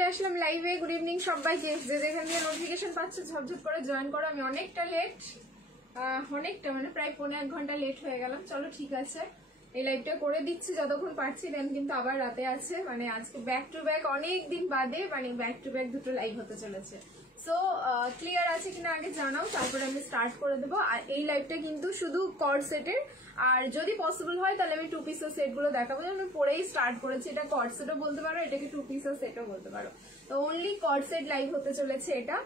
চলে আসলাম লাইভে। Good evening সবাইকে, যে যেখান থেকে নোটিফিকেশন পাচ্ছ ঝপঝপ করে জয়েন করো। আমি অনেকটা লেট, অনেকটা মানে প্রায় 1.5 ঘন্টা লেট হয়ে গেলাম। চলো ঠিক আছে, এই লাইভটা করে দিচ্ছি যতক্ষণ পারছি। দেন কিন্তু আবার রাতে আছে, মানে আজকে ব্যাক টু ব্যাক অনেক দিন বাদে মানে ব্যাক টু ব্যাক দুটো লাইভ হতে চলেছে। সো ক্লিয়ার আছে কিনা আগে জানাও, তারপরে আমি স্টার্ট করে দেবো। আর এই লাইভটা কিন্তু শুধু কর্ড সেটের, আর যদি পসিবল হয় তাহলে আমি 2 পিসের সেট গুলো দেখাবো। আমি পরেই স্টার্ট করেছি, এটা কর্ড সেটও বলতে পারো, এটাকে 2 পিসের সেটও বলতে পারো। তো অনলি কর্ড সেট লাইভ হতে চলেছে এটা,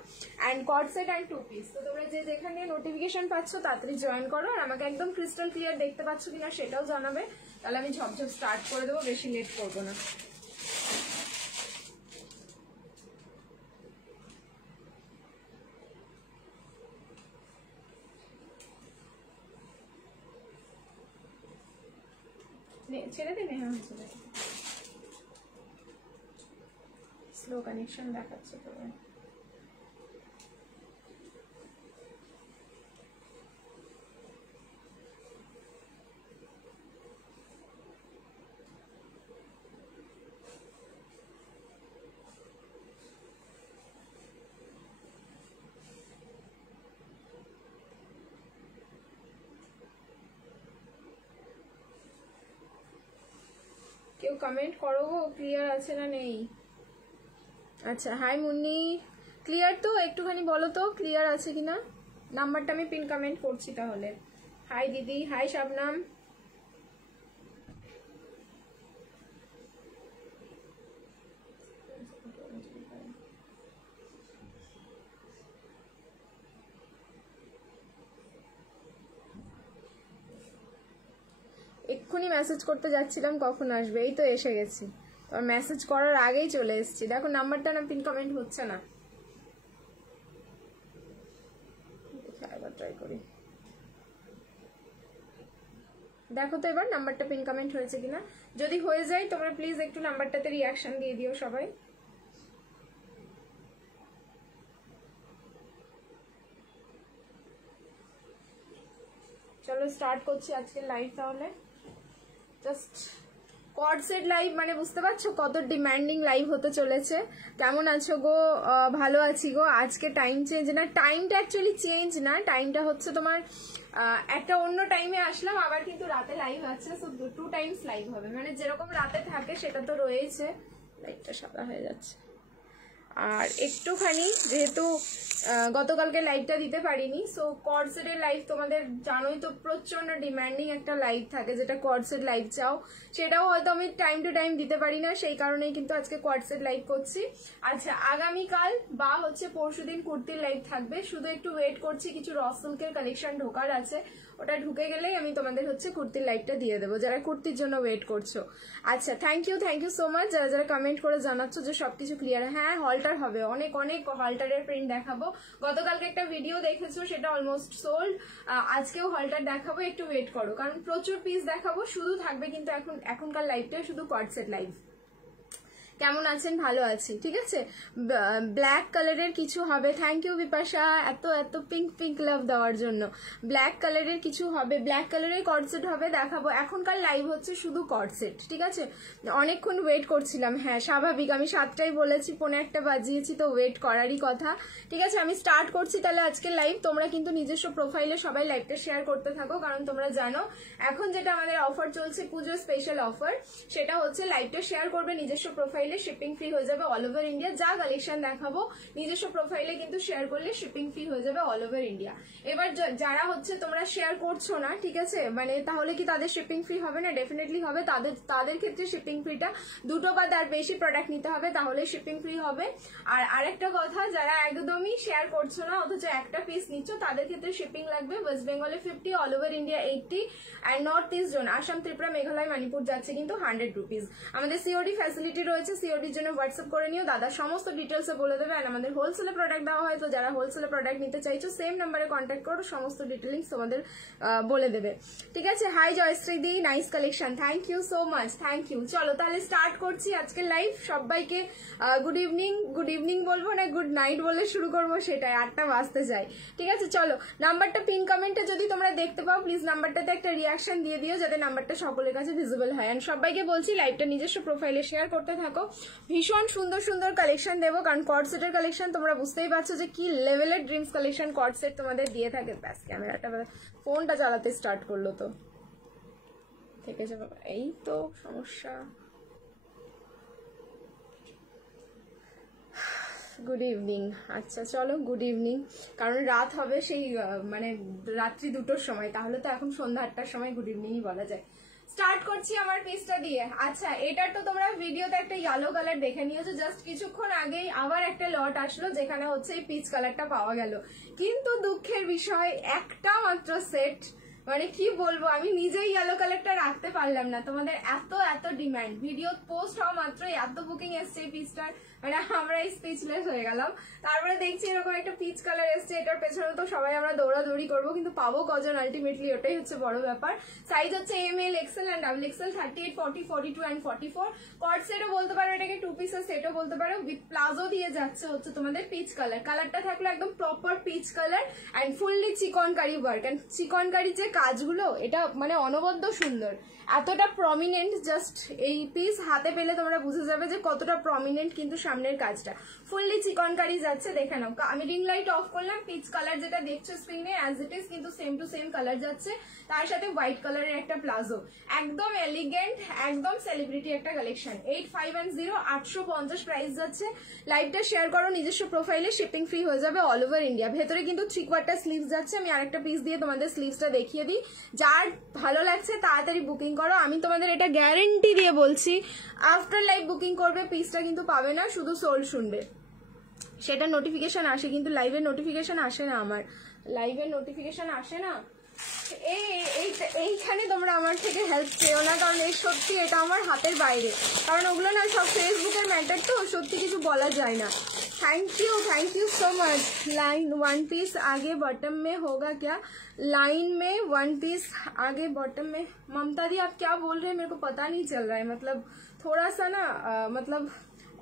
and cord set and 2 piece. তো তোমরা যে যেখানে নোটিফিকেশন পাচ্ছ তাড়াতাড়ি জয়েন করো, আর আমাকে একদম ক্রিস্টাল ক্লিয়ার দেখতে পাচ্ছ কিনা সেটাও জানাবে, তাহলে আমি ঝপঝপ স্টার্ট করে দেবো, বেশি লেট করবো না। ছেড়ে দে, হ্যাঁ ছেড়ে দে, স্লো কানেকশন দেখাচ্ছে তোমার। কেউ কমেন্ট করো গো, ক্লিয়ার আছে না নেই? আচ্ছা, হাই মুন্নি, ক্লিয়ার তো? একটুখানি বলো তো ক্লিয়ার আছে কিনা। নাম্বারটা আমি পিন কমেন্ট করছি তাহলে। হাই দিদি, হাই শাবনাম। এক্ষুনি মেসেজ করতে যাচ্ছিলাম কখন আসবে, এই তো এসে গেছি। তোমার মেসেজ করার আগেই চলে এসেছি। দেখো নাম্বারটা না পিন কমেন্ট হচ্ছে না, আবার ট্রাই করি। দেখো তো এবার নাম্বারটা পিন কমেন্ট হয়েছে কিনা। যদি হয়ে যায় তোমরা প্লিজ একটু নাম্বারটাতে রিয়াকশন দিয়ে দিও সবাই। চলো স্টার্ট করছি আজকের লাইভ তাহলে। জাস্ট কর্ড সেট লাইভ মানে বুঝতে পারছো কত ডিমান্ডিং লাইভ হতে চলেছে। কেমন আছো গো? ভালো আছি গো। আজকে টাইম চেঞ্জ না, টাইমটা অ্যাকচুয়ালি চেঞ্জ না, টাইমটা হচ্ছে তোমার একটা অন্য টাইমে আসলাম, আবার কিন্তু রাতে লাইভ আছে। সো 2 টাইমস লাইভ হবে, মানে যেরকম রাতে থাকে সেটা তো রয়েছে। লাইভটা সাদা হয়ে যাচ্ছে। আর একটুখানি যেহেতু গতকালকে লাইভটা দিতে পারিনি, সো কর্ড সেটের লাইভ তোমাদের জানোই তো প্রচন্ড ডিমান্ডিং একটা লাইভ থাকে, যেটা কর্ড সেট লাইভ চাও, সেটাও হয়তো আমি টাইম টু টাইম দিতে পারি না, সেই কারণেই কিন্তু আজকে কর্ড সেট লাইভ করছি। আচ্ছা, আগামীকাল বা হচ্ছে পরশুদিন কুর্তির লাইভ থাকবে, শুধু একটু ওয়েট করছি, কিছু র সিল্কের কালেকশন ঢোকার আছে, ওটা ঢুকে গেলেই আমি তোমাদের হচ্ছে কুর্তির লাইভটা দিয়ে দেবো, যারা কুর্তির জন্য ওয়েট করছো। আচ্ছা, থ্যাংক ইউ সো মাচ যারা যারা কমেন্ট করে জানাচ্ছ যে সবকিছু ক্লিয়ার। হ্যাঁ, হলটার হবে, অনেক অনেক হলটারের প্রিন্ট দেখাবো। গতকালকে একটা ভিডিও দেখেছো, সেটা অলমোস্ট সোল্ড। আজকেও হলটার দেখাবো, একটু ওয়েট করো, কারণ প্রচুর পিস দেখাবো। শুধু থাকবে কিন্তু এখনকার লাইভটা শুধু কর্ড সেট লাইভ। কেমন আছেন? ভালো আছি, ঠিক আছে। ব্ল্যাক কালারের কিছু হবে। থ্যাংক ইউ বিপাশা, এত এত পিঙ্ক পিঙ্ক লাভ দেওয়ার জন্য। ব্ল্যাক কালারের কিছু হবে, ব্ল্যাক কালারের কর্ড সেট হবে, দেখাবো। এখনকার লাইভ হচ্ছে শুধু কর্ড সেট, ঠিক আছে। অনেকক্ষণ ওয়েট করছিলাম, হ্যাঁ স্বাভাবিক, আমি 7টায় বলেছি, 1:45 বাজিয়েছি, তো ওয়েট করারই কথা, ঠিক আছে। আমি স্টার্ট করছি তাহলে আজকের লাইভ। তোমরা কিন্তু নিজস্ব প্রোফাইলে সবাই লাইভটা শেয়ার করতে থাকো, কারণ তোমরা জানো এখন যেটা আমাদের অফার চলছে, পুজোর স্পেশাল অফার, সেটা হচ্ছে লাইভটা শেয়ার করবে নিজস্ব প্রোফাইলে, শিপিং ফ্রি হয়ে যাবে অল ওভার ইন্ডিয়া। যা কালেকশন দেখাবো নিজস্ব প্রোফাইলে কিন্তু শেয়ার করলে শিপিং ফ্রি হয়ে যাবে অল ওভার ইন্ডিয়া। এবার যারা হচ্ছে তোমরা শেয়ার করছো না, ঠিক আছে, মানে তাহলে কি তাদের শিপিং ফ্রি হবে না? ডেফিনেটলি হবে। তাদের ক্ষেত্রে শিপিং ফ্রিটা 2টো বা তার বেশি প্রোডাক্ট নিতে হবে, তাহলে শিপিং ফ্রি হবে। আর আরেকটা কথা, যারা একদমই শেয়ার করছো না অথচ একটা পিস নিচ্ছ, তাদের ক্ষেত্রে শিপিং লাগবে ওয়েস্ট বেঙ্গলে 50, all over India 80, and north east zone Assam, Tripura, Meghalaya, Manipur যাচ্ছে কিন্তু 100 রুপিস। আমাদের সিওডি ফ্যাসিলিটি রয়েছে, সিওডির জন্য হোয়াটসঅ্যাপ করে নিও, দাদা সমস্ত ডিটেলসে বলে দেবে। আর আমাদের হোলসেলে প্রোডাক্ট দেওয়া হয়, তো যারা হোলসেলে প্রোডাক্ট নিতে চাইছো সেম নাম্বারে কন্ট্যাক্ট করো, সমস্ত ডিটেলিংস তোমাদের বলে দেবে, ঠিক আছে। হাই জয়শ্রী দি, nice collection, thank you so much, thank you. চলো তাহলে স্টার্ট করছি আজকের লাইভ। সবাইকে গুড ইভিনিং বলবো না গুড নাইট বলে শুরু করবো, সেটাই 8টা বাজতে যায়, ঠিক আছে। চলো, নাম্বারটা পিন কমেন্টে যদি তোমরা দেখতে পাও প্লিজ নাম্বারটাতে একটা রিয়াকশন দিয়ে দিও, যাতে নাম্বারটা সকলের কাছে ভিজিবল হয়। এন্ড সবাইকে বলছি লাইভটা নিজস্ব প্রোফাইলে শেয়ার করতে থাকো, ভীষণ সুন্দর সুন্দর কালেকশন দেবো, কারণ কর্ড সেটের কালেকশন তোমরা বুঝতেই পারছো যে কি লেভেলের ড্রিমস কালেকশন কর্ড সেট তোমাদের দিয়ে থাকে। ব্যাস ক্যামেরাটা ফোনটা চালাতে স্টার্ট করলো তো থেকে যাবে, এই তো সমস্যা। গুড ইভিনিং, আচ্ছা চলো গুড ইভিনিং, কারণ রাত হবে সেই মানে রাত্রি 2টোর সময়, তাহলে তো এখন সন্ধ্যা 8টার সময় গুড ইভিনিংই বলা যায়। স্টার্ট করছি আমার পিসটা দিয়ে। আচ্ছা এটার তো তোমরা ভিডিওতে একটা ইয়েলো কালার দেখে নিয়েছো, জাস্ট কিছুক্ষণ আগেই আবার একটা লট আসলো যেখানে হচ্ছে এই পিচ কালারটা পাওয়া গেল, কিন্তু দুঃখের বিষয় একটা মাত্র সেট, মানে কি বলবো, আমি নিজেই ইয়েলো কালারটা রাখতে পারলাম না। তোমাদের এত এত ডিমান্ড, ভিডিও পোস্ট হওয়া মাত্রই এত বুকিং এসছে এই পিসটার, মানে আমরা স্পিচলেস হয়ে গেলাম। তারপরে দেখছি এরকম একটা পিচ কালার এসছে, এটার পেছনে তো সবাই আমরা দৌড়াদৌড়ি করবো, কিন্তু পাবো কজন আলটিমেটলি, ওটাই হচ্ছে বড় ব্যাপার। সাইজ হচ্ছে ML, XL and XXL, 38, 40, 42 and 44। Co-ord সেটও বলতে পারো, এটাকে 2 পিসের সেটও বলতে পারো। উইথ প্লাজো দিয়ে যাচ্ছে হচ্ছে তোমাদের পিচ কালার, কালারটা থাকলো একদম proper peach colour and fully chikankari work. And chikankari যে কাজগুলো, এটা মানে অনবদ্য সুন্দর, এতটা প্রমিনেন্ট, জাস্ট এই পিস হাতে পেলে তোমরা বুঝে যাবে যে কতটা প্রমিনেন্ট কিন্তু সামনের কাজটা। ফুললি চিকনকারি যাচ্ছে, দেখে নাও। আমি রিং লাইট অফ করলাম, পিচ কালার যেটা দেখছো স্ক্রিনে অ্যাজ ইট ইজ কিন্তু সেম টু সেম কালার যাচ্ছে, তার সাথে হোয়াইট কালারের একটা প্লাজো, একদম এলিগেন্ট, একদম সেলিব্রিটি একটা কালেকশন। 8510 850 প্রাইস যাচ্ছে। লাইভটা শেয়ার করো নিজস্ব প্রোফাইলে, শিপিং ফ্রি হয়ে যাবে অল ওভার ইন্ডিয়া। ভেতরে কিন্তু 3/4 স্লিভস যাচ্ছে। আমি আরেকটা পিস দিয়ে তোমাদের স্লিভসটা দেখিয়ে দিই, যার ভালো লাগছে তাড়াতাড়ি বুকিং করো। আমি তোমাদের এটা গ্যারেন্টি দিয়ে বলছি, আফটার লাইভ বুকিং করবে পিসটা কিন্তু পাবে না, শুধু সোল্ড শুনবে। সেটা নোটিফিকেশন আসে, কিন্তু লাইভের নোটিফিকেশন আসে না, আমার লাইভের নোটিফিকেশন আসে না। এইখানে তোমরা আমার থেকে হেল্প চেও না, কারণ এই সত্যি এটা আমার হাতের বাইরে, কারণ ওগুলো না সব ফেসবুকের ম্যাটার, তো সত্যি কিছু বলা যায় না। Thank you so much. Line 1 piece आगे बॉटम में होगा क्या? लाइन में 1 पीस आगे बॉटम में, ममता दी आप क्या बोल रहे हैं, मेरे को पता नहीं चल रहा है, मतलब थोड़ा सा ना मतलब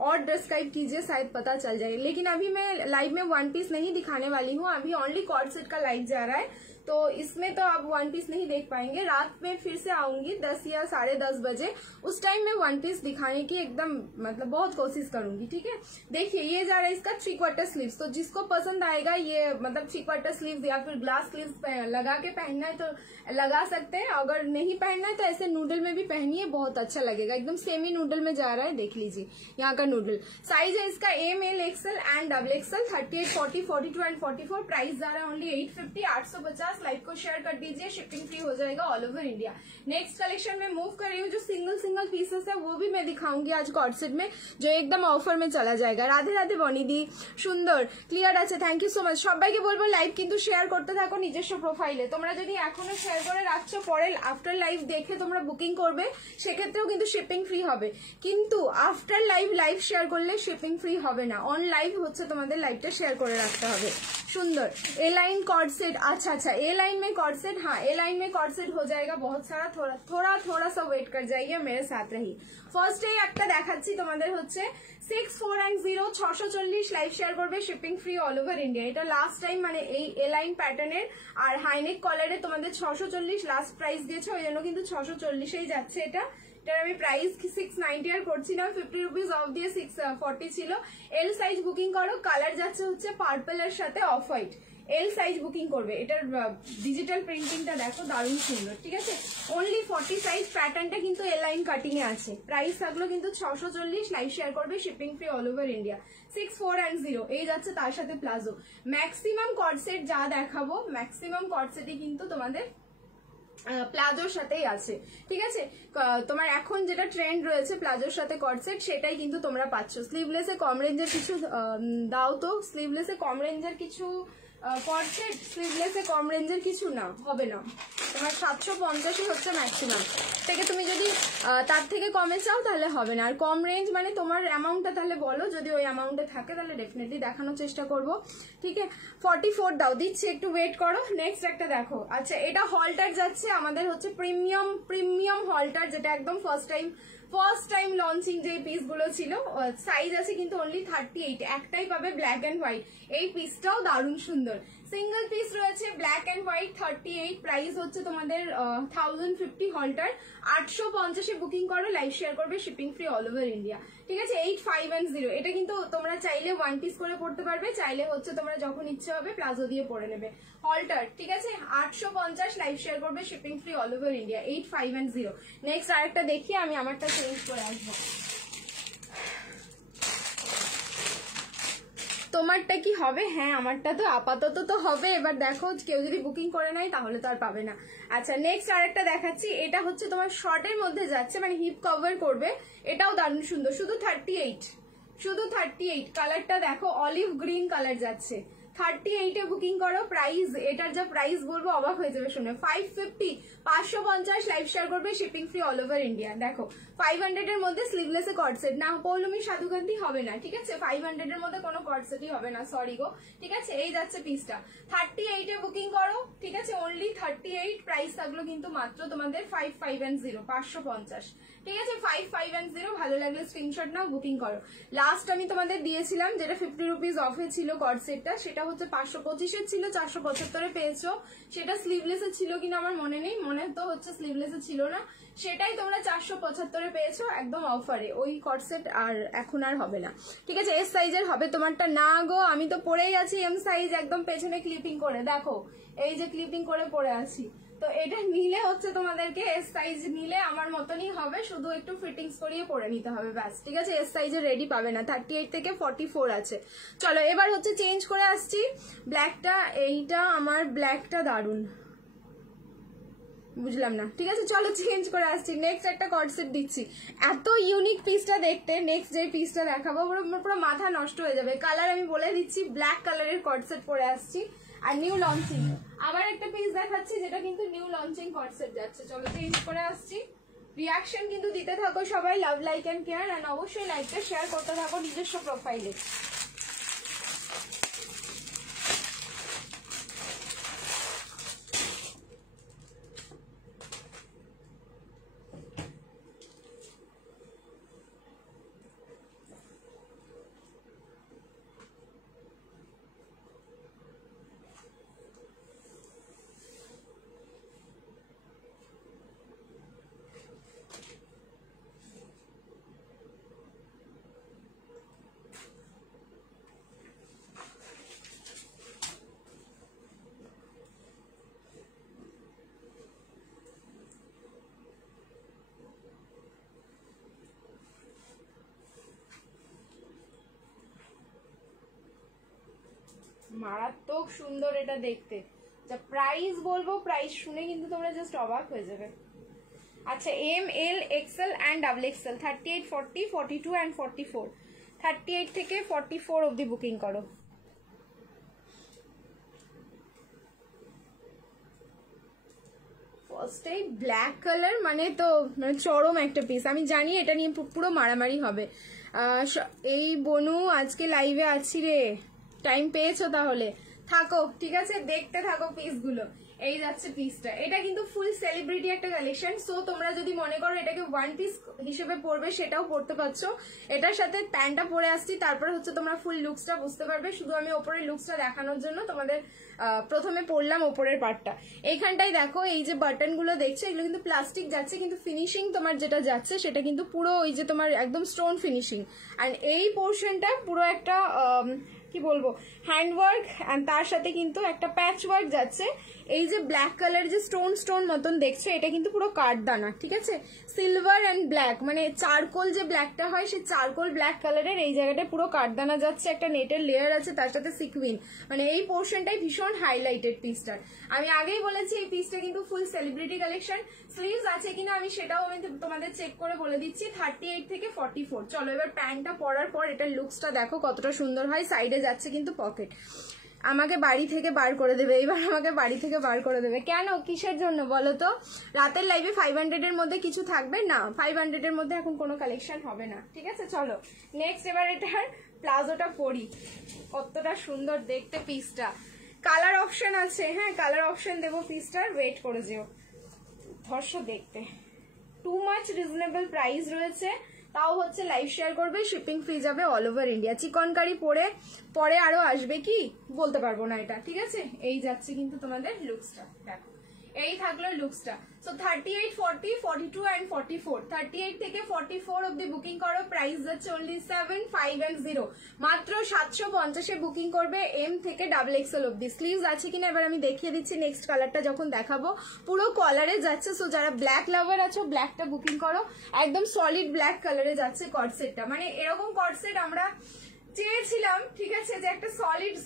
और डिस्क्राइब कीजिए, शायद पता चल जाए। लेकिन अभी मैं लाइव में 1 पीस नहीं दिखाने वाली हूँ, अभी ओनली कॉर्ड सेट का लाइव जा रहा है, तो इसमें तो आप 1 पीस नहीं देख पाएंगे। रात में फिर से आऊंगी 10 या 10:30 बजे, उस टाइम में 1 पीस दिखाने की एकदम मतलब बहुत कोशिश करूंगी, ठीक है। देखिए ये जा रहा है इसका 3/4 स्लीव्स, तो जिसको पसंद आएगा ये मतलब 3/4 स्लीव्स या फिर ग्लास स्लीव्स लगा के पहनना है तो लगा सकते हैं, अगर नहीं पहनना है तो ऐसे नूडल में भी पहनिए, बहुत अच्छा लगेगा। एकदम सेमी नूडल में जा रहा है, देख लीजिए यहाँ का नूडल। साइज है इसका ML, XL and XXL, 38, 40, 42 and 44। Price जा रहा है ओनली 850, 850। लाइव को शेयर कर दीजिए, शिपिंग फ्री हो जाएगा all over India. Next collection में मूव कर रही हूँ, जो सिंगल पीसेस है वो भी मैं दिखाऊंगी आज कॉर्ड सेट में, जो एकदम ऑफर में चला जाएगा। राधे राधे बनी दी, সুন্দর ক্লিয়ার আছে, থ্যাংক ইউ সো মাচ। সবাইকে বলবো লাইভ কিন্তু শেয়ার করতে থাকো নিজস্ব প্রোফাইলে। তোমরা যদি এখনো শেয়ার করে রাখছো, পরে আফটার লাইভ দেখে তোমরা বুকিং করবে, সেক্ষেত্রেও কিন্তু শিপিং ফ্রি হবে, কিন্তু আফটার লাইভ শেয়ার করলে শিপিং ফ্রি হবে না, অন লাইভ হচ্ছে তোমাদের লাইভটা শেয়ার করে রাখতে হবে। सुंदर ए लाइन कॉर्ड सेट, अच्छा ए लाइन में कॉर्ड सेट, हाँ ए लाइन में कॉर्ड सेट हो जाएगा बहुत सारा, थोड़ा सा वेट कर जाइए, मेरे साथ रही। ফার্স্ট এই একটা দেখাচ্ছি তোমাদের হচ্ছে 6410 640 লাইভ শেয়ার করবে, shipping free all over India. এটা লাস্ট টাইম মানে এই এলাইন প্যাটার্নের আর হাইনেক কলারে তোমাদের 640 লাস্ট প্রাইস দিয়েছে, ওই জন্য কিন্তু 640এই যাচ্ছে। এটার আমি প্রাইস 690 আর করছি না, 50 রুপিস অফ দিয়ে 640 ছিল। এল সাইজ বুকিং করো, কালার যাচ্ছে হচ্ছে পার্পল এর সাথে off white. L size booking করবে, এটার ডিজিটাল প্রিন্টিংটা দেখো দারুণ সুন্দর, ঠিক আছে। অনলি 40 সাইজ, প্যাটার্নটা কিন্তু এ লাইন কাটিং এ আছে। প্রাইস থাকলো কিন্তু 640, লাইভ শেয়ার করবে, shipping free all over India. 6410 এই যাচ্ছে, তার সাথে প্লাজো। ম্যাক্সিমাম কর্ড সেট যা দেখাবো, ম্যাক্সিমাম কর্ড সেটই কিন্তু তোমাদের প্লাজোর সাথেই আছে, ঠিক আছে। তোমার এখন যেটা ট্রেন্ড রয়েছে প্লাজোর সাথে কর্ড সেট, সেটাই কিন্তু তোমরা পাচ্ছ। স্লিভলেসে কম রেঞ্জের কিছু দাও তো, স্লিভলেসে কম রেঞ্জের কিছু কর্ড সেট, স্লিভলেসে কম রেঞ্জের কিছু না, হবে না। তোমার 750 হচ্ছে ম্যাক্সিমাম, থেকে তুমি যদি তার থেকে কমে চাও তাহলে হবে না। আর কম রেঞ্জ মানে তোমার অ্যামাউন্টটা তাহলে বলো, যদি ওই অ্যামাউন্টে থাকে তাহলে ডেফিনেটলি দেখানোর চেষ্টা করব, ঠিক আছে। 44 দাও, দিচ্ছি, একটু ওয়েট করো। নেক্সট একটা দেখো, আচ্ছা এটা হলটার যাচ্ছে আমাদের হচ্ছে প্রিমিয়াম হলটার, যেটা একদম ফার্স্ট টাইম লঞ্চিং যে পিসগুলো ছিল। সাইজ আছে কিন্তু অনলি 38, একটাই পাবে ব্ল্যাক এন্ড হোয়াইট। এই পিসটাও দারুণ সুন্দর। সিঙ্গেল পিস রয়েছে ব্ল্যাক অ্যান্ড হোয়াইট 38, প্রাইস হচ্ছে তোমাদের 1050 হলটার। 850-এ বুকিং করো, লাইভ শেয়ার করবে, shipping free all over India, ঠিক আছে। 8510, এটা কিন্তু তোমরা চাইলে ওয়ান পিস করে পড়তে পারবে, চাইলে হচ্ছে তোমরা যখন ইচ্ছে হবে প্লাজো দিয়ে পরে নেবে হলটার, ঠিক আছে। 850, লাইভ শেয়ার করবে, shipping free all over India, 8510। Next আরেকটা দেখি, আমি আমারটা চেঞ্জ করে আসবো। তোমারটা কি হবে? হ্যাঁ আমারটা তো আপাতত তো হবে, এবার দেখো কেউ যদি বুকিং করে নেয় তাহলে তো আর পাবে না। আচ্ছা নেক্সট আরেকটা দেখাচ্ছি, এটা হচ্ছে তোমার শর্টের মধ্যে যাচ্ছে, মানে হিপ কভার করবে, এটাও দারুণ সুন্দর, শুধু 38, কালারটা দেখো অলিভ গ্রিন কালার যাচ্ছে। 38-এ বুকিং করো, প্রাইস এটার যা প্রাইস বলবো অবাক হয়ে যাবে শুনে, 550, 550, লাইভ শেয়ার করবে, shipping free all over India. দেখো 500-এর মধ্যে স্লিভলেসে কর্ড সেট না, পৌলমি সাধুকান্তি হবে না, ঠিক আছে। 500-এর মধ্যে কোনো কর্ড সেটই হবে না, সরি গো, ঠিক আছে। এই যাচ্ছে পিসটা, 38-এ বুকিং করো, ঠিক আছে, অনলি 38, প্রাইস থাকলো কিন্তু মাত্র তোমাদের 5510, 550, ঠিক আছে। 5510, ভালো লাগলে স্ক্রিনশট নাও, বুকিং করো। লাস্ট আমি তোমাদের দিয়েছিলাম যেটা 50 রুপিস অফে ছিল কর্ড সেটটা, সেটা হচ্ছে 525-এর ছিল, 475-এ পেয়েছো। সেটা স্লিভলেসে ছিল কিনা আমার মনে নেই, মনে তো হচ্ছে স্লিভলেসে ছিল না, সেটাই তোমরা 475-এ পেয়েছো একদম অফারে। ওই কর্ড সেট আর এখন আর হবে না, ঠিক আছে। এস সাইজের হবে তোমারটা না গো, আমি তো পরেই আছি এম সাইজ, একদম পেছনে ক্লিপিং করে, দেখো এই যে ক্লিপিং করে পরে আছি। তো এটা নিলে হচ্ছে তোমাদেরকে এস সাইজ নিলে আমার মতনই হবে, শুধু একটু ফিটিংস করিয়ে পরে নিতে হবে ব্যাস, ঠিক আছে। এস সাইজের রেডি পাবে না, 38 থেকে 44 আছে। চলো এবার হচ্ছে চেঞ্জ করে আসছি ব্ল্যাকটা, এইটা আমার ব্ল্যাকটা দারুন, বুঝলাম না, ঠিক আছে। চলো চেঞ্জ করে আসছি, নেক্সট একটা কর্ড সেট দিচ্ছি, এত ইউনিক পিসটা দেখতে। নেক্সট যে পিসটা দেখাবো পুরো মাথা নষ্ট হয়ে যাবে। কালার আমি বলে দিচ্ছি, ব্ল্যাক কালারের কর্ড সেট পরে আসছি, আর নিউ লঞ্চিং আবার একটা পিস দেখাচ্ছি যেটা কিন্তু নিউ লঞ্চিং কর্ড সেট যাচ্ছে। চলো চেঞ্জ করে আসছি, রিয়াকশন কিন্তু দিতে থাকো সবাই, love like and care, and অবশ্যই লাইকটা শেয়ার করতে থাকো নিজস্ব প্রোফাইলে। মারাত্মক সুন্দর এটা দেখতে, যা প্রাইস বলবো, প্রাইস শুনে কিন্তু তোমরা জাস্ট অবাক হয়ে যাবে। আচ্ছা M L XL and double XL, 38, 40, 42 and 44, 38 থেকে 44 অবধি বুকিং করো। ফার্স্টেই ব্ল্যাক কালার মানে তো মানে চরম একটা পিস, আমি জানি এটা নিয়ে পুরো মারামারি হবে। এই বনু আজকে লাইভে আছি রে, টাইম পেয়েছো তাহলে থাকো, ঠিক আছে, দেখতে থাকো পিসগুলো। এই যাচ্ছে পিসটা, এটা কিন্তু ফুল সেলিব্রিটি একটা কালেকশন, সো তোমরা যদি মনে করো এটাকে ওয়ান পিস হিসেবে পরবে সেটাও পরতে পারছো। এটার সাথে প্যান্টটা পরে আসছি, তারপরে হচ্ছে তোমরা ফুল লুকসটা বুঝতে পারবে। শুধু আমি ওপরের লুকসটা দেখানোর জন্য তোমাদের প্রথমে পরলাম ওপরের পার্টটা। এইখানটাই দেখো এই যে বাটন গুলো দেখছো, এগুলো কিন্তু প্লাস্টিক যাচ্ছে, কিন্তু ফিনিশিং তোমার যেটা যাচ্ছে সেটা কিন্তু পুরো ওই যে তোমার একদম স্টোন ফিনিশিং। অ্যান্ড এই পোর্শনটা পুরো একটা কি বলবো হ্যান্ডওয়ার্ক, অ্যান্ড তার সাথে কিন্তু একটা প্যাচ ওয়ার্ক যাচ্ছে। এই যে ব্ল্যাক কালার যে স্টোন স্টোন মতন দেখছো, এটা কিন্তু পুরো কাঠদানা, ঠিক আছে। সিলভার অ্যান্ড ব্ল্যাক মানে চারকোল যে ব্ল্যাকটা হয়, সেই চারকোল ব্ল্যাক কালারের এই জায়গাটা পুরো কাঠদানা যাচ্ছে, একটা নেটের লেয়ার আছে, তার সাথে সিকুইন, মানে এই পোর্শনটাই ভীষণ হাইলাইটেড পিসটার। আমি আগেই বলেছি এই পিসটা কিন্তু ফুল সেলিব্রিটি কালেকশন। স্লিভস আছে কিনা আমি সেটাও আমি তোমাদের চেক করে বলে দিচ্ছি, 38 থেকে 44। চলো এবার প্যান্টটা পরার পর এটার লুকসটা দেখো কতটা সুন্দর হয়। সাইডে যাচ্ছে কিন্তু পকেট, আমাকে বাড়ি থেকে বার করে দেবে, এবার আমাকে বাড়ি থেকে বার করে দেবে কেন, কিসের জন্য বলো তো? রাতের লাইভে 500-এর মধ্যে কিছু থাকবে না, 500-এর মধ্যে এখন কোনো কালেকশন হবে না, ঠিক আছে। চলো নেক্সট এবার এটার প্লাজোটা পরি, কতটা সুন্দর দেখতে পিসটা। কালার অপশন আছে, হ্যাঁ কালার অপশন দেবো পিসটার, ওয়েট করে যেও। ধর্ষ দেখতে, টু মাচ রিজনেবল প্রাইস রয়েছে, তাও হচ্ছে লাইভ শেয়ার করবে, শিপিং ফ্রি যাবে অল ওভার ইন্ডিয়া। চিকনকারি পরে আরো আসবে কি বলতে পারবো না এটা, ঠিক আছে। এই যাচ্ছে কিন্তু তোমাদের লুকসটা, দেখো এই থাকলো লুকসটা। সো 38, 40, 42 and 44, 38 থেকে 44 অবধি বুকিং করো, প্রাইস যাচ্ছে অনলি 7, 5 and 0, মাত্র 750 বুকিং করবে এম থেকে ডাবল এক্সেল অবধি। স্লিভস আছে কিনা এবার আমি দেখিয়ে দিচ্ছি নেক্সট কালারটা যখন দেখাবো। পুরো কলারে যাচ্ছে, সো যারা ব্ল্যাক লাভার আছো ব্ল্যাকটা বুকিং করো, একদম সলিড ব্ল্যাক কালারে যাচ্ছে কর্ডসেটটা। মানে এরকম কর্ডসেট আমরা চেয়েছিলাম, ঠিক আছে, যে একটা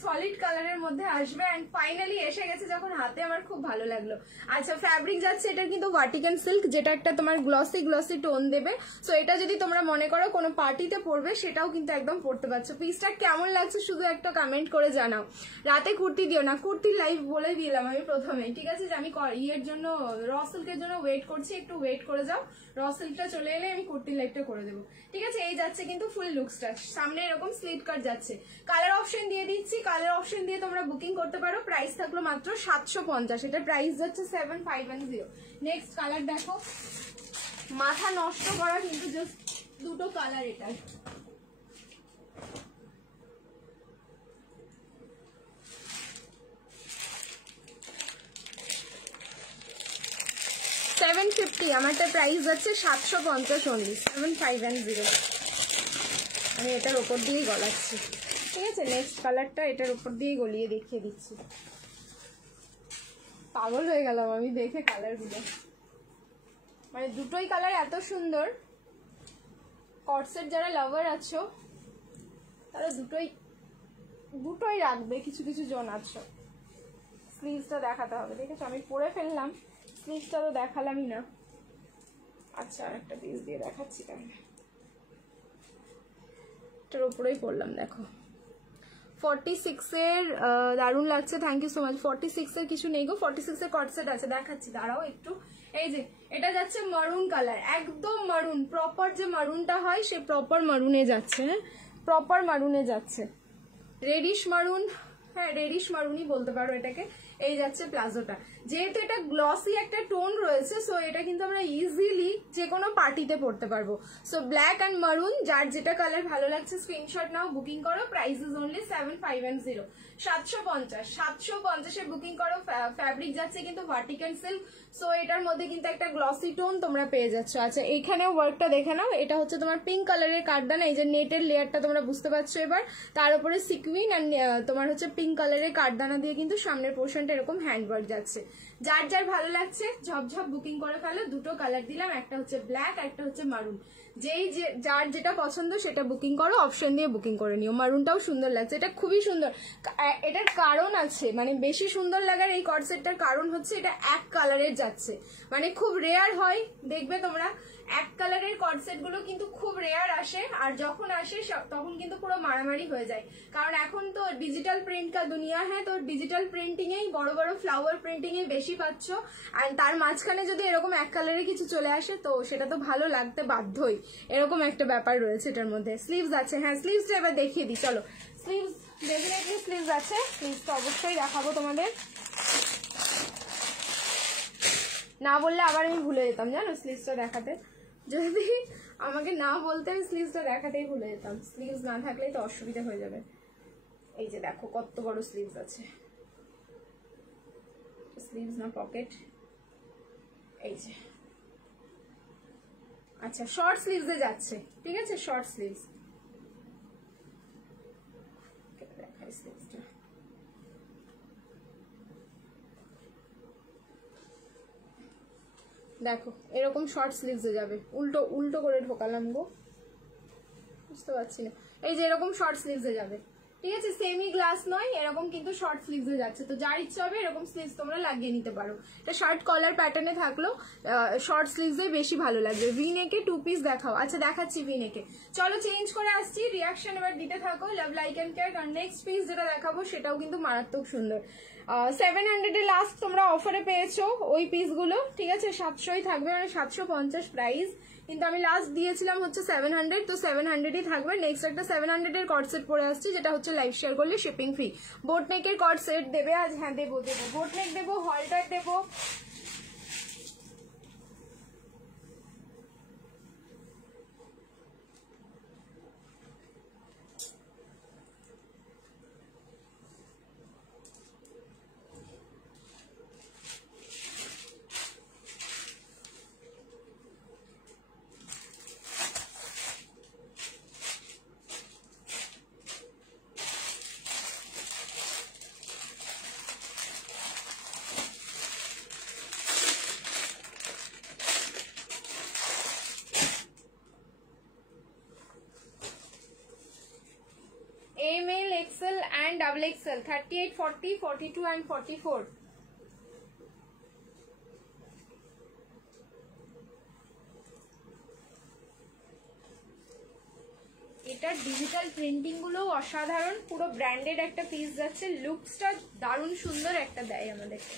সলিড কালারের মধ্যে আসবে, এন্ড ফাইনালি এসে গেছে যখন হাতে, আমার খুব ভালো লাগলো। আচ্ছা ফ্যাব্রিক যাচ্ছে এটা কিন্তু ভাটিকান সিল্ক, যেটা একটা তোমার গ্লসি টোন দেবে। সো এটা যদি তোমরা মনে করো কোনো পার্টিতে পরবে সেটাও কিন্তু একদম পরতে পারছো। পিসটা কেমন লাগছে শুধু একটা কমেন্ট করে জানাও। রাতে কুর্তি দিও না, কুর্তির লাইভ বলে দিলাম আমি প্রথমেই, ঠিক আছে, যে আমি ইয়ের জন্য র সিল্কের জন্য ওয়েট করছি, একটু ওয়েট করে যাও, র সিল্কটা চলে এলে আমি কুর্তির লাইভটা করে দেবো, ঠিক আছে। এই যাচ্ছে কিন্তু ফুল লুকসটা, সামনে এরকম স্লিভ কাট যাচ্ছে। কালার অপশন দিয়ে দিচ্ছি, কালার অপশন দিয়ে তোমরা বুকিং করতে পারো। প্রাইস থাকলো মাত্র 750, এটা প্রাইস যাচ্ছে 7, 5 and 0। নেক্সট কালার দেখো, মাথা নষ্ট করা কিন্তু জাস্ট দুটো কালার এটা। $750, আমারটা প্রাইস যাচ্ছে 750 অনলি, 7, 5 and 0। আমি এটার উপর দিয়েই গলাচ্ছি, ঠিক আছে। নেক্সট কালারটা এটার উপর দিয়েই গলিয়ে দেখিয়ে দিচ্ছি। পাগল হয়ে গেলাম আমি দেখে কালারগুলো, মানে দুটোই কালার এত সুন্দর। কর্ডসেট যারা লাভার আছো তারা দুটোই রাখবে, কিছু কিছু জন আছো। স্লিভসটা দেখাতে হবে, দেখেছো আমি পরে ফেললাম, স্লিভসটা তো দেখালামই না। আচ্ছা আরেকটা পিস দিয়ে দেখাচ্ছি তাহলে, এটার উপরেই পড়লাম দেখো। 46 এর দারুণ লাগছে, থ্যাংক ইউ সো মাচ। 46 এর কিছু নেই গো, 46 এর কর্ডসেট আছে, দেখাচ্ছি দাঁড়াও একটু। এই যে এটা যাচ্ছে মারুন কালার, একদম মারুন, প্রপার যে মারুনটা হয় সে প্রপার মারুনে যাচ্ছে, হ্যাঁ প্রপার মারুনে যাচ্ছে, রেডিশ মারুন, হ্যাঁ রেডিশ মারুনই বলতে পারো এটাকে। এই যাচ্ছে প্লাজোটা, যেহেতু এটা গ্লসি একটা টোন রয়েছে, সো এটা কিন্তু আমরা ইজিলি যে কোনো পার্টিতে পরতে পারবো। সো ব্ল্যাক অ্যান্ড মারুন, যার যেটা কালার ভালো লাগছে স্ক্রিনশট নাও, বুকিং করো। Price is only 7, 5 and 0, 750 A booking করো। ফ্যাব্রিক যাচ্ছে কিন্তু ভার্টিকান সিল্ক, সো এটার মধ্যে কিন্তু একটা গ্লসি টোন তোমরা পেয়ে যাচ্ছ। আচ্ছা এইখানেও ওয়ার্কটা দেখে নাও, এটা হচ্ছে তোমার পিঙ্ক কালারের কাঠদানা, এই যে নেটের লেয়ারটা তোমরা বুঝতে পারছো এবার, তার উপরে সিকুইন অ্যান্ড তোমার হচ্ছে পিঙ্ক কালারের কাঠদানা দিয়ে কিন্তু সামনের পোর্শনটা এরকম হ্যান্ডওয়ার্ক যাচ্ছে। যার যার ভালো লাগছে ঝপঝপ বুকিং করে ফেলো। দুটো কালার দিলাম, একটা হচ্ছে ব্ল্যাক, একটা হচ্ছে মারুন। যার যেটা পছন্দ সেটা বুকিং করো, অপশন দিয়ে বুকিং করে নিও। মারুনটাও সুন্দর লাগছে, এটা খুবই সুন্দর। এটার কারণ আছে, মানে বেশি সুন্দর লাগার এই কর্ডসেটটার কারণ হচ্ছে এটা এক কালারের যাচ্ছে, মানে খুব রেয়ার হয় দেখবে তোমরা, এক কালারের কর্ডসেট গুলো কিন্তু খুব রেয়ার আসে, আর যখন আসে তখন কিন্তু পুরো মারামারি হয়ে যায়। কারণ এখন তো ডিজিটাল প্রিন্ট কা দুনিয়া, হ্যাঁ, তো ডিজিটাল প্রিন্টিং এই বড় বড় ফ্লাওয়ার প্রিন্টিং এ বেশি পাচ্ছ, আর তার মাঝখানে যদি এরকম এক কালারে কিছু চলে আসে তো সেটা তো ভালো লাগতে বাধ্যই, এরকম একটা ব্যাপার রয়েছে এটার মধ্যে। স্লিভস আছে, হ্যাঁ স্লিভসটা এবার দেখিয়ে দিই, চলো। স্লিভস ডেফিনেটলি স্লিভস আছে, স্লিভসটা অবশ্যই দেখাবো তোমাদের, না বললে আবার আমি ভুলে যেতাম জানো স্লিভসটা দেখাতে, যদি আমাকে না বলতে আমি স্লিভসটা দেখাতেই ভুলে যেতাম, স্লিভস না থাকলেই তো অসুবিধা হয়ে যাবে। এই যে দেখো কত বড় স্লিভস আছে, স্লিভস না পকেট, এই যে। আচ্ছা শর্ট স্লিভসে যাচ্ছে, ঠিক আছে, শর্ট স্লিভস দেখাই স্লিভসটা। দেখো এরকম শর্ট স্লিভসে যাবে, উল্টো উল্টো করে ঢোকালাম গো, বুঝতে পারছি না। এই যে এরকম শর্ট স্লিভসে যাবে, ঠিক আছে, সেমি গ্লাস নয়, এরকম কিন্তু শর্ট স্লিভসে যাচ্ছে। তো যার ইচ্ছা হবে এরকম স্লিভস তোমরা লাগিয়ে নিতে পারো। এটা শার্ট কলার প্যাটার্নে থাকলো, শর্ট স্লিভসে বেশি ভালো লাগবে। ভি নেকে টু পিস দেখাও, আচ্ছা দেখাচ্ছি ভি নেকে। চলো চেঞ্জ করে আসছি, রিয়াকশন এবার দিতে থাকো, লাভ লাইক এন্ড কেয়ার। কারণ নেক্সট পিস যেটা দেখাবো সেটাও কিন্তু মারাত্মক সুন্দর। 700 এর লাস্ট তোমরা অফারে পেয়েছো ওই পিসগুলো, ঠিক আছে, 700ই থাকবে, মানে 750 প্রাইস, কিন্তু আমি লাস্ট দিয়েছিলাম হচ্ছে 700, তো 700ই থাকবে। নেক্সট একটা 700 এর কর্ড সেট পরে আসছি, যেটা হচ্ছে লাইভ শেয়ার করলে শিপিং ফ্রি। বোট নেকের কর্ড সেট দেবে আজ, হ্যাঁ দেবো, বোট নেক দেবো, হলটার দেবো, ডাবল এক্সেল 38, 40, 42 and 44। এটার ডিজিটাল প্রিন্টিং গুলো অসাধারণ, পুরো ব্র্যান্ডেড একটা পিস যাচ্ছে, লুকসটা দারুণ সুন্দর একটা দেয় আমাদেরকে।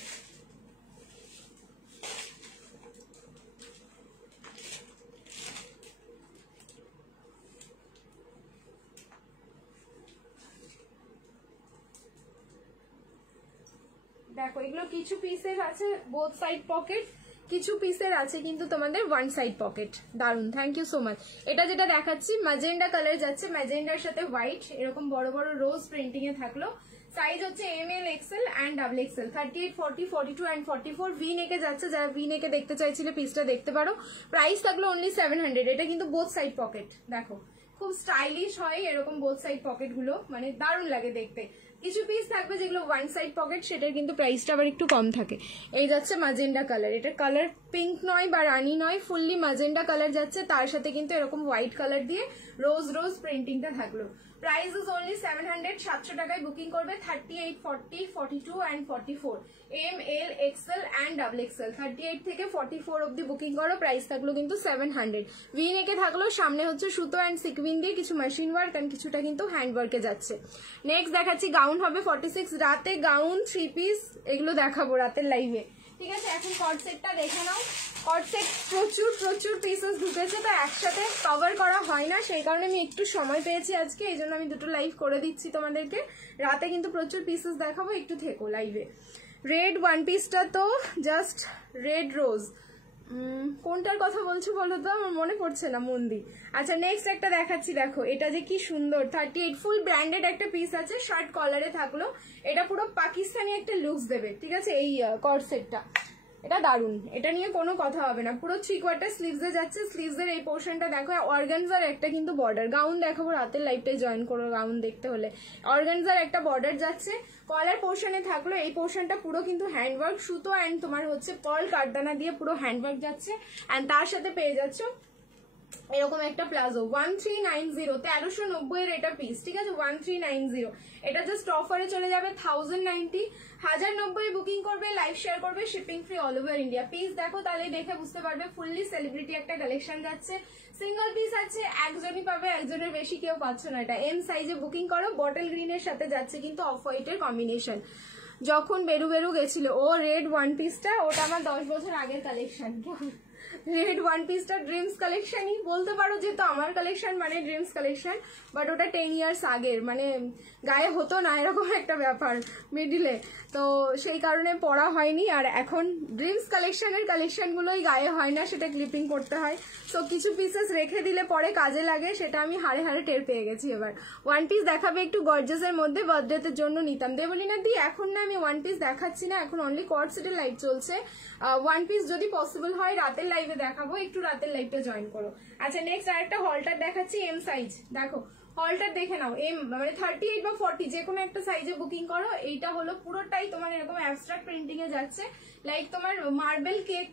দেখো এগুলো কিছু পিসের আছে বোথ সাইড পকেট, কিছু পিসের আছে কিন্তু তোমাদের ওয়ান সাইড পকেট। দারুন, থ্যাংক ইউ সো মাচ। এটা যেটা দেখাচ্ছি ম্যাজেন্ডা কালার যাচ্ছে, ম্যাজেন্ডার সাথে হোয়াইট, এরকম বড় বড় রোজ প্রিন্টিং এ থাকলো। সাইজ হচ্ছে ML, XL and double XL, 38, 40, 42 and 44। V নেকে যাচ্ছে, যারা ভি নেকে দেখতে চাইছিলে পিসটা দেখতে পারো। প্রাইস থাকলো অনলি 700। এটা কিন্তু বোথ সাইড পকেট, দেখো খুব স্টাইলিশ হয় এরকম বোথ সাইড পকেট গুলো, মানে দারুণ লাগে দেখতে। কিছু পিস থাকবে যেগুলো ওয়ান সাইড পকেট, সেটার কিন্তু প্রাইসটা আবার একটু কম থাকে। এই যাচ্ছে ম্যাজেন্ডা কালার, এটা কালার পিঙ্ক নয় বা রানি নয়, ফুললি ম্যাজেন্ডা কালার যাচ্ছে, তার সাথে কিন্তু এরকম হোয়াইট কালার দিয়ে রোজ রোজ প্রিন্টিংটা থাকলো। প্রাইস ইজ অনলি 700, 700 টাকায় বুকিং করবে। 38, 40, 42 and 44, ML, XL and double XL, 38 থেকে 44 অব্দি বুকিং করো। প্রাইস থাকলো কিন্তু 700। ভি নেকে থাকলো, সামনে হচ্ছে সুতো অ্যান্ড সিকুইন দিয়ে কিছু মেশিন ওয়ার্ক অ্যান্ড কিছুটা কিন্তু হ্যান্ড ওয়ার্কে যাচ্ছে। নেক্সট দেখাচ্ছি গাউন হবে 46। রাতে গাউন, 3 পিস এগুলো দেখাবো রাতের লাইভে, ঠিক আছে। এখন কট সেটটা দেখে নাও। কট সেট প্রচুর প্রচুর পিসেস ঢুকেছে, তো একসাথে কভার করা হয় না, সেই কারণে আমি একটু সময় পেয়েছি আজকে, এই জন্য আমি দুটো লাইভ করে দিচ্ছি তোমাদেরকে। রাতে কিন্তু প্রচুর পিসেস দেখাবো, একটু থেকো লাইভে। রেড ওয়ান পিসটা তো জাস্ট রেড রোজ, কোনটার কথা বলছো বলো তো, আমার মনে পড়ছে না মন দি। আচ্ছা নেক্সট একটা দেখাচ্ছি, দেখো এটা যে কি সুন্দর, 38 ফুল ব্র্যান্ডেড একটা পিস আছে, শার্ট কলারে থাকলো। এটা পুরো পাকিস্তানি একটা লুকস দেবে, ঠিক আছে এই কট সেটটা। এটা দারুন, এটা নিয়ে কোনো কথা হবে না। পুরো 3 কোয়ার্টার স্লিভসে যাচ্ছে, স্লিভসের এই পোর্শনটা দেখো অর্গানজার একটা কিন্তু বর্ডার। গাউন দেখাবো রাতের লাইভটাই জয়েন করো গাউন দেখতে হলে। অর্গানজার একটা বর্ডার যাচ্ছে, কলার পোর্শনে থাকলো এই পোর্শনটা পুরো কিন্তু হ্যান্ডওয়ার্ক, সুতো অ্যান্ড তোমার হচ্ছে পার্ল কাঠদানা দিয়ে পুরো হ্যান্ডওয়ার্ক যাচ্ছে। অ্যান্ড তার সাথে পেয়ে যাচ্ছ এরকম একটা প্লাজো 1390, 1390 এর এটা পিস, ঠিক আছে 1390। এটা জাস্ট অফারে চলে যাবে 1090, 1090 বুকিং করবে, লাইভ শেয়ার করবে, shipping free all over India. Piece দেখো তাহলে দেখে বুঝতে পারবে ফুললি সেলিব্রিটি একটা কালেকশন যাচ্ছে। সিঙ্গল পিস আছে, একজনই পাবে, একজনের বেশি কেউ পাচ্ছ না। এটা এম সাইজে বুকিং করো, বটল গ্রিনের সাথে যাচ্ছে কিন্তু অফ হোয়াইটের কম্বিনেশন। যখন বেরু বেরু গেছিল ও রেড ওয়ান পিসটা, ওটা আমার 10 বছর আগের কালেকশন। রেড ওয়ান পিসটা ড্রিমস কালেকশনই বলতে পারো, যেহেতু আমার কালেকশন মানে ড্রিমস কালেকশন, বাট ওটা 10 ইয়ার্স আগের, মানে গায়ে হতো না এরকম একটা ব্যাপার মিডিলে, তো সেই কারণে পরা হয়নি। আর এখন ড্রিমস কালেকশনের কালেকশনগুলোই গায়ে হয় না, সেটা ক্লিপিং করতে হয়। তো কিছু পিসেস রেখে দিলে পরে কাজে লাগে, সেটা আমি হাড়ে হাড়ে টের পেয়ে গেছি। এবার ওয়ান পিস দেখাবে একটু গর্জাসের মধ্যে, বার্থডেতে জন্য নিতাম। দেবলিনা দি এখন না আমি ওয়ান পিস দেখাচ্ছি না, এখন অনলি কট সেটের লাইভ চলছে। ওয়ান পিস যদি পসিবল হয় রাতের লাইভে দেখাবো, একটু রাতের লাইভটা জয়েন করো। আচ্ছা নেক্সট আরেকটা হলটার দেখাচ্ছি, এম সাইজ। দেখো হলটার দেখে নাও, এম মানে 38 বা 40 যে কোনো একটা সাইজে বুকিং করো। এইটা হলো পুরোটাই তোমার এরকম অ্যাবস্ট্রাক্ট প্রিন্টিং এ যাচ্ছে, লাইক তোমার মার্বেল কেক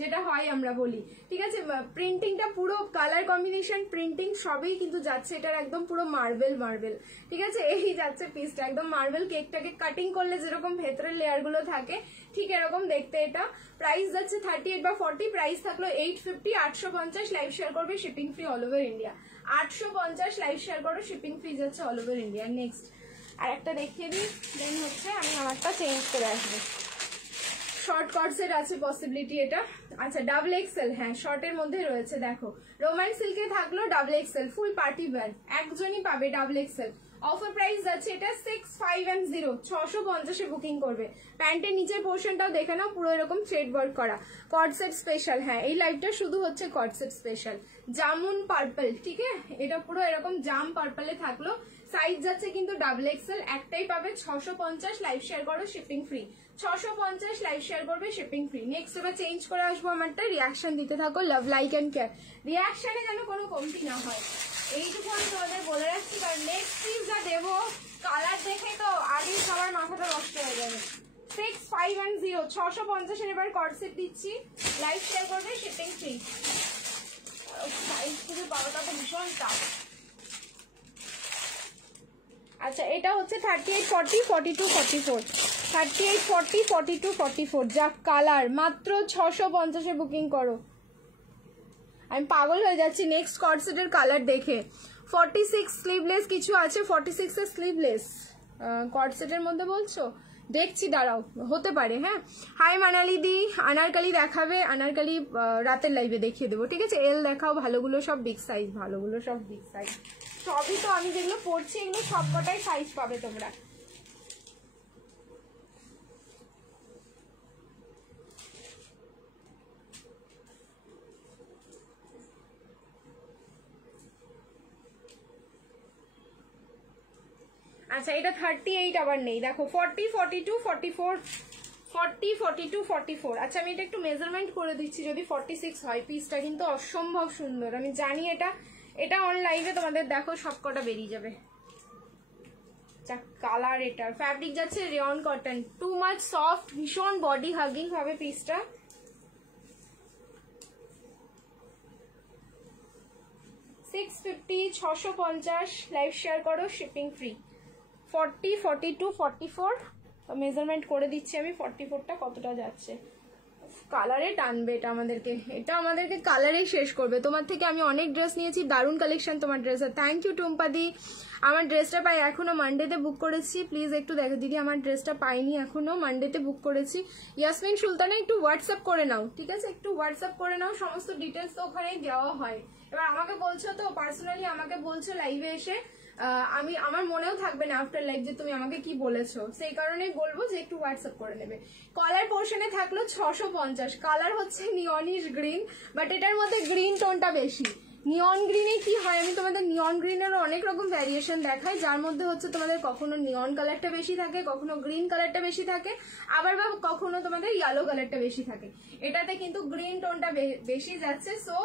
যেটা হয় আমরা বলি, ঠিক আছে। প্রিন্টিংটা পুরো কালার কম্বিনেশন প্রিন্টিং সবই কিন্তু যাচ্ছে, এটার একদম পুরো মার্বেল মার্বেল, ঠিক আছে। এই যাচ্ছে পিসটা একদম মার্বেল কেকটাকে কাটিং করলে যেরকম ভেতরের লেয়ার গুলো থাকে ঠিক এরকম দেখতে এটা। প্রাইস যাচ্ছে 38 বা 40, প্রাইস থাকলো 850, 850 লাইভ শেয়ার করবে, shipping free all over India. 850 live share করো, শিপিং ফ্রি যাচ্ছে অল ওভার ইন্ডিয়া। নেক্সট আর একটা দেখিয়ে দিই, দেন হচ্ছে আমি আমারটা চেঞ্জ করে আসবো। শর্ট কট সেট আছে পসিবিলিটি এটা। আচ্ছা ডাবল এক্সেল, হ্যাঁ শর্টের মধ্যে রয়েছে, দেখো রোমান সিল্কে থাকলো ডাবল এক্সেল, ফুল পার্টি ওয়্যার, একজনই পাবে ডাবল এক্সেল। অফার প্রাইস যাচ্ছে এটা 6510, 650 বুকিং করবে। প্যান্টের নিচের পোর্শনটাও দেখে নাও, পুরো এরকম থ্রেড ওয়ার্ক করা। কট সেট স্পেশাল, হ্যাঁ এই লাইভটা শুধু হচ্ছে কট সেট স্পেশাল। জামুন পার্পল, ঠিক আছে, এটা পুরো এরকম জাম পার্পলে থাকলো। সাইজ যাচ্ছে কিন্তু ডাবল এক্সেল, একটাই পাবে 650, লাইভ শেয়ার করো, শিপিং ফ্রি। 650 লাইভ শেয়ার করবে, শিপিং ফ্রি। নেক্সট এবার চেঞ্জ করে আসবো আমারটা, রিয়াকশন দিতে থাকো, লাভ লাইক অ্যান্ড কেয়ার। রিয়াকশনে যেন কোনো কমতি না হয়, এইটুকু আমি তোমাদের বলে রাখছি, কারণ নেক্সট পিস যা দেবো কালার দেখে তো আগেই সবার মাথাটা নষ্ট হয়ে যাবে। 6510, 650 এবার কট সেট দিচ্ছি, লাইভ শেয়ার করবে, শিপিং ফ্রি। সাইজ খুঁজে পাওয়াটা তো ভীষণ টাফ। আচ্ছা এটা হচ্ছে 38 40 42 44, 38 40 42 44। যা কালার, মাত্র 650-এ বুকিং করো। আমি পাগল হয়ে যাচ্ছি নেক্সট কর্ডসেটের কালার দেখে। 46 স্লিভলেস কিছু আছে, 46 এর স্লিভলেস কর্ডসেটের মধ্যে বলছো, দেখছি দাঁড়াও, হতে পারে। হ্যাঁ, হাই মানালি দি, আনারকালি দেখাবে? আনারকালি রাতের লাইভে দেখিয়ে দেবো, ঠিক আছে। এল দেখাও, ভালোগুলো সব বিগ সাইজ, ভালোগুলো সব বিগ সাইজ। সবই তো আমি যেগুলো পড়ছি এগুলো সবকটাই সাইজ পাবে তোমরা। আচ্ছা এটা 38 আবার নেই, দেখো 40 42 44, 40 42 44। আচ্ছা আমি এটা একটু মেজারমেন্ট করে দিচ্ছি যদি 46 হয়। পিসটা কিন্তু অসম্ভব সুন্দর, আমি জানি এটা। এটা অন লাইভে তোমাদের দেখো সবকটা বেরিয়ে যাবে। যা কালার, এটার ফ্যাব্রিক যাচ্ছে rayon cotton, two much soft, ভীষণ বডি হাগিং হবে পিসটা। $650, 650। লাইভ শেয়ার করো, শিপিং ফ্রি। 40 42 44 মেজারমেন্ট করে দিচ্ছি আমি। 44টা কতটা যাচ্ছে, কালারে টানবে এটা আমাদেরকে, এটা আমাদেরকে কালারে শেষ করবে। তোমার থেকে আমি অনেক ড্রেস নিয়েছি, দারুণ কালেকশন তোমার ড্রেসের। থ্যাংক ইউ টুম্পাদি। আমার ড্রেসটা পাই এখনো, মানডেতে বুক করেছি, প্লিজ একটু দেখো দিদি, আমার ড্রেসটা পাইনি এখনো, মানডেতে বুক করেছি। ইয়াসমিন সুলতানা একটু হোয়াটসঅ্যাপ করে নাও, ঠিক আছে, একটু হোয়াটসঅ্যাপ করে নাও, সমস্ত ডিটেলস তো ওখানেই দেওয়া হয়। এবার আমাকে বলছো তো পার্সোনালি, আমাকে বলছো লাইভে এসে, আমি আমার মনেও থাকবে না আফটার লাইভ যে তুমি আমাকে কি বলেছো, সেই কারণেই বলবো যে একটু হোয়াটসঅ্যাপ করে নেবে। কলার পোর্শনে থাকলো 650, কালার হচ্ছে নিয়নিশ গ্রিন, বাট এটার মধ্যে গ্রিন টোনটা বেশি। নিয়ন গ্রিনে কি হয়, আমি তোমাদের নিয়ন গ্রিনেরও অনেক রকম ভ্যারিয়েশন দেখাই, যার মধ্যে হচ্ছে তোমাদের কখনো নিয়ন কালারটা বেশি থাকে, কখনো গ্রিন কালারটা বেশি থাকে, আবার বা কখনো তোমাদের ইয়েলো কালারটা বেশি থাকে। এটাতে কিন্তু গ্রিন টোনটা বেশি যাচ্ছে, সো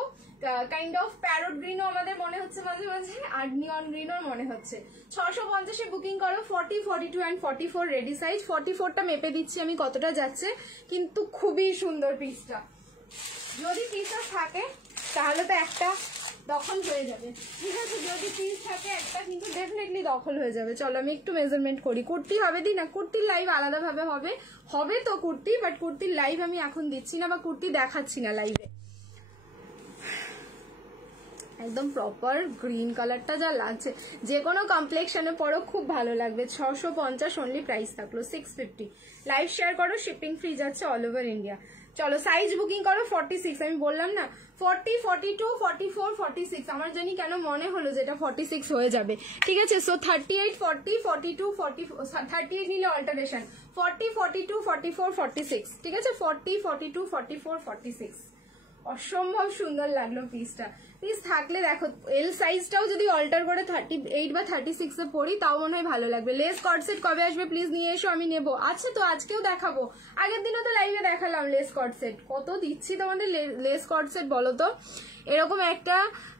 কাইন্ড অফ প্যারট গ্রিনও আমাদের মনে হচ্ছে মাঝে মাঝে, আর নিয়ন গ্রিনও মনে হচ্ছে। 650-এ বুকিং করো। 40 42 অ্যান্ড 44 রেডি সাইজ। 44টা মেপে দিচ্ছি আমি কতটা যাচ্ছে, কিন্তু খুবই সুন্দর পিসটা। যদি পিসটা থাকে তাহলে তো একটা দখল হয়ে যাবে, ঠিক আছে, যদি পিস থাকে একটা কিন্তু ডেফিনেটলি দখল হয়ে যাবে। চলো আমি একটু মেজারমেন্ট করি। কুর্তি হবে দি না, কুর্তির লাইভ আলাদাভাবে হবে, হবে তো কুর্তি, বাট কুর্তির লাইভ আমি এখন দিচ্ছি না, বা কুর্তি দেখাচ্ছি না লাইভে। একদম প্রপার গ্রিন কালারটা যা লাগছে, যে কোনো কমপ্লেক্সনে পরো খুব ভালো লাগবে। 650 অনলি প্রাইস থাকলো। 650। লাইভ শেয়ার করো, শিপিং ফ্রি যাচ্ছে অল ওভার ইন্ডিয়া। চলো সাইজ বুকিং করো। 46 আমি বললাম না, 40 42 44 46। আমার জানি কেন মনে হলো যে এটা 46 হয়ে যাবে, ঠিক আছে। সো 38 40 42 44, 38 নিলে অল্টারেশন, 40 42 44 46, ঠিক আছে। 40 42 44 46। অসম্ভব সুন্দর লাগলো পিসটা। পিস থাকলে দেখো, এল সাইজটাও যদি অল্টার করে 38 বা 36-এ পরি তাও মনে হয় ভালো লাগবে। লেস কর্ডসেট কবে আসবে প্লিজ নিয়ে এসো, আমি নেবো। আচ্ছা তো আজকেও দেখাবো, আগের দিনও তো লাইভে দেখালাম লেস কর্ডসেট। কত দিচ্ছি তোমাদের লেস কর্ডসেট বলো তো। এরকম একটা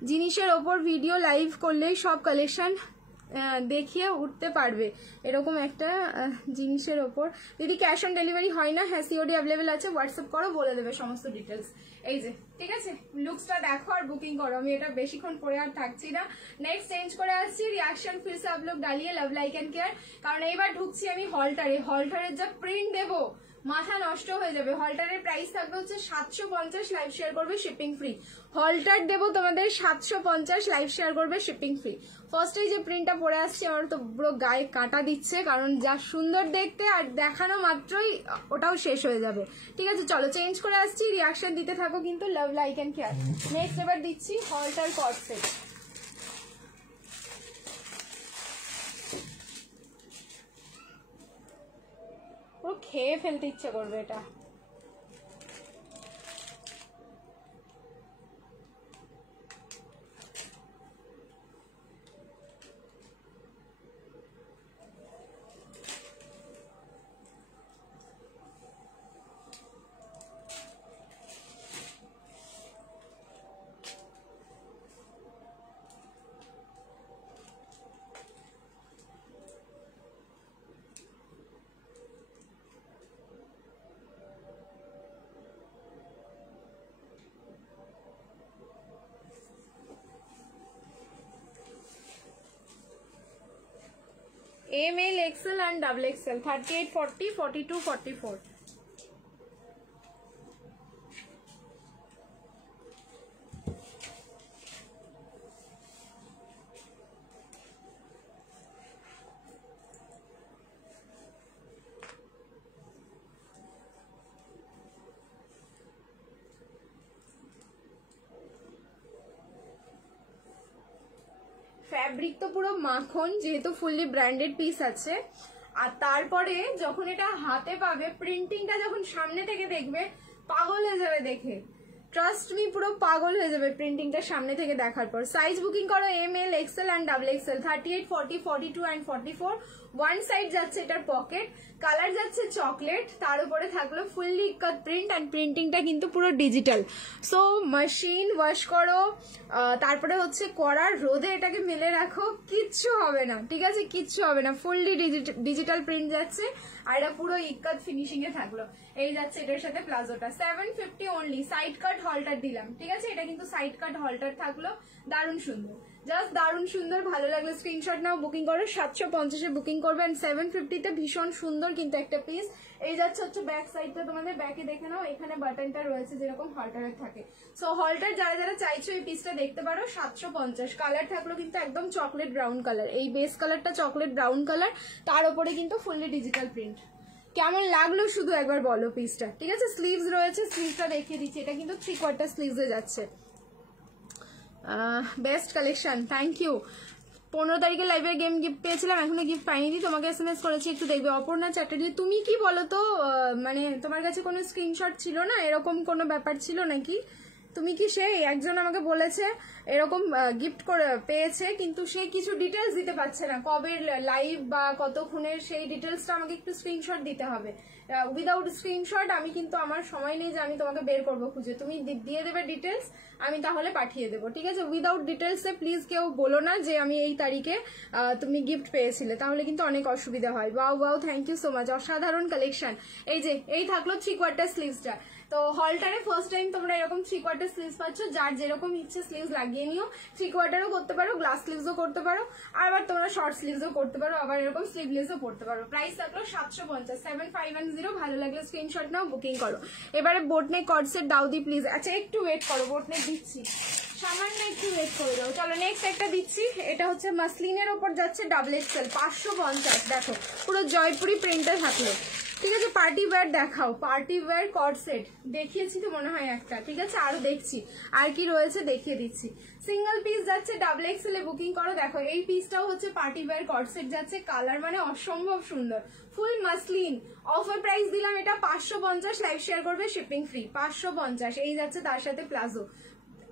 জিনিসের ওপর ভিডিও লাইভ করলেই সব কালেকশন দেখিয়ে উঠতে পারবে, এরকম একটা জিনিসের ওপর। যদি ক্যাশ অন ডেলিভারি হয় না, হ্যাঁ সিওডি অ্যাভেলেবেল আছে, হোয়াটসঅ্যাপ করো, বলে দেবে সমস্ত ডিটেলস। এই যে, ঠিক আছে, লুকসটা দেখো আর বুকিং করো। আমি এটা বেশিক্ষণ পরে আর থাকছি না, নেক্সট চেঞ্জ করে আসছি। রিয়াকশন ফির সে আপ লোক ডালিয়ে, লাভ লাইক এন্ড কেয়ার। কারণ এইবার ঢুকছি আমি হলটারে, হলটারের যা প্রিন্ট দেবো মাথা নষ্ট হয়ে যাবে। হলটারের প্রাইস থাকবে হচ্ছে 750, লাইভ শেয়ার করবে শিপিং ফ্রি। হলটার দেবো তোমাদের 750, লাইভ শেয়ার করবে শিপিং ফ্রি। ফার্স্টে যে প্রিন্টটা পরে আসছে আমার তো পুরো গায়ে কাটা দিচ্ছে, কারণ যা সুন্দর দেখতে, আর দেখানো মাত্রই ওটাও শেষ হয়ে যাবে, ঠিক আছে। চলো চেঞ্জ করে আসছি, রিয়াকশন দিতে থাকো কিন্তু, love like and care. Next এবার দিচ্ছি হলটার কর্ডসেট। পুরো খেয়ে ফেলতে ইচ্ছে করবে এটা। ML, XL and double XL, 38, 40, 42, 44. Fabric তো পুরো মাখন, যেহেতু ফুললি ব্র্যান্ডেড পিস আছে। আর তারপরে যখন এটা হাতে পাবে, প্রিন্টিংটা যখন সামনে থেকে দেখবে পাগল হয়ে যাবে দেখে, ট্রাস্ট মি, পুরো পাগল হয়ে যাবে প্রিন্টিংটা সামনে থেকে দেখার পর। সাইজ বুকিং করো ML, XL and double XL, 38, 40, 42 and 44। One side যাচ্ছে এটার পকেট, কালার যাচ্ছে চকলেট, তার উপরে থাকলো ফুললি ইক্কাত প্রিন্ট, অ্যান্ড প্রিন্টিংটা কিন্তু পুরো ডিজিটাল। সো মেশিন ওয়াশ করো, তারপরে হচ্ছে করার রোদে এটাকে মেলে রাখো, কিচ্ছু হবে না, ঠিক আছে, কিচ্ছু হবে না, ফুললি ডিজিটাল প্রিন্ট যাচ্ছে। আর এটা পুরো ইক্কাত ফিনিশিং এ থাকলো। এই যাচ্ছে এটার সাথে প্লাজোটা, 750 অনলি। সাইড কাট হলটার দিলাম, ঠিক আছে, এটা কিন্তু সাইড কাট হলটার থাকলো, দারুণ সুন্দর, জাস্ট দারুণ সুন্দর। ভালো লাগলে স্ক্রিনশট নাও, বুকিং করো, 750-এ বুকিং করবে। 750-তে ভীষণ সুন্দর কিন্তু একটা পিস। এই যাচ্ছে হচ্ছে ব্যাক সাইডটা, তোমাদের ব্যাকে দেখে নাও, এখানে বাটনটা রয়েছে যেরকম হলটারের থাকে। সো হলটার যারা যারা চাইছো এই পিসটা দেখতে পারো, 750। কালার থাকলো কিন্তু একদম চকলেট ব্রাউন কালার, এই বেস কালারটা চকলেট ব্রাউন কালার, তার উপরে কিন্তু ফুললি ডিজিটাল প্রিন্ট। কেমন লাগলো শুধু একবার বলো পিসটা, ঠিক আছে। স্লিভস রয়েছে, স্লিভসটা দেখিয়ে দিচ্ছি, এটা কিন্তু 3/4 স্লিভসে যাচ্ছে। Best collection, thank you. 15 তারিখে লাইভে গেম গিফট পেয়েছিলাম, এখনো গিফট পাইনি, তোমাকে SMS করেছি, একটু দেখবে। অপর্ণা চ্যাটার্জি, তুমি কি বলো তো, মানে তোমার কাছে কোনো স্ক্রিনশট ছিল না, এরকম কোনো ব্যাপার ছিল নাকি? তুমি কি সেই একজন আমাকে বলেছে এরকম গিফট করে পেয়েছে, কিন্তু সে কিছু ডিটেলস দিতে পারছে না, কবে লাইভ বা কতক্ষণের, সেই ডিটেলসটা আমাকে একটু স্ক্রিনশট দিতে হবে। উইদাউট স্ক্রিনশট আমি কিন্তু, আমার সময় নেই যে আমি তোমাকে বের করবো খুঁজে, তুমি দিয়ে দেবে ডিটেলস, আমি তাহলে পাঠিয়ে দেবো, ঠিক আছে। উইদাউট ডিটেলসে প্লিজ কেউ বলো না যে আমি এই তারিখে তুমি গিফট পেয়েছিলে, তাহলে কিন্তু অনেক অসুবিধা হয়। Wow wow, thank you so much, অসাধারণ কালেকশন। এই যে এই থাকলো 3/4 স্লিভসটা। তো হলটারে ফার্স্ট টাইম তোমরা এরকম 3/4 স্লিভস পাচ্ছ, যার যেরকম ইচ্ছে স্লিভস লাগিয়ে নিও। 3/4ও করতে পারো, গ্লাস স্লিভসও করতে পারো, আবার তোমরা শর্ট স্লিভসও করতে পারো, আবার এরকম স্লিভলেসও পড়তে পারো। প্রাইস থাকলো 750, 7510। ভালো লাগলে স্ক্রিনশট নাও, বুকিং করো। এবারে বোটনেক কর্ডসেট দাও দি প্লিজ। আচ্ছা একটু ওয়েট করো, বোটনেক দিচ্ছি, সামান্য একটু ওয়েট করে দাও। চলো নেক্সট একটা দিচ্ছি, এটা হচ্ছে মাসলিনের ওপর যাচ্ছে, ডাবল XL, 550। দেখো পুরো জয়পুরি প্রিন্টে থাকলো, ঠিক আছে। পার্টি ওয়্যার দেখাও, পার্টি ওয়্যার কর্ডসেট দেখিয়েছি তো মনে হয় একটা, ঠিক আছে, আরো দেখছি আর কি রয়েছে দেখিয়ে দিচ্ছি। সিঙ্গেল পিস যাচ্ছে, ডাবল XL এ বুকিং করো। দেখো এই পিসটাও হচ্ছে পার্টি ওয়্যার কর্ডসেট যাচ্ছে, কালার মানে অসম্ভব সুন্দর, ফুল মাসলিন। অফার প্রাইস দিলাম এটা 550, লাইভ শেয়ার করবে, শিপিং ফ্রি, 550। এই যাচ্ছে তার সাথে প্লাজো,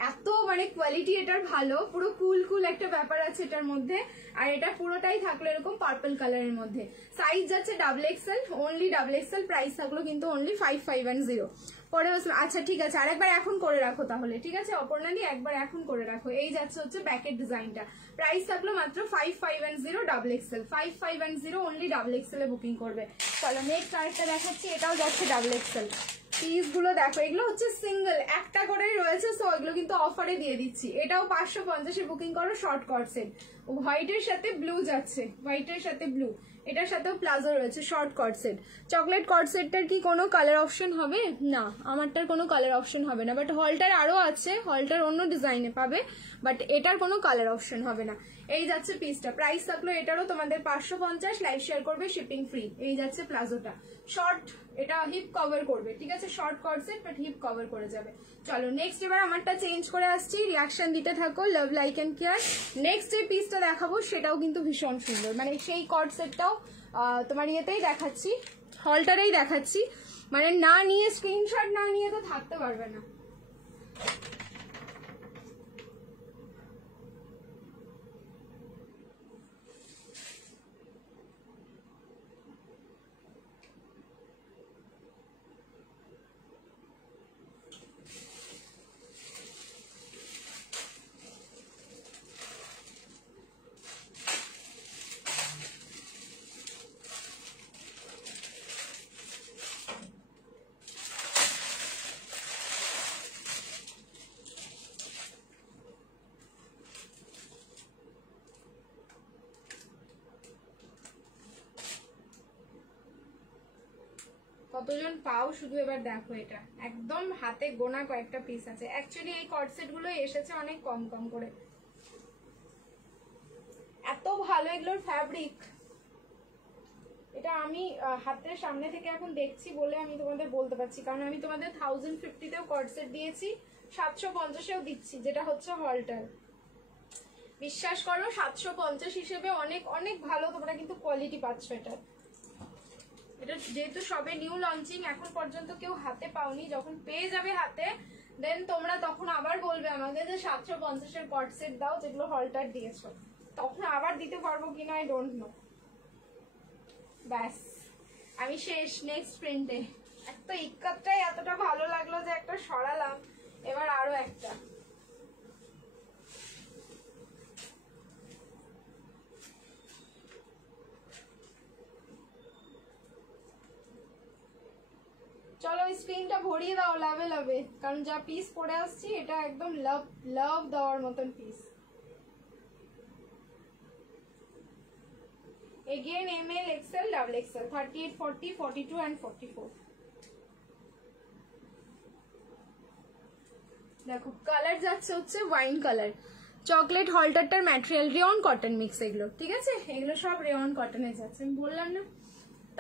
এত মানে কোয়ালিটি এটার ভালো, পুরো কুল কুল একটা ব্যাপার আছে এটার মধ্যে। আর এটা পুরোটাই থাকলো এরকম পার্পল কালারের মধ্যে। সাইজ যাচ্ছে double XL, only double XL। Price থাকলো কিন্তু অনলি 5510। পরে আচ্ছা ঠিক আছে, আরেকবার এখন করে রাখো তাহলে, ঠিক আছে অপর্ণাদি, একবার এখন করে রাখো। এই যাচ্ছে হচ্ছে ব্যাকের ডিজাইনটা, প্রাইস থাকলো মাত্র 5510, double XL, 5510 only double XL এ বুকিং করবে। চলো নেক্সট আরেকটা দেখাচ্ছি, এটাও যাচ্ছে ডাবল XL। পিস গুলো দেখো, এগুলো হচ্ছে সিঙ্গেল, একটা করেই রয়েছে, সো এগুলো কিন্তু অফারে দিয়ে দিচ্ছি। এটাও 550-এ বুকিং করো, শর্ট কট সেট, হোয়াইটের সাথে ব্লু যাচ্ছে, হোয়াইটের সাথে ব্লু, এটার সাথেও প্লাজো রয়েছে, শর্ট কট সেট। চকলেট কট সেটটার কি কোনো কালার অপশন হবে না? আমারটার কোনো কালার অপশন হবে না, বাট হলটার আরো আছে, হলটার অন্য ডিজাইনে পাবে, বাট এটার কোনো কালার অপশন হবে না। এই যাচ্ছে পিসটা, প্রাইস থাকলো এটারও তোমাদের 550, লাইভ শেয়ার করবে, শিপিং ফ্রি। এই যাচ্ছে প্লাজোটা, শর্ট, এটা হিপ কভার করবে, ঠিক আছে, short cut set but hip cover করে যাবে। চলো নেক্সট এবার আমারটা চেঞ্জ করে আসছি, রিয়াকশন দিতে থাকো, love like and care. Next যে পিসটা দেখাবো সেটাও কিন্তু ভীষণ সুন্দর, মানে সেই কট সেটটাও তোমার ইয়েতেই দেখাচ্ছি, হলটারেই দেখাচ্ছি, মানে না নিয়ে স্ক্রিনশট না নিয়ে তো থাকতে পারবে না। কতজন পাও শুধু এবার দেখো, এটা একদম হাতে গোনা কয়েকটা পিস আছে। অ্যাকচুয়ালি এই কর্ড সেট গুলো এসেছে অনেক কম কম করে, এত ভালো এগুলোর ফ্যাব্রিক। এটা আমি হাতের সামনে থেকে এখন দেখছি বলে আমি তোমাদের বলতে পারছি, কারণ আমি তোমাদের 1050তেও কর্ড সেট দিয়েছি, 750এও দিচ্ছি, যেটা হচ্ছে হলটার। বিশ্বাস করো 750 হিসেবে অনেক অনেক ভালো তোমরা কিন্তু কোয়ালিটি পাচ্ছ। এটা যেহেতু সবে নিউ লঞ্চিং, এখন পর্যন্ত কেউ হাতে পাওনি, যখন পেয়ে যাবে হাতে দেন তোমরা তখন আবার বলবে আমাকে যে 750-এর কর্ড সেট দাও যেগুলো হলটার দিয়েছো, তখন আবার দিতে পারবো কিনা আই ডোন্ট নো। ব্যাস আমি শেষ। নেক্সট প্রিন্টে একটা ইক্কাতটাই এতটা ভালো লাগলো যে একটা সরালাম, এবার আরো একটা। চলো স্ক্রিনটা ভরিয়ে দাও লাভে লাভে, কারণ যা পিস পরে আসছি এটা একদম লাভ লাভ দেওয়ার মতন piece. Again ML, XL, double XL, 38, 40, 42 and 44. দেখো কালার যাচ্ছে হচ্ছে ওয়াইন কালার, চকলেট হলটারটার ম্যাটেরিয়াল রেয়ন কটন মিক্স, এগুলো ঠিক আছে, এগুলো সব রেয়ন কটনে যাচ্ছে। আমি বললাম না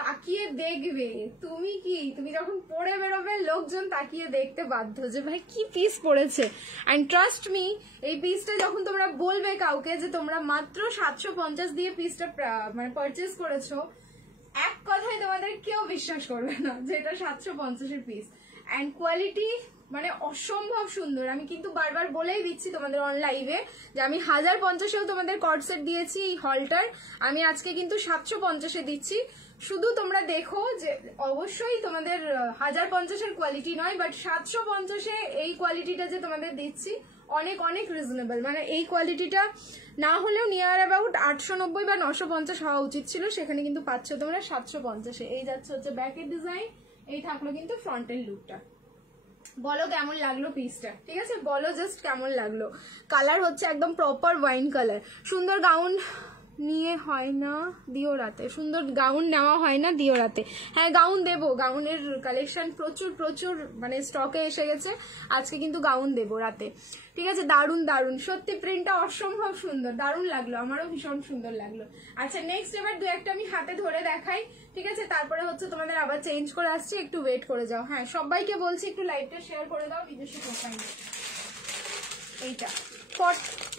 তাকিয়ে দেখবে, তুমি কি তুমি যখন পরে বেরোবে লোকজন তাকিয়ে দেখতে বাধ্য যে ভাই কি পিস পড়েছে। অ্যান্ড ট্রাস্ট মি, এই পিসটা যখন তোমরা বলবে কাউকে যে তোমরা মাত্র 750 দিয়ে পিসটা মানে পারচেস করেছো, এক কথায় তোমাদের কেউ বিশ্বাস করবে না যে এটা 750-এর পিস। অ্যান্ড কোয়ালিটি মানে অসম্ভব সুন্দর। আমি কিন্তু বারবার বলেই দিচ্ছি তোমাদের অন লাইভে যে আমি 1050-এও তোমাদের কর্ড সেট দিয়েছি এই হলটার, আমি আজকে কিন্তু 750-এ দিচ্ছি। শুধু তোমরা দেখো যে অবশ্যই তোমাদের 1050-এর কোয়ালিটি নয়, বাট 750-এ এই কোয়ালিটিটা যে তোমাদের দিচ্ছি অনেক অনেক রিজনেবল। মানে এই কোয়ালিটিটা না হলেও নিয়ার অ্যাবাউট 890 বা 950 হওয়া উচিত ছিল, সেখানে কিন্তু পাচ্ছ তোমরা 750-এ। এই যাচ্ছে হচ্ছে ব্যাকের ডিজাইন, এই থাকলো কিন্তু ফ্রন্টের লুকটা। বলো কেমন লাগলো পিসটা, ঠিক আছে বলো জাস্ট কেমন লাগলো। কালার হচ্ছে একদম প্রপার ওয়াইন কালার। সুন্দর গাউন নিয়ে হয় না দিও রাতে, সুন্দর গাউন নেওয়া হয় না দিও রাতে। হ্যাঁ গাউন দেবো, গাউনের কালেকশন প্রচুর প্রচুর মানে স্টকে এসে গেছে, আজকে কিন্তু গাউন দেবো রাতে, ঠিক আছে। দারুন দারুন সত্যি, প্রিন্টটা অসম্ভব সুন্দর, দারুন লাগলো, আমারও ভীষণ সুন্দর লাগলো। আচ্ছা নেক্সট এবার দু একটা আমি হাতে ধরে দেখাই, ঠিক আছে, তারপরে হচ্ছে তোমাদের আবার চেঞ্জ করে আসছি, একটু ওয়েট করে যাও। হ্যাঁ সবাইকে বলছি একটু লাইভটা শেয়ার করে দাও নিজস্ব প্রোফাইলে। এইটা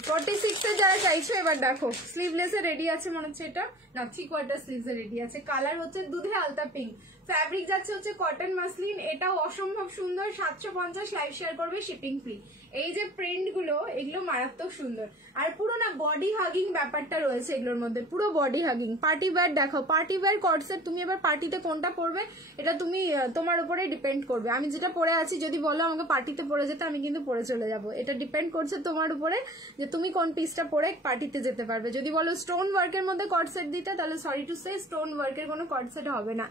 46-এ যারা চাইছো এবার দেখো, স্লিভলেসে রেডি আছে মনে হচ্ছে, এটা না 3/4 স্লিভসে রেডি আছে। কালার হচ্ছে দুধে আলতা পিঙ্ক, ফ্যাব্রিক যাচ্ছে হচ্ছে কটন মাসলিন, এটাও অসম্ভব সুন্দর। 750 লাইভ শেয়ার করবে, শিপিং ফ্রি। এই যে প্রিন্ট গুলো এগুলো মারাত্মক সুন্দর, আর পুরো না বডি হাগিং ব্যাপারটা রয়েছে এগুলোর মধ্যে, পুরো বডি হাগিং। পার্টি ওয়্যার দেখো, পার্টি ওয়্যার কর্ড সেট, তুমি এবার পার্টিতে কোনটা পরবে এটা তুমি তোমার উপরে ডিপেন্ড করবে। আমি যেটা পরে আছি যদি বলো আমাকে পার্টিতে পরে যেতে, আমি কিন্তু পরে চলে যাব, এটা ডিপেন্ড করছে তোমার উপরে যে তুমি কোন পিসটা পরে পার্টিতে যেতে পারবে। যদি বলো স্টোন ওয়ার্কের মধ্যে কর্ড সেট দিতে, তাহলে সরি টু সে স্টোন ওয়ার্কের কোনো কর্ড সেট হবে না।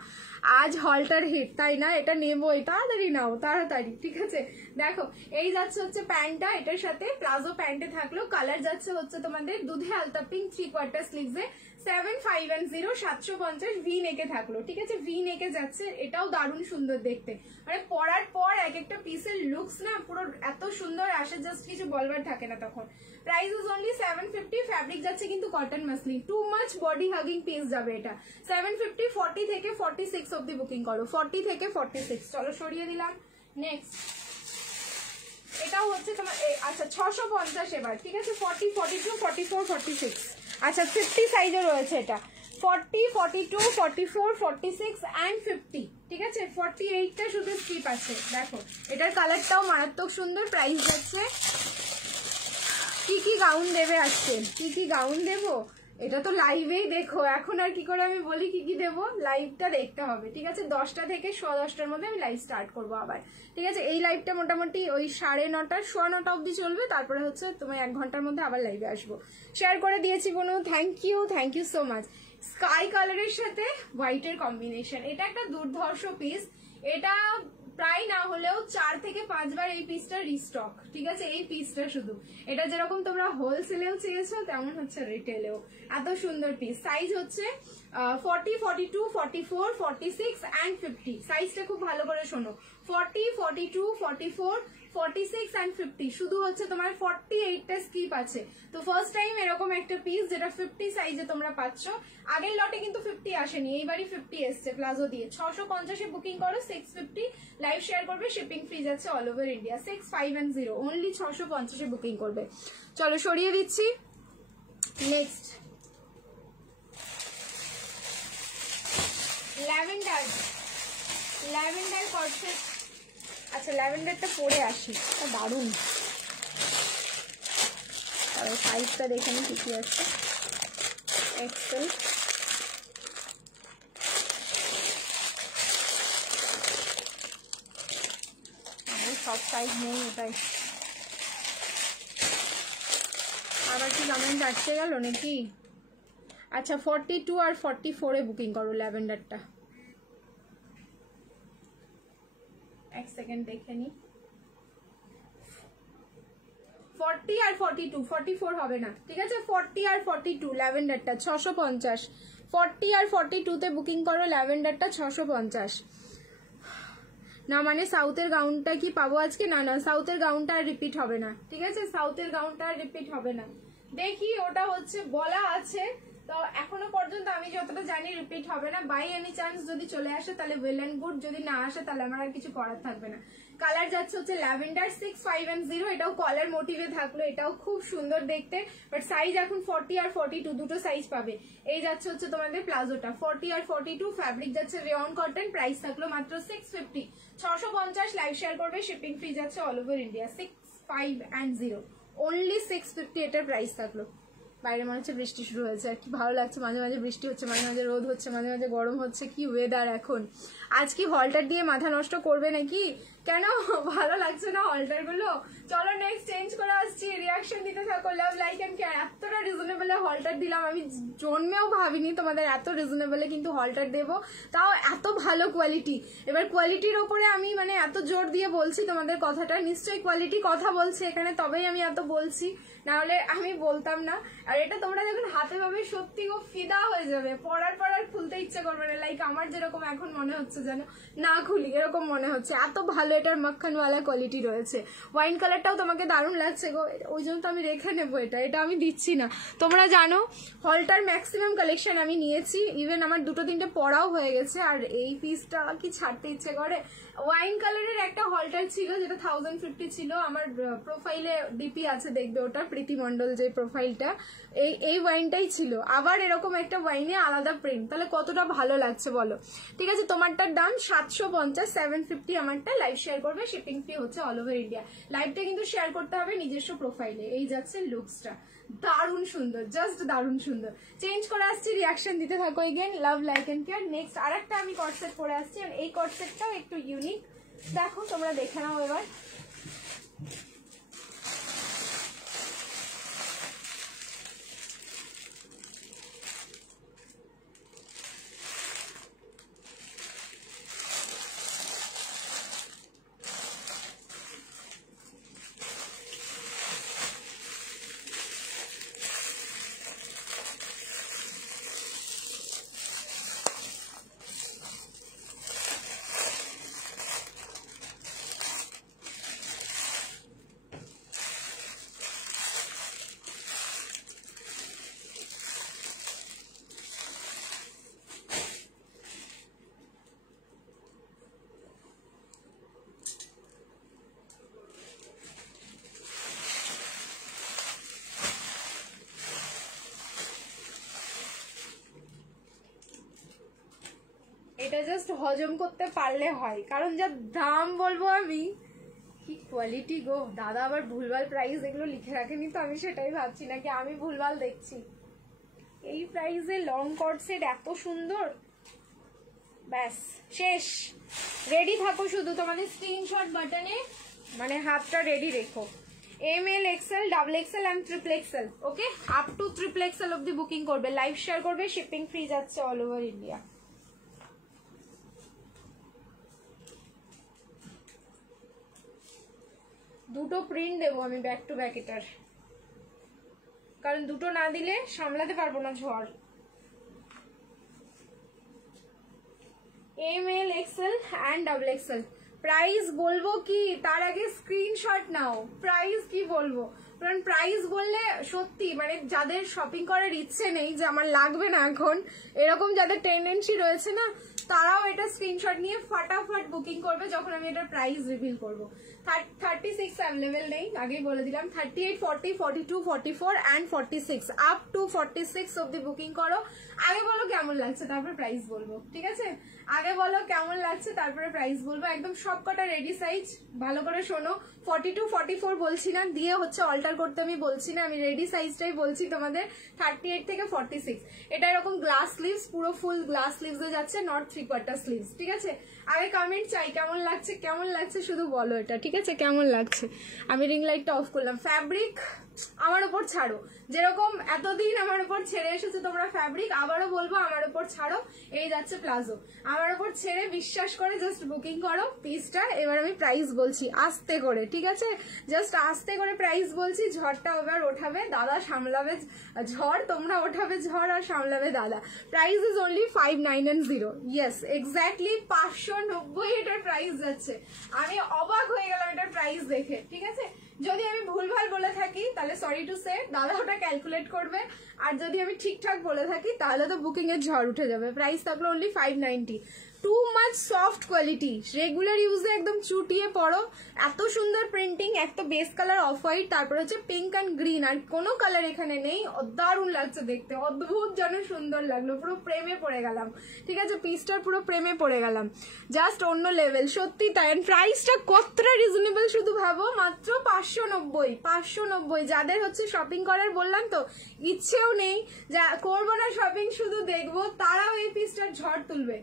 আজ হলটার হিট তাই না, এটা নেবোই, তাড়াতাড়ি নাও তাড়াতাড়ি, ঠিক আছে। দেখো এই যাচ্ছে হচ্ছে প্যান্টটা, এটার সাথে প্লাজো প্যান্টে থাকলো। কালার যাচ্ছে হচ্ছে তোমাদের দুধে আলতা পিঙ্ক, 3/4 স্লিভসে, 7510 750 ভি নেকে থাকলো, ঠিক আছে, ভি নেকে যাচ্ছে। এটাও দারুণ সুন্দর দেখতে, মানে পরার পর এক একটা পিসের লুকস না পুরো এত সুন্দর আসে, জাস্ট কিছু বলবার থাকে না তখন। প্রাইস ইজ অনলি 750, ফ্যাব্রিক যাচ্ছে কিন্তু cotton muslin, too much body hugging piece যাবে এটা। 750, 40 থেকে 46 অব্দি বুকিং করো, 40 থেকে 46। চলো সরিয়ে দিলাম। নেক্সট এটাও হচ্ছে তোমার আচ্ছা 650 এবার, ঠিক আছে, 40, 42, 44, 46, আচ্ছা 50 সাইজে রয়েছে এটা, 40, 42, 44, 46 and 50, ঠিক আছে। 48টা শুধু স্কিপ আছে। দেখো এটার কালারটাও মারাত্মক সুন্দর। প্রাইস যাচ্ছে, কি কি গাউন দেবে আজকে, কি কি গাউন দেবো এটা তো লাইভেই দেখো, এখন আর কি করে আমি বলি কি কি দেবো, লাইভটা দেখতে হবে, ঠিক আছে। 10টা থেকে 10:15টার মধ্যে আমি লাইভ স্টার্ট করবো আবার, ঠিক আছে। এই লাইভটা মোটামুটি ওই 9:30 9:15 অব্দি চলবে, তারপরে হচ্ছে তোমার 1 ঘন্টার মধ্যে আবার লাইভে আসবো। শেয়ার করে দিয়েছি বোনু, thank you so much. Sky কালারের সাথে হোয়াইটের কম্বিনেশন, এটা একটা দুর্ধর্ষ পিস। এটা প্রায় না হলেও 4 থেকে 5 বার এই পিসটা রিস্টক, ঠিক আছে? এই পিসটা শুধু, এটা যেরকম তোমরা হোলসেলেও চেয়েছো তেমন হচ্ছে রিটেলেও। এত সুন্দর পিস। সাইজ হচ্ছে 40, 42, 44, 46 and 50। সাইজটা খুব ভালো করে শোনো, 40, 42, 44, 46 and 50। শুধু হচ্ছে তোমার 48টা স্কিপ আছে। তো ফার্স্ট টাইম এরকম একটা পিস যেটা 50 সাইজে তোমরা পাচ্ছ। আগের লটে কিন্তু 50 আসেনি, এইবারই 50 এসছে প্লাজো দিয়ে। 650 এ বুকিং করো, 650 লাইভ শেয়ার করবে, শিপিং ফ্রি যাচ্ছে অল ওভার ইন্ডিয়া। 6510 অনলি 650 এ বুকিং করবে। চলো সরিয়ে দিচ্ছি। Next lavender, lavender corset. আচ্ছা ল্যাভেন্ডারটা পরে আসি, দারুণ। সাইজটা দেখে নি কি আছে। এক্সেল, সব সাইজ নেই এটাই। আবার কি কমেন্ট আসতে গেল নাকি? আচ্ছা 42 আর 44 এ বুকিং করো ল্যাভেন্ডারটা। এক সেকেন্ড দেখে নি। 40 আর 42, 44 হবে না, ঠিক আছে? 40 আর 42 ল্যাভেন্ডারটা 650। 40 আর 42 তে বুকিং করো ল্যাভেন্ডারটা 650। না মানে সাউথের গাউনটা কি পাবো আজকে? না না, সাউথের গাউনটা আর রিপিট হবে না, ঠিক আছে? সাউথের গাউনটা আর রিপিট হবে না। দেখি, ওটা হচ্ছে বলা আছে, তো এখনো পর্যন্ত আমি যতটা জানি রিপিট হবে না। বাই এনি চান্স যদি চলে আসে তাহলে ওয়েল এন্ড গুড, যদি না আসে তাহলে আমার আর কিছু করার থাকবে না। কালার যাচ্ছে হচ্ছে ল্যাভেন্ডার 6510, এটাও কলার মোটিভে থাকলো, এটাও খুব সুন্দর দেখতে। বাট সাইজ এখন 40 আর 42 দুটো সাইজ পাবে। এই যাচ্ছে হচ্ছে তোমাদের প্লাজোটা 40 আর 42, ফ্যাব্রিক যাচ্ছে রেয়ন কটন, প্রাইস থাকলো মাত্র 650। 650 লাইভ শেয়ার করবে, শিপিং ফ্রি যাচ্ছে অল ওভার ইন্ডিয়া। 6510 অনলি 650 এটার প্রাইস থাকলো। বাইরে মনে হচ্ছে বৃষ্টি শুরু হয়েছে, আর কি ভালো লাগছে। মাঝে মাঝে বৃষ্টি হচ্ছে, মাঝে মাঝে রোদ হচ্ছে, মাঝে মাঝে গরম হচ্ছে, কি ওয়েদার এখন। আজ কি হলটার দিয়ে মাথা নষ্ট করবে নাকি? কেন ভালো লাগছে না হলটার গুলো? চলো নেক্সট চেঞ্জ করে আসছি, রিয়াকশন দিতে থাকো। লাভ লাইক এন্ড কেয়ার এতটা রিজনেবলে হলটার দিলাম, আমি জন্মেও ভাবিনি তোমাদের এত রিজনেবলে কিন্তু হলটার দেবো, তাও এত ভালো কোয়ালিটি। এবার কোয়ালিটির ওপরে আমি মানে এত জোর দিয়ে বলছি তোমাদের কথাটা, নিশ্চয়ই কোয়ালিটি কথা বলছে এখানে, তবেই আমি এত বলছি, না হলে আমি বলতাম না। আর এটা তোমরা যখন হাতে পাবে সত্যি গো ফিদা হয়ে যাবে, পরার পর আর খুলতে ইচ্ছে করবে না। লাইক আমার যেরকম এখন মনে হচ্ছে যেন না খুলি এরকম মনে হচ্ছে, এত ভালো এটার মাখনওয়ালা কোয়ালিটি রয়েছে। ওয়াইন কালারটাও তোমাকে দারুণ লাগছে গো, ওই জন্য তো আমি রেখে নেবো এটা, এটা আমি দিচ্ছি না। তোমরা জানো হলটার ম্যাক্সিমাম কালেকশন আমি নিয়েছি, ইভেন আমার 2-3টে পরাও হয়ে গেছে। আর এই পিসটা কি ছাড়তে ইচ্ছে করে। ওয়াইন কালারের একটা হলটার ছিল যেটা 1050 ছিল, আমার প্রোফাইলে ডিপি আছে দেখবে, ওটা প্রীতি মন্ডল যে প্রোফাইলটা, এই ওয়াইনটাই ছিল। আবার এরকম একটা ওয়াইনে আলাদা প্রিন্ট, তাহলে কতটা ভালো লাগছে বলো। ঠিক আছে, তোমারটার দাম 750, 750 আমারটা। লাইভ শেয়ার করবে, শিপিং ফ্রি হচ্ছে অল ওভার ইন্ডিয়া। লাইভটা কিন্তু শেয়ার করতে হবে নিজস্ব প্রোফাইলে। এই যাচ্ছে লুকসটা, দারুণ সুন্দর, জাস্ট দারুণ সুন্দর। চেঞ্জ করে আসছি, রিয়াকশন দিতে থাকো again. Love like and care. Next আর একটা আমি কটসেট পরে আসছি, আর এই কটসেটটাও একটু ইউনিক, দেখো তোমরা দেখে নাও এবার। এটা জাস্ট হজম করতে পারলে হয়, কারণ যা দাম বলবো আমি, কি কোয়ালিটি গো। দাদা আবার ভুলভাল প্রাইস এগুলো লিখে রাখেনি তো, আমি সেটাই ভাবছি নাকি আমি ভুলভাল দেখছি। এই প্রাইসে লং কট সেট এত সুন্দর, ব্যাস শেষ। রেডি থাকো শুধু, তোমাদের স্ক্রিনশট বাটনে মানে হাতটা রেডি রেখো। ML, XL, XXL and XXL, okay? Up to XXL অব্দি বুকিং করবে, লাইভ শেয়ার করবে, শিপিং ফ্রি যাচ্ছে অল ওভার ইন্ডিয়া। দুটো প্রিন্ট দেবো আমি ব্যাক টু ব্যাক এটার, কারণ দুটো না দিলে সামলাতে পারবো না ঝড়। ML XL and XXL। Price বলবো কি তার আগে স্ক্রিনশট নাও। প্রাইস কি বলবো, কারণ প্রাইস বললে সত্যি মানে যাদের শপিং করার ইচ্ছে নেই যে আমার লাগবে না এখন, এরকম যাদের টেন্ডেন্সি রয়েছে না, তারাও এটা স্ক্রিনশট নিয়ে ফটাফট বুকিং করবে যখন আমি এটার প্রাইস রিভিল করবো। 36 অ্যাভেলেবেল নেই, আগেই বলে দিলাম। 38, 40, 42, 44 অ্যান্ড 46 আপ টু 46 অব্দি বুকিং করো। আগে বলো কেমন লাগছে তারপরে প্রাইস বলবো, ঠিক আছে? আগে বলো কেমন লাগছে তারপরে প্রাইস বলবো। একদম সবকটা রেডি সাইজ, ভালো করে শোনো। 42, 44 বলছি না, দিয়ে হচ্ছে অল্টার করতে আমি বলছি না, আমি রেডি সাইজটাই বলছি তোমাদের। 38 থেকে 46 এটা এরকম গ্লাস স্লিভস, পুরো ফুল গ্লাস স্লিভসে যাচ্ছে, নট 3/4 স্লিভস, ঠিক আছে? আগে কমেন্ট চাই কেমন লাগছে, কেমন লাগছে শুধু বলো এটা, ঠিক আছে? কেমন লাগছে? আমি রিং লাইটটা অফ করলাম। ফ্যাব্রিক আমার উপর ছাড়ো, যেরকম এতদিন আমার উপর ছেড়ে এসেছে তোমরা ফ্যাব্রিক, আবারও বলবো আমার উপর ছাড়ো। এই যাচ্ছে প্লাজো, আমার উপর ছেড়ে বিশ্বাস করে জাস্ট বুকিং করো পিসটা। এবার আমি প্রাইস বলছি আস্তে করে, ঠিক আছে? জাস্ট আস্তে করে প্রাইস বলছি। ঝড়টা এবার ওঠাবে দাদা, সামলাবে ঝড়, তোমরা ওঠাবে ঝড় আর সামলাবে দাদা। Price is only 5990। Yes, exactly 590 এটার প্রাইস যাচ্ছে। আমি অবাক হয়ে গেলাম এটার প্রাইস দেখে, ঠিক আছে? যদি আমি ভুলভাল বলে থাকি তাহলে সরি টু সে, দাদা ওটা ক্যালকুলেট করবে। আর যদি আমি ঠিকঠাক বলে থাকি তাহলে তো বুকিং এর ঝড় উঠে যাবে। প্রাইস থাকলো only 590। Too much soft quality, regular ইউজে একদম চুটিয়ে পড়ো। এত সুন্দর প্রিন্টিং, একটা বেস কালার অফ হোয়াইট, তারপর হচ্ছে পিঙ্ক অ্যান্ড গ্রিন, আর কোনো কালার এখানে নেই। দারুণ লাগছে দেখতে, অদ্ভুত যেন সুন্দর লাগলো, পুরো প্রেমে পড়ে গেলাম, ঠিক আছে? পিসটার পুরো প্রেমে পড়ে গেলাম, জাস্ট অন্য লেভেল, সত্যি তাই। প্রাইসটা কতটা রিজনেবল শুধু ভাবো, মাত্র 590। 590 যাদের হচ্ছে শপিং করার বললাম তো ইচ্ছেও নেই, যা করবো না শপিং শুধু দেখবো, তারাও এই পিসটার ঝড় তুলবে,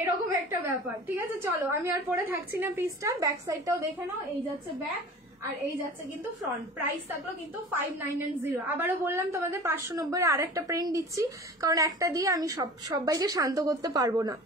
এরকম একটা ব্যাপার, ঠিক আছে? চলো আমি আর পরে থাকছি না পিসটা, ব্যাক সাইডটাও দেখে নাও। এই যাচ্ছে ব্যাক আর এই যাচ্ছে কিন্তু ফ্রন্ট। প্রাইস থাকলো কিন্তু 5990। আবারও বললাম তোমাদের 590 আর একটা প্রিন্ট দিচ্ছি, কারণ একটা দিয়ে আমি সবাইকে শান্ত করতে পারবো না।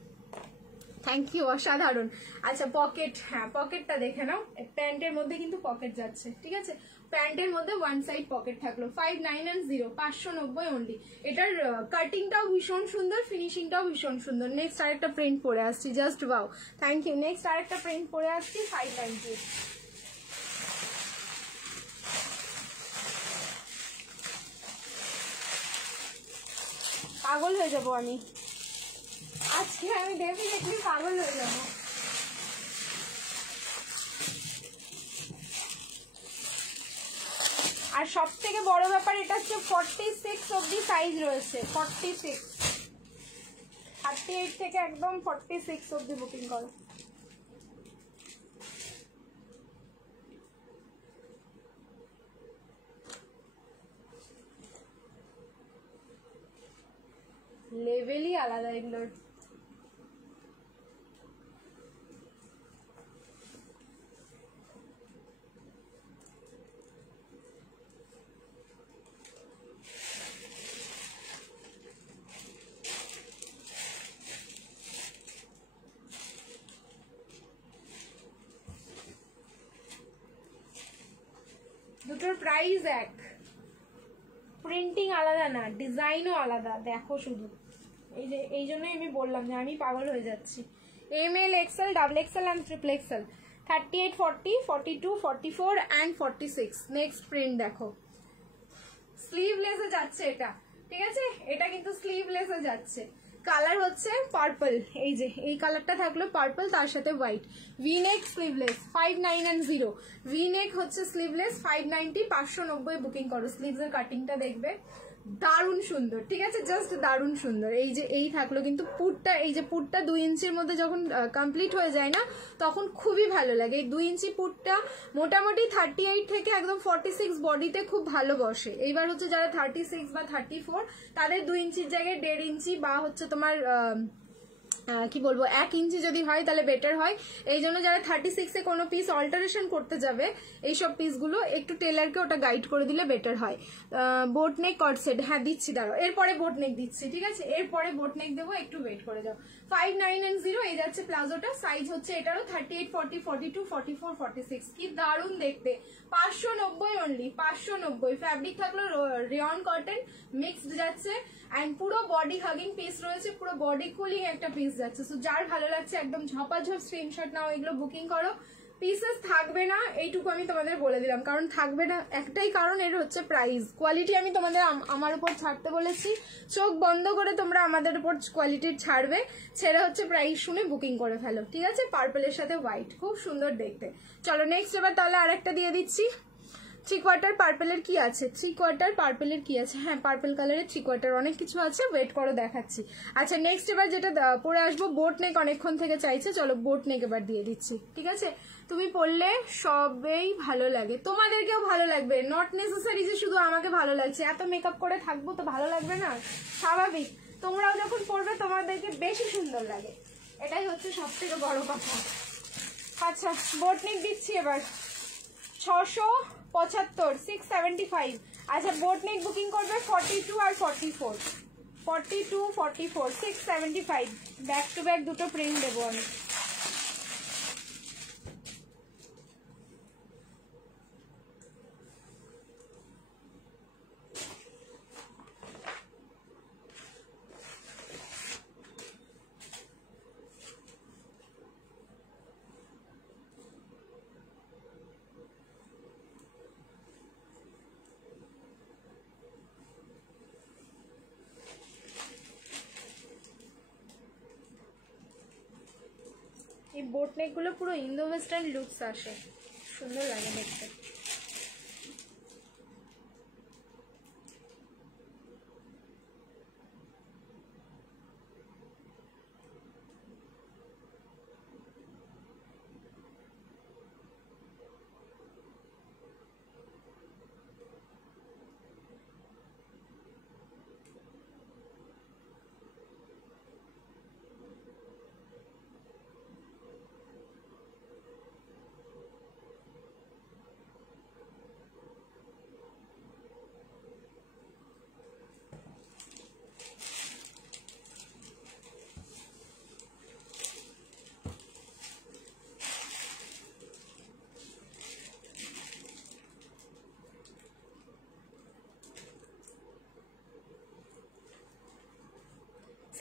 থ্যাংক ইউ, অসাধারণ। আচ্ছা পকেট, হ্যাঁ পকেটটা দেখে নাও, প্যান্টের মধ্যে কিন্তু পকেট যাচ্ছে, ঠিক আছে? প্যান্টের মধ্যে ওয়ান সাইড পকেট থাকলো। 5990, 590 অনলি। এটার কাটিংটাও ভীষণ সুন্দর, ফিনিশিংটাও ভীষণ সুন্দর। নেক্সট আরেকটা প্রিন্ট পরে আসছি, just wow, thank you. Next আরেকটা প্রিন্ট পরে আসছি 590। পাগল হয়ে যাবো আমি আজকে, আমি ডেফিনেটলি পাগল হয়ে যাবো। আর সব থেকে বড় ব্যাপার এটা হচ্ছে 46 অব্দি সাইজ রয়েছে। 46, 38 থেকে একদম 46 অব্দি বুকিং করো। লেভেলই আলাদা এগুলোর। দুটোর প্রাইস এক, প্রিন্টিং আলাদা না, ডিজাইনও আলাদা। দেখো শুধু, এই যে এই জন্যই আমি বললাম যে আমি পাগল হয়ে যাচ্ছি। ML XL, XXL and XXL, 38, 40, 42, 44 and 46। Next print দেখো, স্লিভলেসে যাচ্ছে এটা, ঠিক আছে? এটা কিন্তু স্লিভলেসে যাচ্ছে। কালার হচ্ছে পার্পল, এই যে এই কালারটা থাকলো পার্পল, তার সাথে হোয়াইট। V-neck sleeveless 5990। ভিনেক হচ্ছে স্লিভলেস 590, 590 বুকিং করো। স্লিভস এর কাটিংটা দেখবে দারুণ সুন্দর, ঠিক আছে? জাস্ট দারুণ সুন্দর। এই যে এই থাকলো কিন্তু পুটটা, এই যে পুটটা 2 ইঞ্চির মধ্যে যখন কমপ্লিট হয়ে যায় না, তখন খুবই ভালো লাগে। এই 2 ইঞ্চি পুটটা মোটামুটি 38 থেকে একদম 46 বডিতে খুব ভালো বসে। এইবার হচ্ছে যারা 36 বা 34 তাদের 2 ইঞ্চির জায়গায় 1.5 ইঞ্চি বা হচ্ছে তোমার কি বলবো 1 ইঞ্চি যদি হয় তাহলে বেটার হয়। এই জন্য যারা 36-এ কোনো পিস অল্টারেশন করতে যাবে এইসব পিসগুলো একটু টেলারকে ওটা গাইড করে দিলে বেটার হয়। বোট নেক কট সেট, হ্যাঁ দিচ্ছি, দাঁড়াও এরপরে বোট নেক দিচ্ছি, ঠিক আছে, এরপরে বোট নেক দেবো, একটু ওয়েট করে যাও। 5990 এই যাচ্ছে প্লাজোটা, সাইজ হচ্ছে এটারও 38, 40, 42, 44, 46। কি দারুণ দেখতে, 590 অনলি, 590। ফ্যাব্রিক থাকলো রেয়ন কটন মিক্সড যাচ্ছে, অ্যান্ড পুরো বডি হাগিং পিস রয়েছে, পুরো বডি কুলিং একটা পিস যাচ্ছে। সো যার ভালো লাগছে একদম ঝপাঝপ স্ক্রিনশট নাও, এগুলো বুকিং করো। পিসেস থাকবে না এইটুকু আমি তোমাদের বলে দিলাম, কারণ থাকবে না একটাই কারণ, এর হচ্ছে প্রাইস। কোয়ালিটি আমি তোমাদের আমার উপর ছাড়তে বলেছি, চোখ বন্ধ করে তোমরা আমাদের উপর কোয়ালিটির ছাড়বে, ছেড়ে হচ্ছে প্রাইস শুনে বুকিং করে ফেলো, ঠিক আছে। পার্পলের সাথে হোয়াইট, খুব সুন্দর দেখতে। চলো নেক্সট এবার তাহলে আরেকটা দিয়ে দিচ্ছি। 3/4 পার্পেলের কি আছে, 3/4 পার্পেলের কি আছে, হ্যাঁ পার্পেল কালারের 3/4 অনেক কিছু আছে, ওয়েট করো দেখাচ্ছি। আচ্ছা নেক্সট এবার যেটা পরে আসবো বোট নেক, অনেকক্ষণ থেকে চাইছে, চলো বোট নেক এবার দিয়ে দিচ্ছি, ঠিক আছে। তুমি পরলে সবেই ভালো লাগে, তোমাদেরকেও ভালো লাগবে, নট নেসেসারি যে শুধু আমাকে ভালো লাগছে, এত মেকআপ করে থাকবো তো ভালো লাগবে না, স্বাভাবিক। তোমরাও যখন পরবে তোমাদেরকে বেশি সুন্দর লাগে, এটাই হচ্ছে সব থেকে বড় কথা। আচ্ছা বোট নেক দিচ্ছি এবার 675, 675। আচ্ছা বোট নেক বুকিং করবে 42 আর 44, 42, 44, 675। ব্যাক টু ব্যাক দুটো প্রিন্ট দেবো আমি। এই বোট নেক গুলো পুরো ইন্দো ওয়েস্টার্ন লুকস আসে, সুন্দর লাগে দেখতে।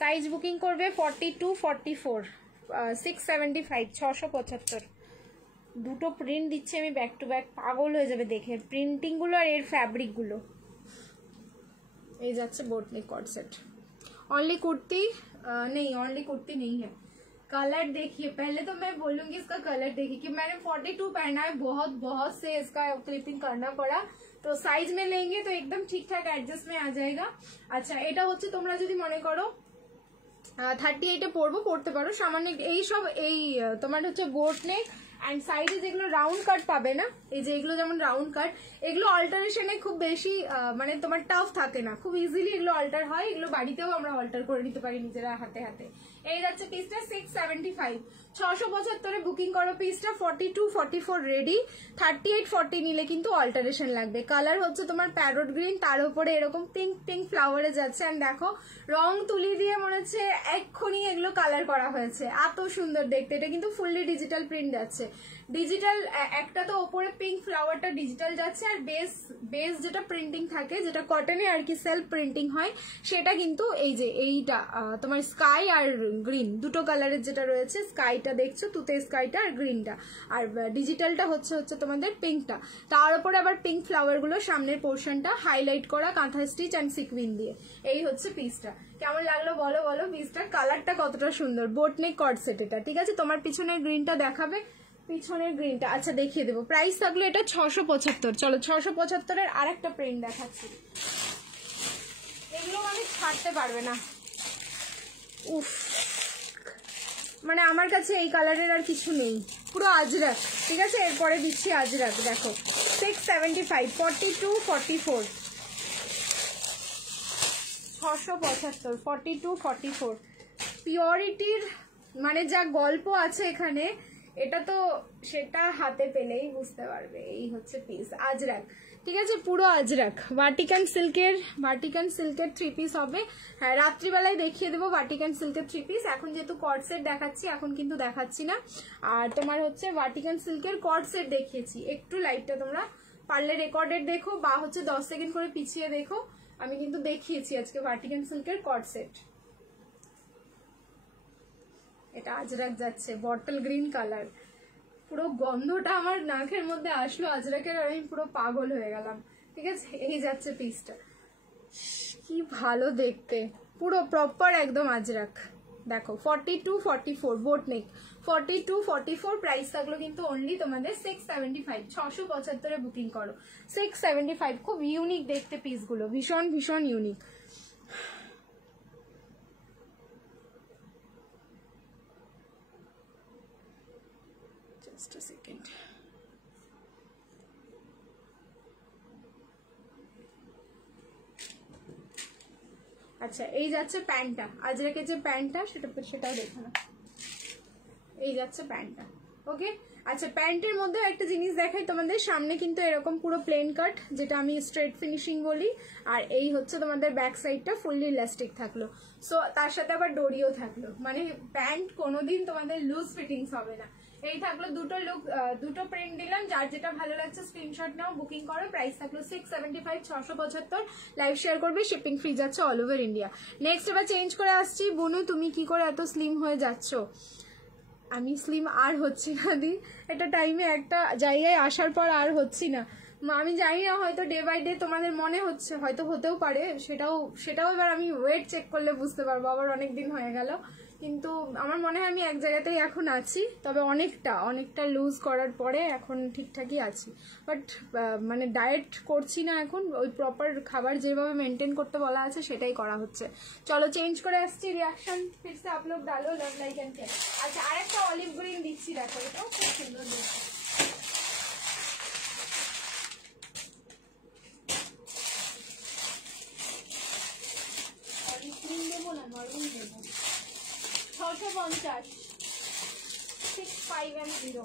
সাইজ বুকিং করবে 42, 44, 675, 675। দুটো প্রিন্ট দিচ্ছি আমি ব্যাক টু ব্যাক, পাগল হয়ে যাবে দেখে প্রিন্টিংগুলো আর এর ফ্যাব্রিকগুলো। এই যাচ্ছে boat neck cord set. Only kurti नहीं, ओनली कुर्ती नहीं है। कलर देखिए, पहले तो मैं बोलूंगी इसका कलर देखिए कि मैंने 42 पहना है, बहुत से इसका क्लिपिंग करना पड़ा, तो साइज में लेंगे तो एकदम ठीक ठाक एडजस्ट में आ जाएगा। अच्छा এটা হচ্ছে তোমরা যদি মনে করো 38 পড়তে পারো, সামান্য এই সব এই তোমার হচ্ছে बोट नेक एंड साइडे যেগুলো রাউন্ড কাট পাবে না, এই যে এগুলো যেমন রাউন্ড কাট, এগুলো অল্টারেশনে খুব বেশি মানে তোমার টাফ থাকে না, খুব ইজিলি এগুলো অল্টার হয়, এগুলো বাড়িতেও আমরা অল্টার করে নিতে পারি নিজেরা হাতে হাতে। এই যাচ্ছে পিসটা 675, 675 এ বুকিং করো পিসটা। 42, 44 রেডি, 38, 40 নিলে কিন্তু অল্টারেশন লাগবে। কালার হচ্ছে তোমার প্যারট গ্রিন, তার উপরে এরকম পিঙ্ক পিঙ্ক ফ্লাওয়ারে যাচ্ছে, এন্ড দেখো রং তুলি দিয়ে মনে হচ্ছে এক্ষুনি এগুলো কালার করা হয়েছে, এত সুন্দর দেখতে। এটা কিন্তু ফুললি ডিজিটাল প্রিন্ট যাচ্ছে, ডিজিটাল একটা তো ওপরে পিঙ্ক ফ্লাওয়ারটা ডিজিটাল যাচ্ছে, আর বেস যেটা প্রিন্টিং থাকে, যেটা কটনে আর কি সেলফ প্রিন্টিং হয়, সেটা কিন্তু এই যে এইটা তোমার স্কাই আর গ্রিন দুটো কালারের যেটা রয়েছে, স্কাইটা দেখছো তুতে স্কাইটা আর গ্রিনটা, আর ডিজিটালটা হচ্ছে তোমাদের পিঙ্কটা, তার উপরে আবার পিঙ্ক ফ্লাওয়ার গুলো সামনের পোর্শনটা হাইলাইট করা কাঁথা স্টিচ অ্যান্ড সিকুইন দিয়ে। এই হচ্ছে পিসটা, কেমন লাগলো বলো বলো, পিসটার কালারটা কতটা সুন্দর, बोट नेक कॉर्ड सेट এটা, ঠিক আছে। তোমার পিছনের গ্রিনটা দেখাবে, পিছনের গ্রিনটা আচ্ছা দেখিয়ে দেবো। প্রাইস থাকলো এটা 675। চলো 675 এর আরেকটা প্রিন্ট দেখাচ্ছি, এগুলো আমি ছাড়তে পারবে না, উফ মানে আমার কাছে এই কালারের আর কিছু নেই, পুরো আজরাক, ঠিক আছে। এরপরে দিচ্ছি আজরাক, দেখো 675, 42, 44, 675, 42, 44, পিওরিটির মানে যা গল্প আছে এখানে, এটা তো সেটা হাতে পেলেই বুঝতে পারবে। এই হচ্ছে পিস আজরাক, ঠিক আছে, পুরো আজরাক ভাটিকান সিল্কের 3 পিস হবে। হ্যাঁ, রাত্রিবেলায় দেখিয়ে দেবো ভাটিকান সিল্কের 3 পিস। এখন যেহেতু কর্ড সেট দেখাচ্ছি, এখন কিন্তু দেখাচ্ছি না। আর তোমার হচ্ছে ভাটিকান সিল্কের কর্ড সেট দেখিয়েছি। একটু লাইটটা তোমরা পারলে রেকর্ডেড দেখো বা হচ্ছে 10 সেকেন্ড করে পিছিয়ে দেখো, আমি কিন্তু দেখিয়েছি আজকে ভাটিকান সিল্কের কর্ড সেট। এটা আজরাক যাচ্ছে, বটল গ্রিন কালার, পুরো গন্ধটা আমার নাকের মধ্যে আসলো আজরাকের, আমি পুরো পাগল হয়ে গেলাম। ঠিক আছে, এই যাচ্ছে পিসটা, কি ভালো দেখতে, পুরো প্রপার একদম আজরাক। দেখো 42-44 বোট নেক, 42-44 প্রাইস থাকলো কিন্তু অনলি তোমাদের 675, 675 বুকিং করো, 675। খুব ইউনিক দেখতে পিসগুলো, ভীষণ ভীষণ ইউনিক। Just a second. আচ্ছা, এই যাচ্ছে প্যান্টটা, আজরাকের যে প্যান্টটা সেটাও দেখো না, এই যাচ্ছে প্যান্টটা। ওকে, আচ্ছা প্যান্টের মধ্যে একটা জিনিস দেখাই তোমাদের, সামনে কিন্তু এরকম পুরো প্লেন কাট, যেটা আমি স্ট্রেট ফিনিশিং বলি, আর এই হচ্ছে তোমাদের ব্যাক সাইডটা ফুললি ইলাস্টিক থাকলো, সো তার সাথে আবার ডোরিও থাকলো, মানে প্যান্ট কোনোদিন তোমাদের লুজ ফিটিংস হবে না। এই থাকলো দুটো প্রিন্ট দিলাম, যার যেটা ভালো লাগছে স্ক্রিনশট নাও, বুকিং করো। প্রাইস থাকলো 675, 675, লাইভ শেয়ার করবে, শিপিং ফ্রি যাচ্ছে অল ওভার ইন্ডিয়া। নেক্সট এবার চেঞ্জ করে আসছি। বনু তুমি কি করে এত স্লিম হয়ে যাচ্ছ? আমি স্লিম আর হচ্ছি না দি, একটা টাইমে একটা জায়গায় আসার পর আর হচ্ছি না। আমি জানি না, হয়তো ডে বাই ডে তোমাদের মনে হচ্ছে, হয়তো হতেও পারে, সেটাও এবার আমি ওয়েট চেক করলে বুঝতে পারবো, আবার অনেক দিন হয়ে গেল। কিন্তু আমার মনে হয় আমি এক জায়গাতেই এখন আছি, তবে অনেকটা লুজ করার পরে এখন ঠিকঠাকই আছি। বাট মানে ডায়েট করছি না এখন, ওই প্রপার খাবার যেভাবে মেনটেন করতে বলা আছে সেটাই করা হচ্ছে। চলো চেঞ্জ করে আসছি, রিয়াকশন ফিরসে आप लोग डालो, लव लाइक एंड केयर। আচ্ছা, আরেকটা অলিভ গ্রিন দিচ্ছি, দেখো এটাও খুব সুন্দর দেখতে। অলিভ গ্রিন দেবো না নর্মাল দেবো, 650, 650।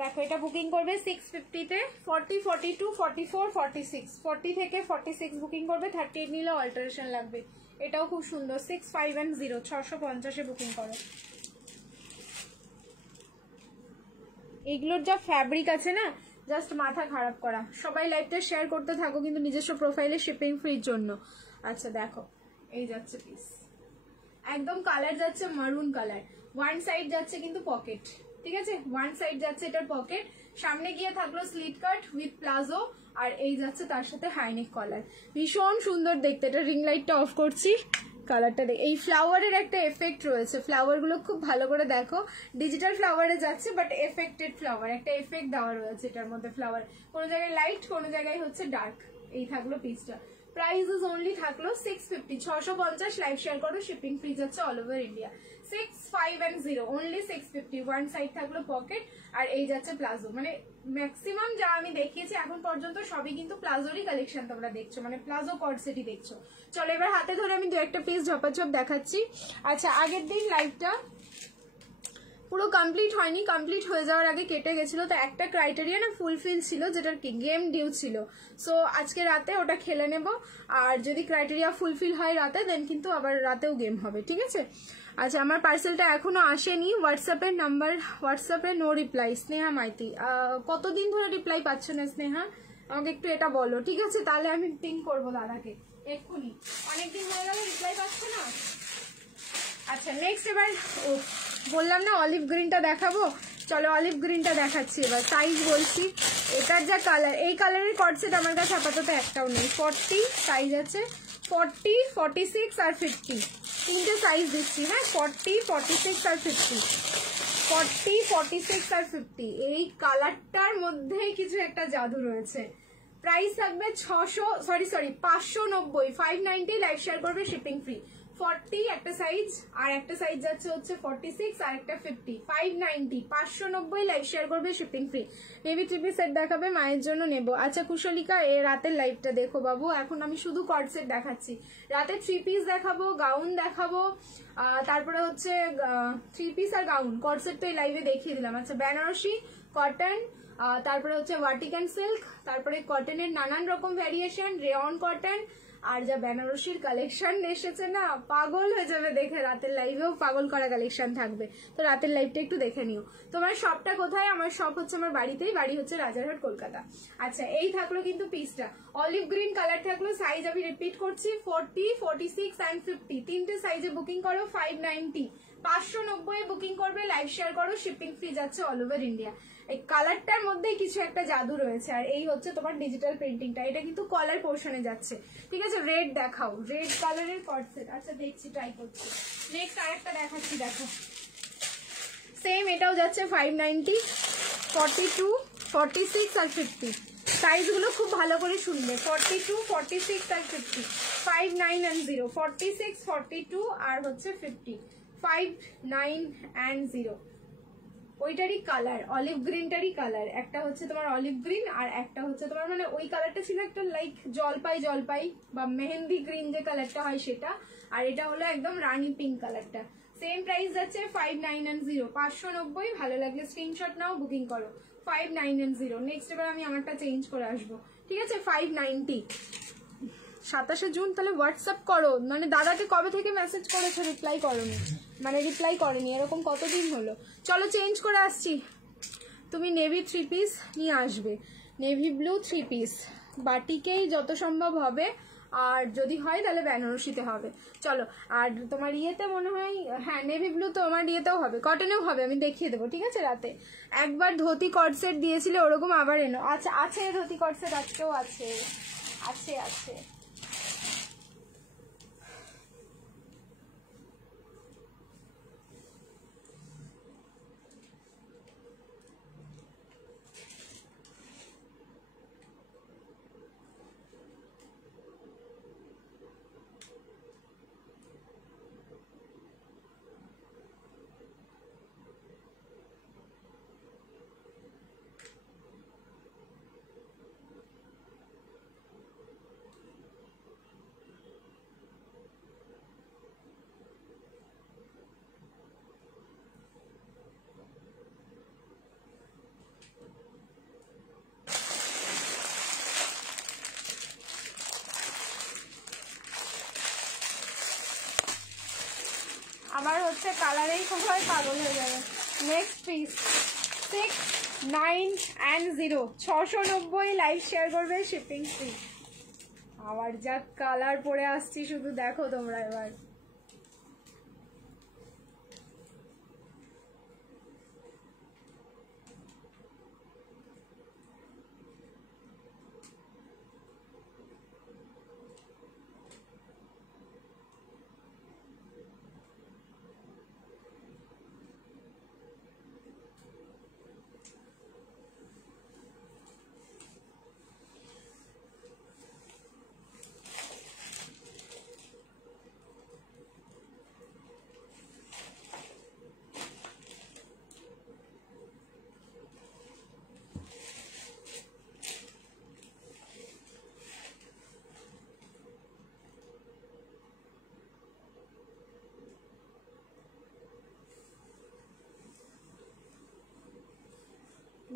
দেখো এটা বুকিং করবে 650-তে, 40, 42, 44, 46, 40 থেকে 46 বুকিং করবে, 38 নিলে অল্টারেশন লাগবে। এটাও খুব সুন্দর, 650, 650-এ বুকিং করো। এইগুলোর যা ফ্যাব্রিক আছে না, জাস্ট মাথা খারাপ করা। সবাই লাইভটা শেয়ার করতে থাকো কিন্তু নিজস্ব প্রোফাইলে, শিপিং ফ্রির জন্য। আচ্ছা দেখো, এই যাচ্ছে পিস, একদম কালার যাচ্ছে মারুন কালার, ওয়ান সাইড যাচ্ছে কিন্তু পকেট, ঠিক আছে, ওয়ান সাইড যাচ্ছে এটার পকেট, সামনে গিয়ে থাকলো স্লিট কাট উইথ প্লাজো, আর এই যাচ্ছে তার সাথে হাইনেক কলার, ভীষণ সুন্দর দেখতে। এটা রিং লাইটটা অফ করছি, কালারটা দেখ, এই ফ্লাওয়ারের একটা এফেক্ট রয়েছে, ফ্লাওয়ার গুলো খুব ভালো করে দেখো, ডিজিটাল ফ্লাওয়ারে যাচ্ছে বাট এফেক্টেড ফ্লাওয়ার, একটা এফেক্ট দেওয়া রয়েছে এটার মধ্যে, ফ্লাওয়ার কোনো জায়গায় লাইট কোনো জায়গায় হচ্ছে ডার্ক। এই থাকলো পিসটা, প্রাইস ইজ অনলি থাকলো 650, 650 লাইভ শেয়ার করো, শিপিং ফ্রি যাচ্ছে all over India. 6, 5 and 0 only 650। One side থাকলো পকেট, আর এই যাচ্ছে প্লাজো। মানে ম্যাক্সিমাম যা আমি দেখিয়েছি এখন পর্যন্ত সবই কিন্তু প্লাজোরই কালেকশন তোমরা দেখছো, মানে প্লাজো কর্ডসেটই দেখছো। চলো এবার হাতে ধরে আমি দু একটা পিস ঝপাঝপ দেখাচ্ছি। আচ্ছা, আগের দিন লাইভটা পুরো কমপ্লিট হয়নি, কমপ্লিট হয়ে যাওয়ার আগে কেটে গেছিল, তো একটা ক্রাইটেরিয়া না ফুলফিল ছিল, যেটার কি গেম ডিউ ছিল। সো আজকে রাতে ওটা খেলে নেব, আর যদি ক্রাইটেরিয়া ফুলফিল হয় রাতে, দেন কিন্তু আবার রাতেও গেম হবে, ঠিক আছে? আচ্ছা, আমার পার্সেলটা এখনো আসেনি। হোয়াটসঅ্যাপের নাম্বার, হোয়াটসঅ্যাপে নো রিপ্লাই। স্নেহা মাইতি, কতদিন ধরে রিপ্লাই পাচ্ছ না স্নেহা? আমাকে একটু এটা বলো, ঠিক আছে? তাহলে আমি পিং করবো দাদাকে এক্ষুনি। অনেকদিন হয়ে গেল রিপ্লাই পাচ্ছ না। আচ্ছা, নেক্সট এবার বললাম না অলিভ গ্রিনটা দেখাবো, চলো অলিভ গ্রিনটা দেখাচ্ছি। এবার সাইজ বলছি, এটার যা কালার, এই কালারের কর্ডসেট আমার কাছে আপাতত একটাও নেই। 40 সাইজ আছে, 40, 46 আর 50, তিনটে সাইজ দিচ্ছি। হ্যাঁ, 40, 46 আর 50, 40, 46 আর 50। এই কালারটার মধ্যে কিছু একটা জাদু রয়েছে। প্রাইস থাকবে 590, 590 লাইভ শেয়ার করবে, শিপিং ফ্রি। 40 একটা সাইজ, আর একটা সাইজ যাচ্ছে হচ্ছে 46 আর একটা 50, 590, 590 লাইভ শেয়ার করবে, shipping free. Navy 3 piece set দেখাবে, মায়ের জন্য নেব। আচ্ছা কুশলিকা, এ রাতের লাইভটা দেখো বাবু, এখন আমি শুধু কর্ড সেট দেখাচ্ছি। রাতে 3 পিস দেখাবো, গাউন দেখাবো, তারপরে হচ্ছে 3 পিস আর গাউন, কর্ড সেট তো এই লাইভে দেখিয়ে দিলাম। আচ্ছা, বেনারসি, কটন, তারপরে হচ্ছে ভার্টিকান সিল্ক, তারপরে কটনের নানান রকম ভ্যারিয়েশন, রেয়ন কটন, আর যা বেনারসির কালেকশন এসেছে না, পাগল হয়ে যাবে দেখে। রাতের লাইভেও পাগল করা কালেকশন থাকবে, তো রাতের লাইভটা একটু দেখে নিও। তোমার শপটা কোথায়? আমার শপ হচ্ছে আমার বাড়িতেই, বাড়ি হচ্ছে রাজারহাট, কলকাতা। আচ্ছা, এই থাকলো কিন্তু পিসটা, অলিভ গ্রিন কালার থাকলো। সাইজ আমি রিপিট করছি, 40, 46 and 50, তিনটে সাইজে বুকিং করো। 590, 590 বুকিং করবে, লাইভ শেয়ার করো, শিপিং ফ্রি যাচ্ছে অল ওভার ইন্ডিয়া। এই কালারটার মধ্যেই কিছু একটা জাদু রয়েছে, আর এই হচ্ছে তোমার ডিজিটাল প্রিন্টিংটা। এটা কিন্তু কলার পোর্শনে যাচ্ছে, ঠিক আছে? রেড দেখাও, রেড কালারের কর্ড সেট। আচ্ছা, দেখছি, ট্রাই করছি। নেক্সট আরেকটা দেখাচ্ছি, দেখো সেম, এটাও যাচ্ছে 590, 42, 46 আর 50। সাইজগুলো খুব ভালো করে শুনবে, 42, 46 আর 50, 5, 9 and 0, 46, 42 আর হচ্ছে 50, 5, 9 and 0। ওইটারই কালার, অলিভ গ্রিনটারই কালার। একটা হচ্ছে তোমার অলিভ গ্রিন, আর একটা হচ্ছে তোমার, মানে ওই কালারটা ছিল একটা লাইক জলপাই জলপাই বা মেহেন্দি গ্রিন যে কালারটা হয় সেটা, আর এটা হলো একদম রানী পিঙ্ক কালারটা। সেম প্রাইস যাচ্ছে 5, 9 and 0, 590। ভালো লাগলে স্ক্রিনশট নাও, বুকিং করো। 5, 9 and 0। নেক্সট এবার আমি আমারটা চেঞ্জ করে আসবো, ঠিক আছে? 590। 27শে জুন, তাহলে হোয়াটসঅ্যাপ করো। মানে দাদাকে কবে থেকে মেসেজ করেছো, রিপ্লাই করোনি, মানে রিপ্লাই করেনি, এরকম কতদিন হলো? চলো চেঞ্জ করে আসছি। তুমি নেভি 3 পিস নিয়ে আসবে, নেভি ব্লু 3 পিস, বাটিকেই যত সম্ভব হবে, আর যদি হয় তাহলে বেনারসিতে হবে। চলো, আর তোমার ইয়েতে মনে হয়, হ্যাঁ নেভি ব্লু তো আমার ইয়েতেও হবে, কটনেও হবে, আমি দেখিয়ে দেবো, ঠিক আছে? রাতে একবার ধুতি কর্ড সেট দিয়েছিলে, ওরকম আবার এনো। আচ্ছা, আছে ধুতি কর্ড সেট, আজকেও আছে, আছে আছে। আমার হচ্ছে কালারেই সবাই পাগল হয়ে যাবে। Next piece 6, 9 and 0, 690 live share করবে, শিপিং ফ্রি। আবার যা কালার পরে আসছি, শুধু দেখো তোমরা এবার।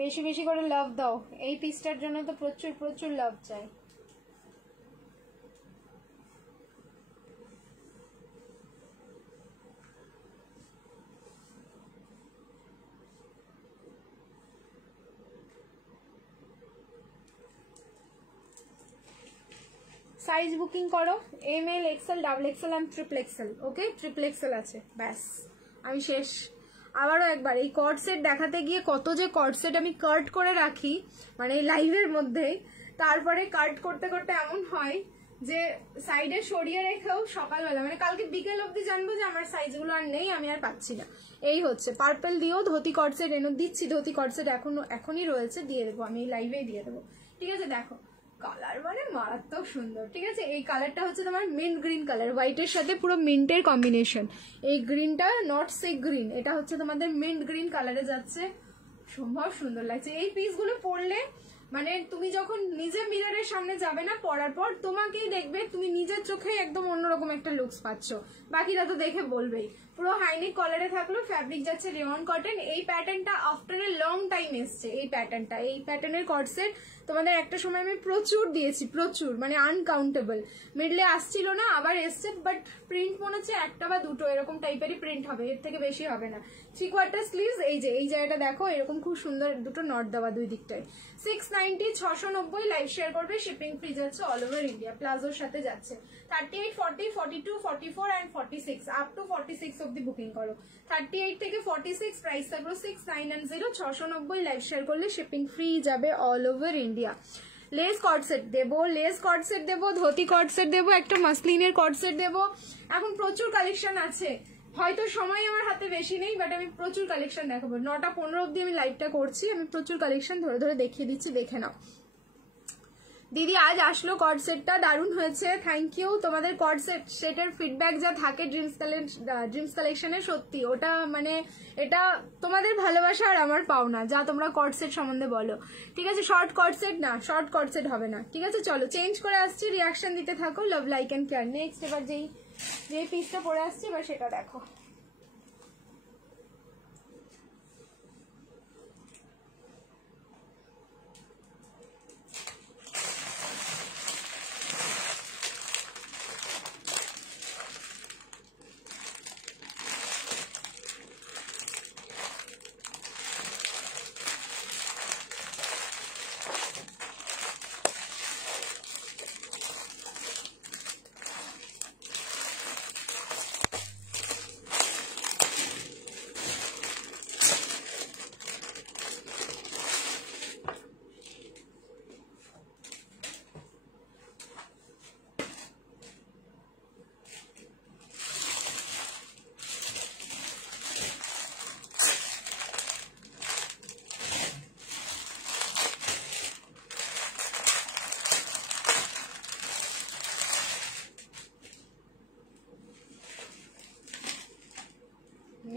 বেশি বেশি করে লাভ দাও, এই পিসটার জন্য তো প্রচুর প্রচুর লাভ চাই। সাইজ বুকিং করো, M L XL double XL and triple XL. Okay, triple XL আছে, ব্যাস আমি শেষ। আবারও একবার এই কর্ড সেট দেখাতে গিয়ে কত যে কর্ড সেট আমি কাট করে রাখি মানে লাইভের মধ্যে, তারপরে কাট করতে করতে এমন হয় যে সাইডে সরিয়ে রেখেও সকালবেলা মানে কালকে বিকেল অবধি জানবো যে আমার সাইজগুলো আর নেই, আমি আর পাচ্ছি না। এই হচ্ছে পার্পেল দিয়েও ধুতি কর্ড সেট এনে দিচ্ছি, ধুতি কর্ড সেট এখনই রয়েছে, দিয়ে দেবো আমি লাইভেই দিয়ে দেবো। ঠিক আছে, দেখো কালার মানে মারাত্মক সুন্দর। ঠিক আছে, এই কালারটা হচ্ছে তোমার মিন্ট গ্রিন কালার, হোয়াইটের সাথে পুরো মিন্টের কম্বিনেশন। এই গ্রিনটা নট সি গ্রিন, এটা হচ্ছে তোমাদের মিন্ট গ্রিন কালারে যাচ্ছে, সম্ভব সুন্দর লাগছে। এই পিসগুলো পরলে মানে তুমি যখন নিজে মিররের সামনে যাবে না পরার পর, তোমাকেই দেখবে তুমি নিজের চোখেই একদম অন্যরকম একটা লুকস পাচ্ছ, বাকিরা তো দেখে বলবেই। পুরো হাইনেক কলারে থাকলো, ফ্যাব্রিক যাচ্ছে রেওয়ান কটন। এই প্যাটার্নটা আফটার এ লং টাইম এসছে, এই প্যাটার্নের কর্ড সেট তোমাদের একটা সময় আমি প্রচুর দিয়েছি, প্রচুর মানে আনকাউন্টেবল। মিডলে আসছিল না, আবার এসছে, বাট প্রিন্ট মনে হচ্ছে একটা বা দুটো এরকম টাইপেরই প্রিন্ট হবে, এর থেকে বেশি হবে না। 3/4 স্লিভস, এই যে এই জায়গাটা দেখো এরকম খুব সুন্দর দুটো নট দেওয়া দুই দিকটায়। 690, 690 লাইভ শেয়ার করবে, শিপিং ফ্রি যাচ্ছে অল ওভার ইন্ডিয়া, প্লাজোর সাথে যাচ্ছে। 38, 40, 42, 44 and 46 আপ টু 46 অব্দি বুকিং করো। 38 থেকে 46 প্রাইস থাকলো 6990, 690 লাইভ শেয়ার করলে শিপিং ফ্রি যাবে all over India. Lace cord set দেবো, লেস কর্ড সেট দেবো, ধুতি কর্ড সেট দেবো, একটা মাসলিনের কর্ড সেট দেবো। এখন প্রচুর কালেকশন আছে, হয়তো সময় আমার হাতে বেশি নেই, বাট আমি প্রচুর কালেকশন দেখাবো। 9টা 15 অব্দি আমি লাইভটা করছি, আমি প্রচুর কালেকশন ধরে ধরে দেখিয়ে দিচ্ছি, দেখে নাও। দিদি আজ আসলো কর্ড সেটটা, দারুণ হয়েছে, থ্যাংক ইউ। তোমাদের কর্ড সেটের ফিডব্যাক যা থাকে ড্রিমস কালেকশনে, সত্যি ওটা মানে এটা তোমাদের ভালোবাসা আর আমার পাওনা, যা তোমরা কর্ড সেট সম্বন্ধে বলো। ঠিক আছে, শর্ট কর্ড সেট না, শর্ট কর্ড সেট হবে না। ঠিক আছে, চলো চেঞ্জ করে আসছি, রিয়াকশন দিতে থাকো, love like and care. Next এবার যে পিসটা পরে আসছি এবার সেটা দেখো।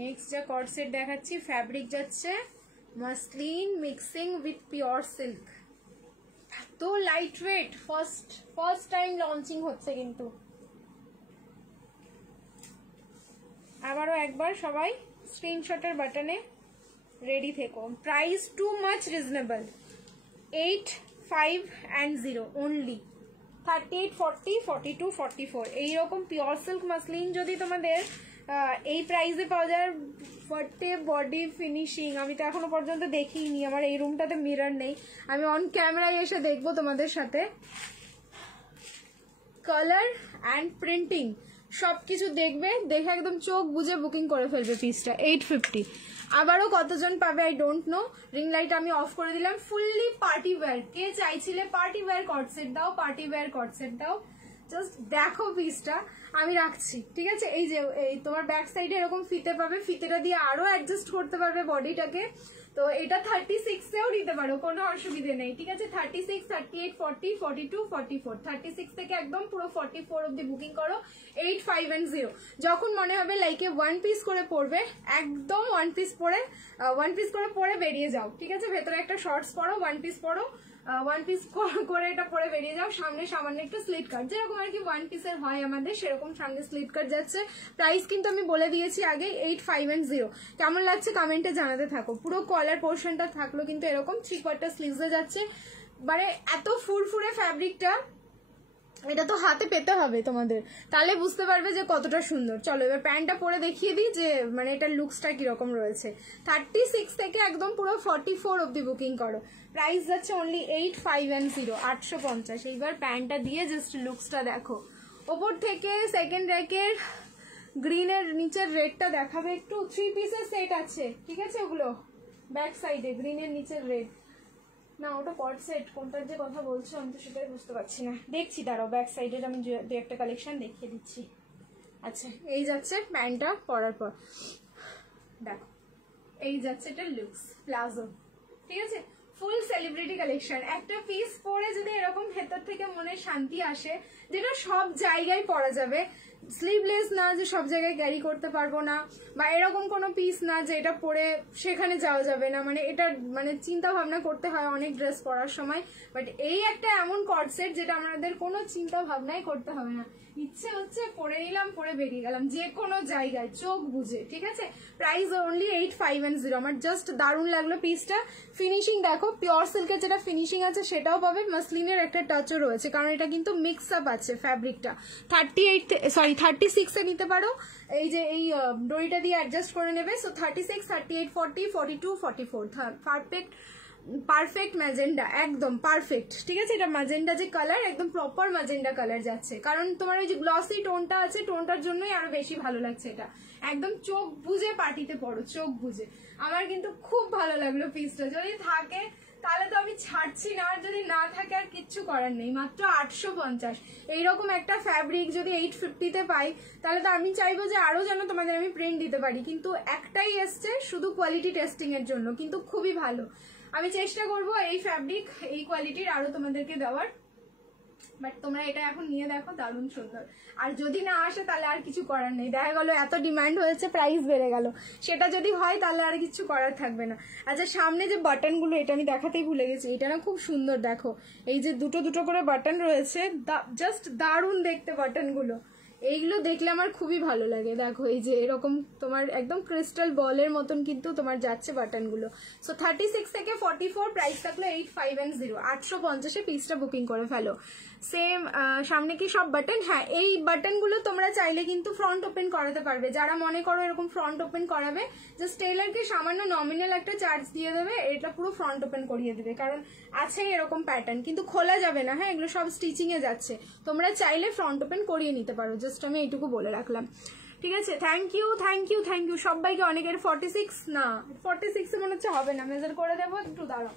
নেক্সট যা কর্ড সেট দেখাচ্ছি, ফ্যাব্রিক যাচ্ছে muslin mixing with pure silk, এত light weight, first time launching হচ্ছে কিন্তু। আবারও একবার সবাই স্ক্রিনশটের বাটনে রেডি থেকো। Price too much reasonable, 8, 5 and 0 only. 38, 40, 42, 44 এইরকম পিওর সিল্ক মাসলিন যদি তোমাদের এই প্রাইসে পাওয়া যায়, ফটে বডি ফিনিশিং আমি তো এখনো পর্যন্ত দেখিনি, আমার এই রুমটাতে মিরর নেই, আমি অন ক্যামেরায় এসে দেখবো তোমাদের সাথে। কালার অ্যান্ড প্রিন্টিং সবকিছু দেখবে, দেখে একদম চোখ বুঝে বুকিং করে ফেলবে পিসটা। 850। আবারও কতজন পাবে I don't know. Ring light আমি অফ করে দিলাম। ফুললি পার্টি ওয়্যার, কে চাইছিলে পার্টি ওয়্যার কর্ড সেট দাও, পার্টি ওয়্যার কর্ড সেট দাও। জাস্ট দেখো পিসটা, আমি রাখছি। ঠিক আছে, এই যে এই তোমার ব্যাক সাইডে এরকম ফিতে পাবে, ফিতেটা দিয়ে আরো অ্যাডজাস্ট করতে পারবে বডিটাকে। তো এটা 36এও নিতে পারো, কোনো অসুবিধে নেই। ঠিক আছে, 36, 38, 40, 42, 44, 36 থেকে একদম পুরো 44 অব্দি বুকিং করো। 8, 5 and 0 যখন মনে হবে লাইকে ওয়ান পিস করে পরবে, একদম ওয়ান পিস করে পরে বেরিয়ে যাও। ঠিক আছে, ভেতরে একটা শর্টস পরো, ওয়ান পিস পরো, ওয়ান পিস করে এটা পরে বেরিয়ে যাও, সামনে সামান্য একটু স্লিট কাট, যেরকম আর কি ওয়ান পিসের হয় আমাদের সেরকম সামনে স্লিট কাট যাচ্ছে। প্রাইস কিন্তু আমি বলে দিয়েছি আগে 8510। কেমন লাগছে কমেন্টে জানাতে থাকো। পুরো কলার পোর্শনটা থাকলো কিন্তু এরকম 3/4 স্লিভসে যাচ্ছে, মানে এত ফুরফুরে ফ্যাব্রিকটা, এটা তো হাতে পেতে হবে তোমাদের, তাহলে বুঝতে পারবে যে কতটা সুন্দর। চলো এবার প্যান্টটা পরে দেখিয়ে দিই যে মানে এটার লুকসটা কিরকম রয়েছে। 36 থেকে একদম পুরো 44 অব্দি বুকিং করো। প্রাইস যাচ্ছে অনলি 8510, 850। এইবার প্যান্টটা দিয়ে জাস্ট লুকসটা দেখো। ওপর থেকে সেকেন্ড র্যাকের গ্রিনের নিচের রেডটা দেখাবে একটু। 3 পিসের সেট আছে, ঠিক আছে, ওগুলো ব্যাক সাইডে গ্রিনের নিচের রেড না, ওটা কট সেট, কোনটার যে কথা বলছো আমি তো সেটাই বুঝতে পারছি না, দেখছি দাঁড়াও ব্যাক সাইডের আমি দু একটা কালেকশন দেখিয়ে দিচ্ছি। আচ্ছা এই যাচ্ছে প্যান্টটা পরার পর, দেখো এই যাচ্ছে এটা লুকস প্লাজো, ঠিক আছে, ফুল সেলিব্রিটি কালেকশন। একটা পিস পরে যদি এরকম ভেতর থেকে মনে শান্তি আসে, যেটা সব জায়গায় পরা যাবে, স্লিভলেস না যে সব জায়গায় ক্যারি করতে পারবো না, বা এরকম কোনো পিস না যে এটা পরে সেখানে যাওয়া যাবে না, মানে এটা মানে চিন্তা ভাবনা করতে হয় অনেক ড্রেস পরার সময়। বাট এই একটা এমন কর্ড সেট যেটা আমাদের কোনো চিন্তা ভাবনাই করতে হবে না, ইচ্ছে হচ্ছে পরে নিলাম, পরে বেরিয়ে গেলাম যে কোনো জায়গায় চোখ বুঝে, ঠিক আছে। Price only 8510। আমার জাস্ট দারুণ লাগলো পিসটা। ফিনিশিং দেখো, পিওর সিল্কের যেটা ফিনিশিং আছে সেটাও পাবে, মাসলিনের একটা টাচও রয়েছে, কারণ এটা কিন্তু মিক্স আপ আছে ফ্যাব্রিকটা। 36 এ নিতে পারো, এই যে এই দড়িটা দিয়ে অ্যাডজাস্ট করে নেবে। সো 36, 38, 40, 42, 44 পারফেক্ট ম্যাজেন্ডা, একদম পারফেক্ট, ঠিক আছে। এটা ম্যাজেন্ডা যে কালার, একদম প্রপার ম্যাজেন্ডা কালার যাচ্ছে, কারণ তোমার ওই যে গ্লসি টোনটা আছে, টোনটার জন্যই আরো বেশি ভালো লাগছে। এটা একদম চোখ বুঝে পার্টিতে পড়ো, চোখ বুঝে। আমার কিন্তু খুব ভালো লাগলো পিসটা, যদি থাকে তাহলে তো আমি ছাড়ছি না, আর যদি না থাকে আর কিচ্ছু করার নেই। মাত্র 850। এইরকম একটা ফ্যাব্রিক যদি 850-তে পাই, তাহলে তো আমি চাইবো যে আরো যেন তোমাদের আমি প্রিন্ট দিতে পারি, কিন্তু একটাই এসছে শুধু কোয়ালিটি টেস্টিং এর জন্য, কিন্তু খুবই ভালো। আমি চেষ্টা করব এই ফ্যাব্রিক এই কোয়ালিটির আরো তোমাদেরকে দেওয়ার, বাট তোমরা এটা এখন নিয়ে দেখো, দারুণ সুন্দর। আর যদি না আসে তাহলে আর কিছু করার নেই, দেখা গেল এত ডিমান্ড হয়েছে প্রাইস বেড়ে গেল, সেটা যদি হয় তাহলে আর কিছু করার থাকবে না। আচ্ছা সামনে যে বাটনগুলো, এটা আমি দেখাতেই ভুলে গেছি, এটা না খুব সুন্দর, দেখো এই যে দুটো দুটো করে বাটন রয়েছে, জাস্ট দারুণ দেখতে বাটনগুলো। এইগুলো দেখলে আমার খুবই ভালো লাগে, দেখো এই যে এরকম তোমার একদম ক্রিস্টাল বলের মতন কিন্তু তোমার যাচ্ছে বাটনগুলো। সো 36 থেকে 44, প্রাইস থাকলো 8510, 850-এ পিসটা বুকিং করে ফেলো। সেম সামনে কি সব বাটন, হ্যাঁ এই বাটনগুলো তোমরা চাইলে কিন্তু ফ্রন্ট ওপেন করাতে পারবে, যারা মনে করো এরকম ফ্রন্ট ওপেন করাবে, জাস্ট টেলারকে সামান্য নমিনাল একটা চার্জ দিয়ে দেবে, এটা পুরো ফ্রন্ট ওপেন করিয়ে দেবে, কারণ আছে এরকম প্যাটার্ন, কিন্তু খোলা যাবে না, হ্যাঁ এগুলো সব স্টিচিং এ যাচ্ছে, তোমরা চাইলে ফ্রন্ট ওপেন করিয়ে নিতে পারো, জাস্ট আমি এইটুকু বলে রাখলাম, ঠিক আছে। থ্যাংক ইউ সবাইকে, অনেকের 46 না 46 মনে হচ্ছে হবে না, মেজার করে দেবো, একটু দাঁড়াও,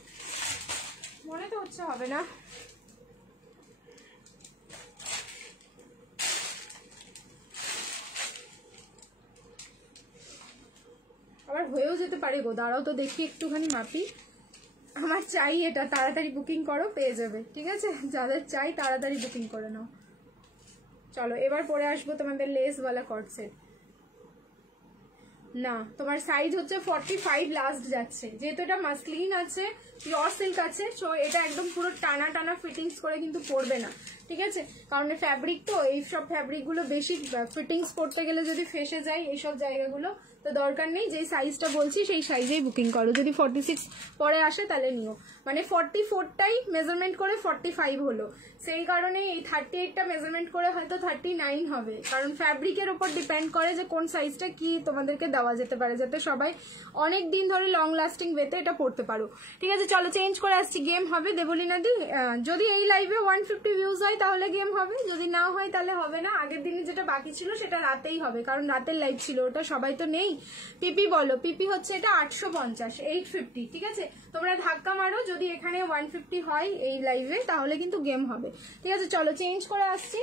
মনে তো হচ্ছে হবে না। আবার হয়েও যেতে পারে গো, দাঁড়াও তো দেখি একটুখানি মাপি। আমার চাই এটা, তাড়াতাড়ি বুকিং করো, পেয়ে যাবে, ঠিক আছে, যাদের চাই তাড়াতাড়ি বুকিং করে নাও। চলো এবার পরে আসবো তোমাদের লেসওয়ালা কট সেট। না তোমার সাইজ হচ্ছে 45 লাস্ট যাচ্ছে, যেহেতু এটা মাসলিন আছে, পিওর সিল্ক আছে, সো এটা একদম পুরো টানা টানা ফিটিংস করে কিন্তু পড়বে না, ঠিক আছে, কারণ ফ্যাব্রিক তো, এইসব ফ্যাব্রিকগুলো বেশি ফিটিংস করতে গেলে যদি ফেসে যায় এইসব জায়গাগুলো, তো দরকার নেই, যেই সাইজটা বলছি সেই সাইজেই বুকিং করো। যদি 46 পরে আসে তাহলে নিও, মানে 44টাই মেজারমেন্ট করে 45 হলো, সেই কারণে এই 38টা মেজারমেন্ট করে হয়তো 39 হবে, কারণ ফ্যাব্রিকের উপর ডিপেন্ড করে যে কোন সাইজটা কি তোমাদেরকে দেওয়া যেতে পারে, যাতে সবাই অনেক দিন ধরে লং লাস্টিং ওয়েতে এটা পড়তে পারো, ঠিক আছে। চলো চেঞ্জ করে আসছি, গেম হবে দেবলীনা দি, যদি এই লাইভে 150 ভিউজ হয় তাহলে গেম হবে, যদি না হয় তাহলে হবে না। আগের দিনে যেটা বাকি ছিল সেটা রাতেই হবে, কারণ রাতের লাইভ ছিল, ওটা সবাই তো নেই। পিপি বলো, পিপি হচ্ছে এটা 850, 850, ঠিক আছে, তোমরা ধাক্কা মারো, যদি এখানে 150 হয় এই লাইভে তাহলে কিন্তু গেম হবে, ঠিক আছে। চলো চেঞ্জ করে আসছি,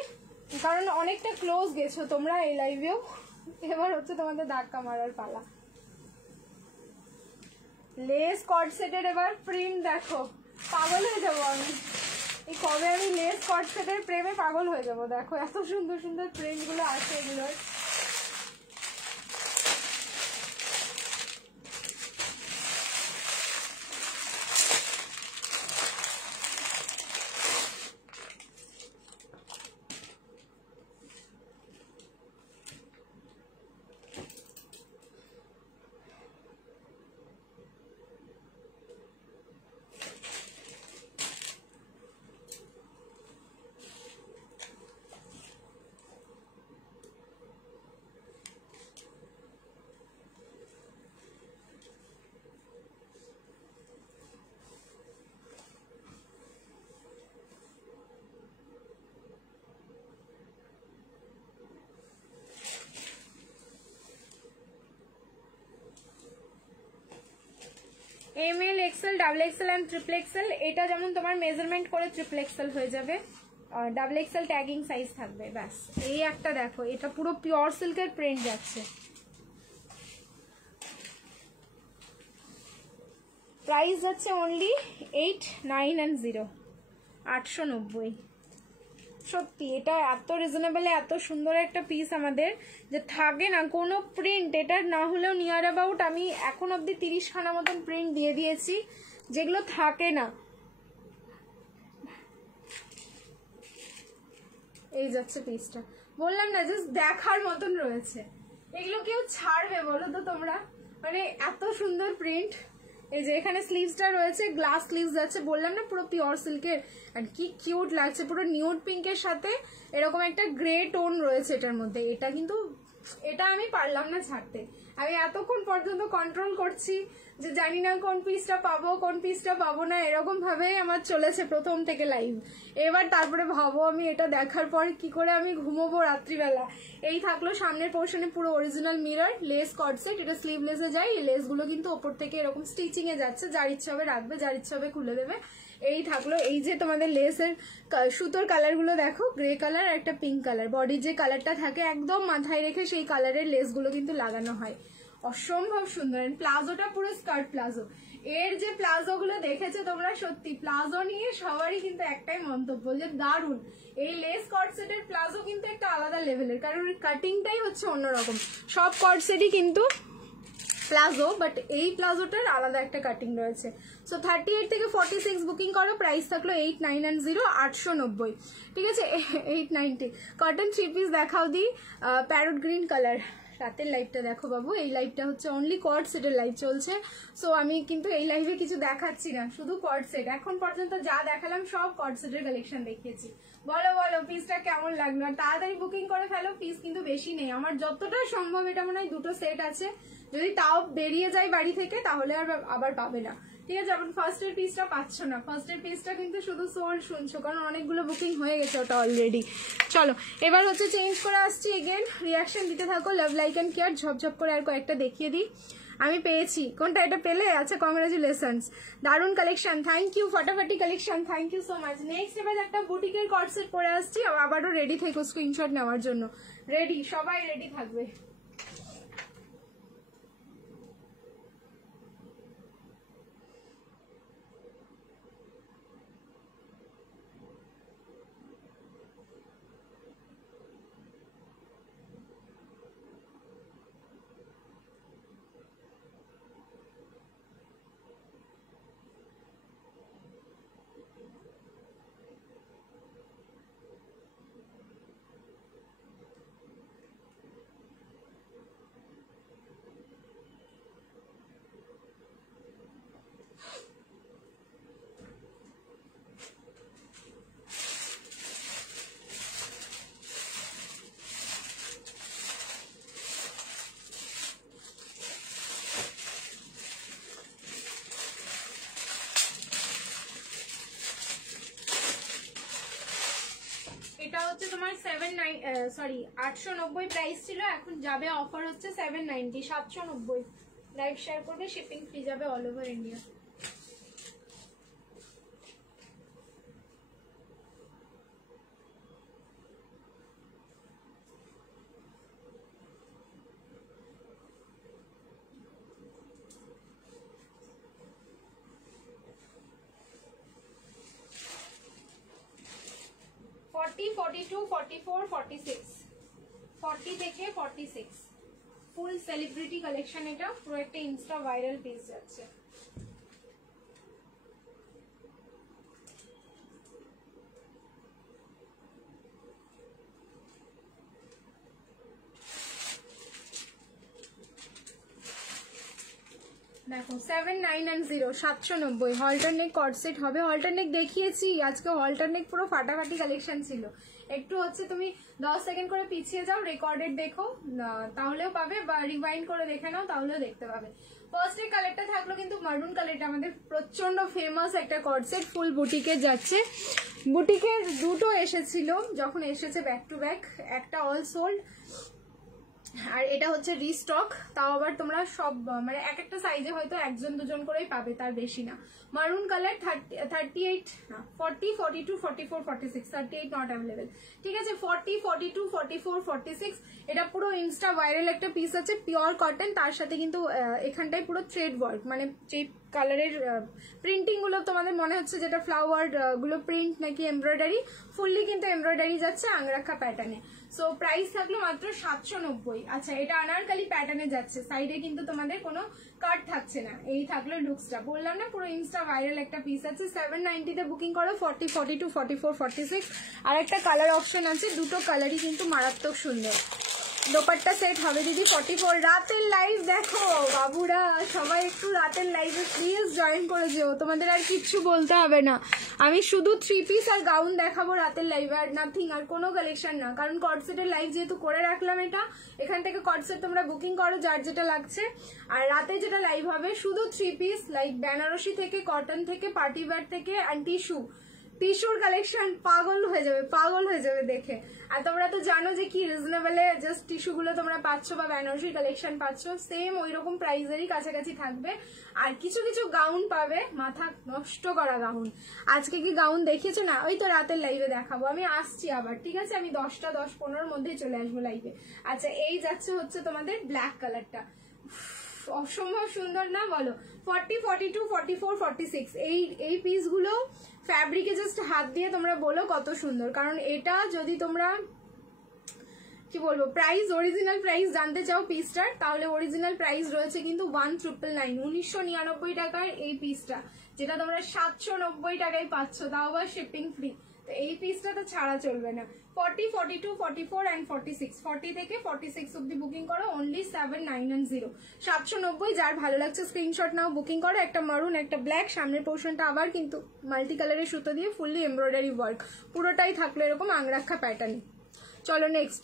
কারণ অনেকটা ক্লোজ গেছো তোমরা এই লাইভেও, এবার হচ্ছে তোমাদের ধাক্কা মারার পালা। লেস কট সেটের এবার প্রিন্ট দেখো, পাগল হয়ে যাবো আমি, এই কবে আমি লেস কট সেটের প্রেমে পাগল হয়ে যাবো, দেখো এত সুন্দর সুন্দর প্রিন্ট গুলো আছে এগুলোর। ML, XL, XXL and XXL। এটা যেমন তোমার মেজারমেন্ট করে XXL হয়ে যাবে, XXL ট্যাগিং সাইজ থাকবে ব্যাস। এই একটা দেখো, এটা পুরো পিওর সিল্কের প্রিন্ট যাচ্ছে। প্রাইস যাচ্ছে অনলি 8, 9 and 0, 890। সত্যি এটা এত রিজনেবলে এত সুন্দর একটা পিস আমাদের যে থাকে না কোনো প্রিন্ট, এটার না হলেও নিয়ার অ্যাবাউট আমি এখন অবধি 30 খানা মতন প্রিন্ট দিয়ে দিয়েছি যেগুলো থাকে না। এই যাচ্ছে পিসটা, বললাম না জাস্ট দেখার মতন রয়েছে। এগুলো কেউ ছাড়বে বলো তো তোমরা, মানে এত সুন্দর প্রিন্ট। এই যে এখানে স্লিভসটা রয়েছে, গ্লাস স্লিভস আছে, বললাম না পুরো পিওর সিল্কের। আর কি কিউট লাগছে, পুরো নিউড পিঙ্কের সাথে এরকম একটা গ্রে টোন রয়েছে এটার মধ্যে। এটা কিন্তু এটা আমি পারলাম না ছাড়তে, আমি এতক্ষণ পর্যন্ত কন্ট্রোল করছি যে জানি না কোন পিসটা পাবো কোন পিসটা পাবো না, এরকম ভাবেই আমার চলেছে প্রথম থেকে লাইভ। এবার তারপরে ভাবো আমি এটা দেখার পর কি করে আমি ঘুমোবো রাত্রিবেলা। এই থাকলো সামনের পোর্শনে পুরো অরিজিনাল মিরর, লেস কর্ডসেট, এটা স্লিভলেসে যায়। এই লেসগুলো কিন্তু ওপর থেকে এরকম স্টিচিং এ যাচ্ছে, যার ইচ্ছে হবে রাখবে, যার ইচ্ছে হবে খুলে দেবে। এই থাকলো, এই যে তোমাদের লেসের সুতোর কালারগুলো দেখো, গ্রে কালার আর একটা পিঙ্ক কালার। বডির যে কালারটা থাকে একদম মাথায় রেখে সেই কালারের লেসগুলো কিন্তু লাগানো হয়, অসম্ভব সুন্দর। প্লাজোটা পুরো স্কার্ট প্লাজো। এর যে প্লাজো গুলো দেখেছো তোমরা, সত্যি প্লাজো নিয়ে সবারই কিন্তু একটাই মন্তব্য যে দারুণ। এই লেস কর্ডসেটের প্লাজো কিন্তু একটা আলাদা লেভেলের, কারণ কাটিংটাই হচ্ছে অন্যরকম। সব কর্ডসেটই কিন্তু প্লাজো, বাট এই প্লাজোটার আলাদা একটা কাটিং রয়েছে। সো 38 থেকে 46 বুকিং করো। প্রাইস থাকলো 8, 9 and 0, 890। ঠিক আছে, 890। কটন 3 পিস দেখাও দি, প্যারট গ্রিন কালার। রাতের লাইভটা দেখো বাবু, এই লাইভটা হচ্ছে অনলি কর্ড সেটের লাইভ চলছে। সো আমি কিন্তু এই লাইভে কিছু দেখাচ্ছি না, শুধু কর্ড সেট। এখন পর্যন্ত যা দেখালাম সব কর্ড সেটের কালেকশন দেখিয়েছি। বলো বলো পিসটা কেমন লাগলো, আর তাড়াতাড়ি বুকিং করে ফেলো, পিস কিন্তু বেশি নেই আমার, যতটা সম্ভব। এটা মনে হয় 2টো সেট আছে, যদি তাও বেরিয়ে যায় বাড়ি থেকে তাহলে আর আবার পাবে না। ঠিক আছে, এখন ফার্স্টের পিসটা পাচ্ছ না, ফার্স্টের পিসটা কিন্তু শুধু সোল্ড শুনছো, কারণ অনেকগুলো বুকিং হয়ে গেছে ওটা অলরেডি। চলো এবার হচ্ছে চেঞ্জ করে আসছি এগেন, রিয়াকশন দিতে থাকো। লাভ লাইক অ্যান্ড কেয়ার ঝপঝপ করে আর কয়েকটা দেখিয়ে দিই। আমি পেয়েছি কোনটা, এটা পেলে? আচ্ছা, কংগ্রাচুলেশনস, দারুণ কালেকশন, থ্যাংক ইউ, ফাটাফাটি collection, thank you so much. Next এবার একটা বুটিকের কর্ড সেট পরে আসছি, আবারও রেডি থেকো স্ক্রিনশট নেওয়ার জন্য। রেডি, সবাই রেডি থাকবে। এটা হচ্ছে তোমার 890 প্রাইস ছিল, এখন যাবে অফার হচ্ছে 790, 790। লাইভ শেয়ার করবে, শিপিং ফ্রি যাবে অল ওভার ইন্ডিয়া। ফর্টি, 42, 44, 46, 40 থেকে 46 ফুল সেলিব্রিটি কালেকশন। এটা পুরো একটা ইনস্টা ভাইরাল পিস যাচ্ছে। দেখো 7, 9 and 0, 790। Halter neck cord set হবে, হল্টার নেক দেখিয়েছি আজকে, হল্টার নেক পুরো ফাটাফাটি কালেকশন ছিল। একটু হচ্ছে তুমি 10 সেকেন্ড করে পিছিয়ে যাও, রেকর্ডেড দেখো তাহলেও পাবে, বা রিভাইন্ড করে দেখে নাও তাহলেও দেখতে পাবে। ফার্স্ট এর কালারটা থাকলো কিন্তু মারুন কালারটা, আমাদের প্রচন্ড ফেমাস একটা কর্ড সেট, ফুল বুটিকে যাচ্ছে। বুটিকের দুটো এসেছিল, যখন এসেছে ব্যাক টু ব্যাক, একটা অল সোল্ড, আর এটা হচ্ছে রিস্টক, তাও আবার তোমরা সব মানে এক একটা সাইজে হয়তো একজন দুজন করেই পাবে, তার বেশি না। মারুন কালার 38 না 40 42 44 46, 38 নট অ্যাভেলেবেল, ঠিক আছে। 40 42 44 46 এটা পুরো ইনস্টা ভাইরাল একটা পিস আছে, পিওর কটন, তার সাথে কিন্তু এখানটায় পুরো থ্রেড ওয়ার্ক, মানে যে কালারের প্রিন্টিং গুলো তোমাদের মনে হচ্ছে যেটা ফ্লাওয়ার গুলো প্রিন্ট নাকি এমব্রয়ডারি, ফুললি কিন্তু এমব্রয়ডারি যাচ্ছে আংরাখা প্যাটার্নে। সো প্রাইস থাকলো মাত্র 790। আচ্ছা, এটা আনারকালি প্যাটার্নে যাচ্ছে, সাইডে কিন্তু তোমাদের কোনো কাট থাকছে না। এই থাকলো লুকসটা, বললাম না পুরো ইনস্টা ভাইরাল একটা পিস আছে। 790 তে বুকিং করো। 40 42 44 46 আর একটা কালার অপশন আছে, দুটো কালারই কিন্তু মারাত্মক সুন্দর। দোপাট্টা সেট হবে দিদি 44। রাতের লাইভ দেখো বাবুরা, সবাই একটু রাতের লাইভে প্লিজ জয়েন করে যেও, তোমাদের আর কিচ্ছু বলতে হবে না। আমি শুধু 3 পিস আর গাউন দেখাবো রাতের লাইভে, আর নাথিং, আর কোনো কালেকশন না। কারণ কটসেটের লাইভ যেহেতু করে রাখলাম, এটা এখান থেকে কটসেট তোমরা বুকিং করো যার যেটা লাগছে। আর রাতে যেটা লাইভ হবে শুধু 3 পিস, লাইক বেনারসি থেকে, কটন থেকে, পার্টি ওয়্যার থেকে, অ্যান্ড টিস্যুর কালেকশন পাগল হয়ে যাবে দেখে। আর তোমরা তো জানো যে কি রিজনেবলে জাস্ট টিস্যু গুলো তোমরা পাচ্ছ বা বেনারসি কালেকশন পাচ্ছ, সেম ওই রকম প্রাইসেরই কাছাকাছি থাকবে। আর কিছু কিছু গাউন পাবে, মাথা নষ্ট করা গাউন। আজকে কি গাউন দেখিয়েছো না? ওই তো রাতের লাইভে দেখাবো, আমি আসছি আবার, ঠিক আছে। আমি 10টা 10-15 মধ্যেই চলে আসবো লাইভে। আচ্ছা, এই যাচ্ছে হচ্ছে তোমাদের ব্ল্যাক কালারটা, অসম্ভব সুন্দর না বলো? 40 42 44 46 এই পিসগুলো ফ্যাব্রিকে জাস্ট হাত দিয়ে তোমরা বলো কত সুন্দর। কারণ এটা যদি তোমরা কি বলবো প্রাইস, অরিজিনাল প্রাইস জানতে চাও পিসটার, তাহলে অরিজিনাল প্রাইস রয়েছে কিন্তু 1999 1999 টাকায় এই পিসটা, যেটা তোমরা 790 টাকায় পাচ্ছ, তাও আবার শিপিং ফ্রি। তো এই পিসটা তো ছাড়া চলবে না। 40 42 44 and 46, 40 থেকে 46 অব্দি বুকিং করো, অনলি 790 790। যার ভালো লাগছে স্ক্রিনশট নাও, বুকিং করো। একটা মারুন, একটা ব্ল্যাক, সামনের পোর্শনটা আবার কিন্তু মাল্টি কালারের সুতো দিয়ে ফুললি এমব্রয়ডারি ওয়ার্ক, পুরোটাই থাকলো এরকম আংরাখা প্যাটার্নে। চলো নেক্সট,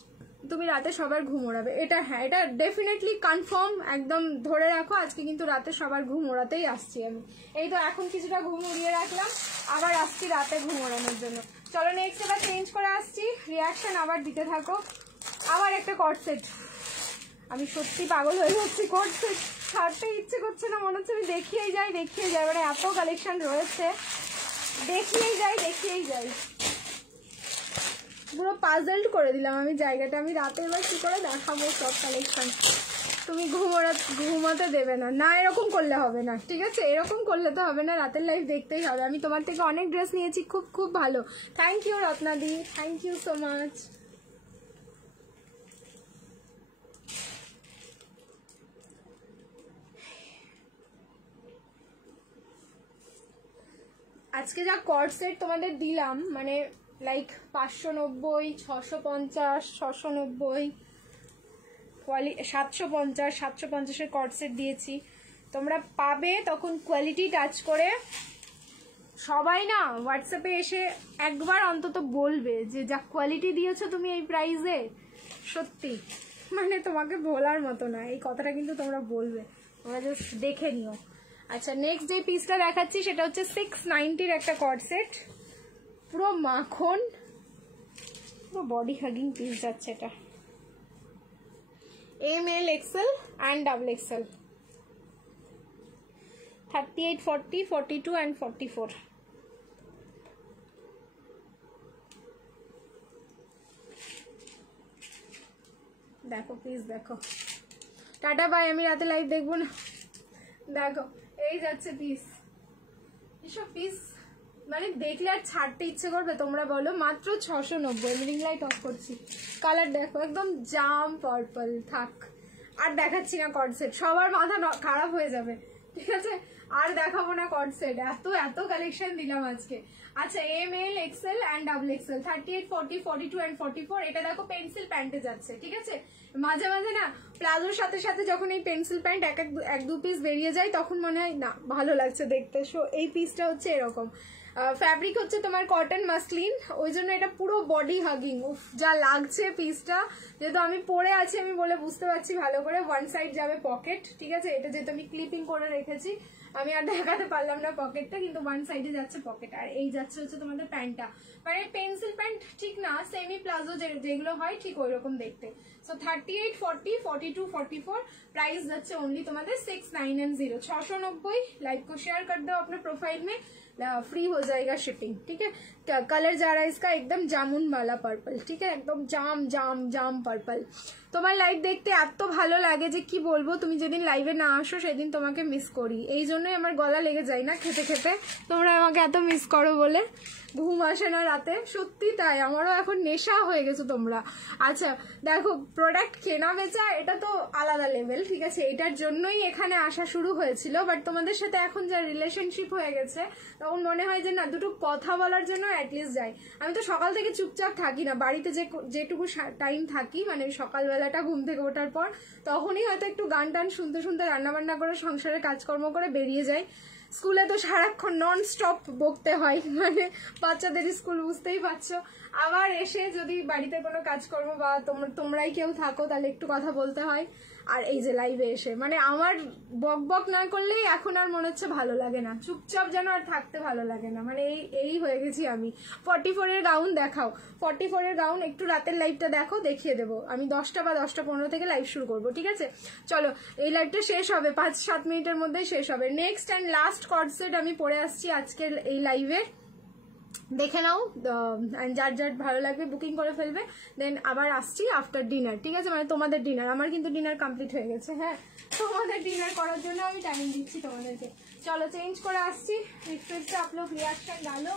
তুমি রাতে সবার ঘুম ওড়াবে এটা, হ্যাঁ এটা ডেফিনেটলি কনফার্ম, একদম ধরে রাখো। আজকে কিন্তু রাতে সবার ঘুম ওড়াতেই আসছি আমি। এই তো এখন কিছুটা ঘুম উড়িয়ে রাখলাম, আবার আসছি রাতে ঘুম ওড়ানোর জন্য। চলো নেক্সট এবার চেঞ্জ করে আসছি, রিয়াকশন আবার দিতে থাকো। আবার একটা কট সেট, আমি সত্যি পাগল হয়ে যাচ্ছি, কট সেট ছাড়তে ইচ্ছে করছে না, মনে হচ্ছে আমি দেখিয়েই যাই মানে এত কালেকশন রয়েছে, দেখিয়েই যাই। পুরো পাজলড করে দিলাম আমি জায়গাটা। আমি রাতে এবার কি করে দেখাবো সব কালেকশন, তুমি ঘুমাতে দেবে না, এরকম করলে হবে না, ঠিক আছে? এরকম করলে তো হবে না, রাতের লাইভ দেখতেই হবে। আমি তোমার থেকে অনেক ড্রেস নিয়েছি, খুব ভালো। থ্যাংক ইউ রত্নাদি, থ্যাংক ইউ সো মাচ। আজকে যা কর্ড সেট তোমাদের দিলাম, মানে লাইক 590 650 690 750 750-এর কর্ড সেট দিয়েছি, তোমরা পাবে তখন কোয়ালিটি টাচ করে। সবাই না হোয়াটসঅ্যাপে এসে একবার অন্তত বলবে যে যা কোয়ালিটি দিয়েছো তুমি এই প্রাইসে, সত্যি মানে তোমাকে বলার মতো না, এই কথাটা কিন্তু তোমরা বলবে, তোমরা জাস্ট দেখে নিও। আচ্ছা, নেক্সট যে পিসটা দেখাচ্ছি সেটা হচ্ছে 690-র একটা কর্ড সেট, পুরো মাখন, পুরো বডি হাগিং পিস যাচ্ছে এটা। ML XL and XXL, 38 40 42 and 44। দেখো প্লিজ দেখো, টাটা বাই, আমি রাতে লাইভ দেখবো না। দেখো এই যাচ্ছে পিস, এসব পিস মানে দেখলে আর ছাড়তে ইচ্ছে করবে তোমরা বলো? মাত্র 690। আমি রিং লাইট অফ করছি, কালার দেখো একদম জাম পার্পল। থাক আর দেখাচ্ছি না কর্ড সেট, সবার মাথা খারাপ হয়ে যাবে, ঠিক আছে? আর দেখাবো না কর্ড সেট, এত কালেকশন দিলাম আজকে। আচ্ছা, ML XL and XXL, 38 40 42 and 44। এটা দেখো পেন্সিল প্যান্টে যাচ্ছে, ঠিক আছে? মাঝে মাঝে না প্লাজোর সাথে সাথে যখন এই পেন্সিল প্যান্ট এক দু পিস বেরিয়ে যায়, তখন মনে হয় না ভালো লাগছে দেখতে। সো এই পিসটা হচ্ছে এরকম। ফ্যাব্রিক হচ্ছে তোমার কটন মাসলিন, ওই জন্য এটা পুরো বডি হাগিং। উফ যা লাগছে পিসটা, যেহেতু আমি পরে আছি আমি বলে বুঝতে পারছি ভালো করে। ওয়ান সাইড যাবে পকেট, ঠিক আছে, এটা যেহেতু আমি ক্লিপিং করে রেখেছি আমি আর দেখাতে পারলাম না পকেটটা, কিন্তু ওয়ান সাইডে যাচ্ছে পকেট। আর এই যাচ্ছে হচ্ছে তোমাদের প্যান্টটা, মানে পেন্সিল প্যান্ট ঠিক না, সেমি প্লাজো যেগুলো হয় ঠিক ওই রকম দেখতে। সো 38, 40, 42, 44 प्राइस যাচ্ছে ओनली तुम्हारे 6990। 690। लाइव को शेयर कर दो अपने प्रोफाइल में, फ्री हो जाएगा शिपिंग, ठीक है। कलर जा रहा है इसका एकदम जामुन वाला पर्पल, ठीक है, एकदम जाम जाम जाम पर्पल। তোমার লাইভ দেখতে এত ভালো লাগে যে কি বলবো, তুমি যেদিন লাইভে না আসো সেদিন তোমাকে মিস করি, এই জন্যই আমার গলা লেগে যায় না খেতে খেতে, তোমরা আমাকে এত মিস করো বলে। ঘুম আসে না রাতে, সত্যি তাই, আমারও এখন নেশা হয়ে গেছো তোমরা। আচ্ছা দেখো, প্রোডাক্ট কেনা বেচা এটা তো আলাদা লেভেল, ঠিক আছে, এটার জন্যই এখানে আসা শুরু হয়েছিল। বাট তোমাদের সাথে এখন যা রিলেশনশিপ হয়ে গেছে তখন মনে হয় যে না, দুটো কথা বলার জন্য অ্যাটলিস্ট যাই। আমি তো সকাল থেকে চুপচাপ থাকি না, বাড়িতে যেটুকু টাইম থাকি, মানে সকালবেলাটা ঘুম থেকে ওঠার পর, তখনই হয়তো একটু গান টান শুনতে শুনতে রান্নাবান্না করে সংসারের কাজকর্ম করে বেরিয়ে যাই। স্কুলে তো সারাক্ষণ নন স্টপ বকতে হয়, মানে বাচ্চাদের স্কুল বুঝতেই পারছো। আবার এসে যদি বাড়িতে কোনো কাজকর্ম বা তোমরাই কেউ থাকো তাহলে একটু কথা বলতে হয়। আর এই যে লাইভে এসে মানে আমার বক বক না করলেই এখন আর মনে হচ্ছে ভালো লাগে না, চুপচাপ যেন আর থাকতে ভালো লাগে না, মানে এই হয়ে গেছি আমি। 44 এর গাউন দেখাও, 44 এর গাউন একটু রাতের লাইভটা দেখো, দেখিয়ে দেবো আমি 10টা বা 10:15 থেকে লাইভ শুরু করবো, ঠিক আছে। চলো এই লাইভটা শেষ হবে 5-7 মিনিটের মধ্যেই শেষ হবে। Next and last cord set আমি পরে আসছি আজকের এই লাইভে, দেখে নাও, যার যার ভালো লাগবে বুকিং করে ফেলবে। দেন আবার আসছি আফটার ডিনার, ঠিক আছে, মানে তোমাদের ডিনার, আমার কিন্তু ডিনার কমপ্লিট হয়ে গেছে, হ্যাঁ, তোমাদের ডিনার করার জন্য আমি টাইম দিচ্ছি তোমাদেরকে। চলো চেঞ্জ করে আসছি। रिक्वेस्ट आप लोग रिएक्शन डालो,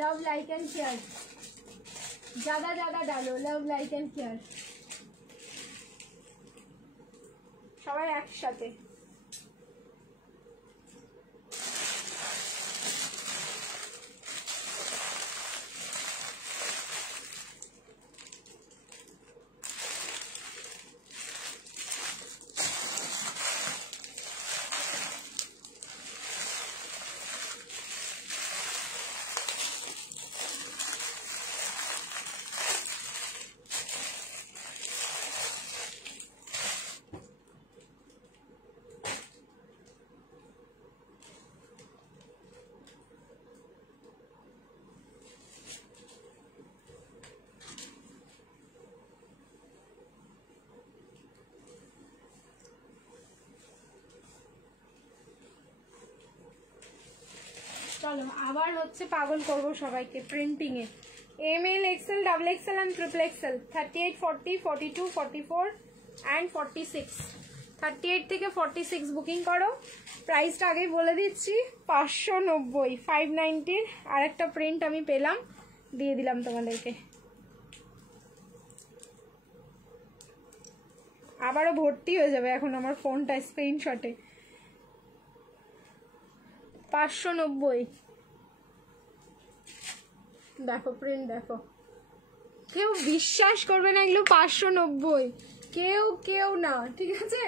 लव लाइक एंड शेयर, ज्यादा ज्यादा डालो, लव लाइक एंड शेयर সবাই একসাথে। চলো আবার হচ্ছে পাগল করবো সবাইকে প্রিন্টিং এ। ML, XL, double XL and triple XL, 38, 40, 42, 44 and 46। 38 থেকে 46 বুকিং করো। প্রাইসটা আগেই বলে দিচ্ছি 590, 590 আর একটা প্রিন্ট আমি পেলাম, দিয়ে দিলাম তোমাদেরকে। আবারও ভর্তি হয়ে যাবে এখন আমার ফোনটা স্ক্রিনশটে। 590 দেখো, প্রিন্ট দেখো, কেউ বিশ্বাস করবে না এগুলো 590, কেউ না, ঠিক আছে।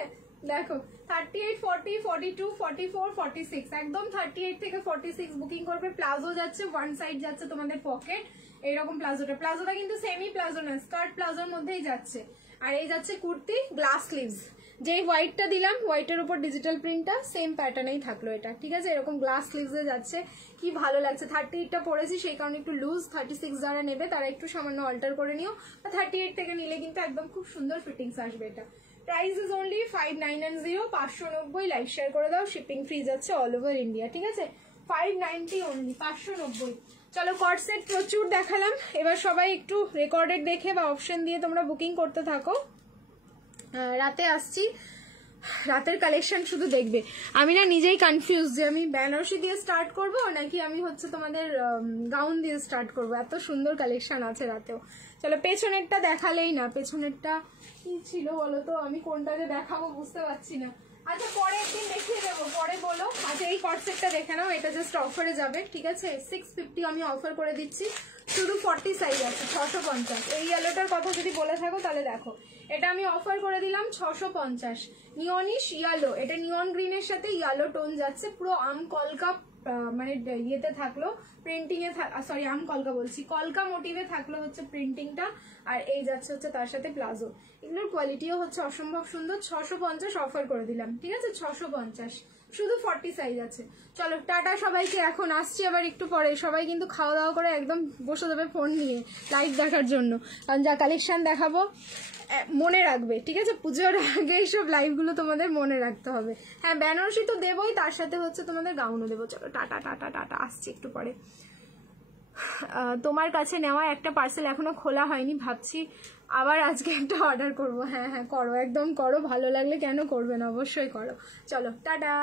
দেখো 38, 40, 42, 44, 46, একদম 38 থেকে 46 বুকিং করবে। প্লাজো যাচ্ছে, ওয়ান সাইড যাচ্ছে তোমাদের পকেট, এইরকম প্লাজোটা কিন্তু সেমি প্লাজো না, স্কার্ট প্লাজোর মধ্যেই যাচ্ছে। আর এই যাচ্ছে কুর্তি গ্লাস স্লিভস, যে হোয়াইটটা দিলাম হোয়াইটের উপর ডিজিটাল প্রিন্টটা সেম প্যাটার্নেই থাকলো এটা, ঠিক আছে, এরকম গ্লাস স্লিভসে যাচ্ছে, কি ভালো লাগছে। 38টা পরেছি সেই কারণে একটু লুজ, 36 যারা নেবে তারা একটু সামান্য অল্টার করে নিও, 38 থেকে নিলে কিন্তু একদম খুব সুন্দর ফিটিংস আসবে। এটা price is only 590, 590। Live share করে দাও, শিপিং ফ্রি যাচ্ছে অল ওভার ইন্ডিয়া, ঠিক আছে। 590 অনলি, 590। চলো কর্ড সেট প্রচুর দেখালাম, এবার সবাই একটু রেকর্ডেড দেখে বা অপশন দিয়ে তোমরা বুকিং করতে থাকো। রাতে আসছি, রাতের কালেকশন শুধু দেখবে। আমি না নিজেই কনফিউজ যে আমি বেনারসি দিয়ে স্টার্ট করব নাকি আমি হচ্ছে তোমাদের গাউন দিয়ে স্টার্ট করব, এত সুন্দর কালেকশন আছে রাতেও। চলো পেছনেরটা দেখালেই না, পেছনেরটা কি ছিল বলো তো, আমি কোনটাতে দেখাবো বুঝতে পারছি না। আচ্ছা পরে একদিন দেখিয়ে দেবো, পরে বলো। আচ্ছা এই কর্ড সেটটা দেখে নাও, এটা জাস্ট অফারে যাবে, ঠিক আছে। 650 আমি অফার করে দিচ্ছি, শুধু 40 সাইজ আছে, 650। এই ইয়েলোটার কথা যদি বলে থাকো তাহলে দেখো, এটা আমি অফার করে দিলাম 650। নিয়নিশ ইয়েলো, এটা নিয়ন গ্রিনের সাথে ইয়েলো টোন যাচ্ছে, পুরো আম কলকা মানে ইয়েতে থাকলো প্রিন্টিং এ, সরি আম কলকা বলছি, কলকা মোটিভে থাকলো হচ্ছে প্রিন্টিংটা, আর এই যাচ্ছে হচ্ছে তার সাথে প্লাজো। এগুলোর কোয়ালিটিও হচ্ছে অসম্ভব সুন্দর। 650 অফার করে দিলাম, ঠিক আছে? 650, শুধু 40 সাইজ আছে। চলো টাটা সবাইকে, এখন আসছি আবার একটু পরে। সবাই কিন্তু খাওয়া দাওয়া করে একদম বসে দেবে ফোন নিয়ে লাইভ দেখার জন্য, কারণ যা কালেকশন দেখাবো মনে রাখবে, ঠিক আছে? পুজোর আগে এইসব লাইভগুলো তোমাদের মনে রাখতে হবে। হ্যাঁ বেনারসি তো দেবোই, তার সাথে হচ্ছে তোমাদের গাউনও দেবো। চলো টাটা টাটা টাটা, আসছি একটু পরে। তোমার কাছে নেওয়া একটা পার্সেল এখনো খোলা হয়নি, ভাবছি আবার আজকে একটা অর্ডার করবো। হ্যাঁ হ্যাঁ করো, একদম করো, ভালো লাগলে কেন করবে না, অবশ্যই করো। চলো টাটা।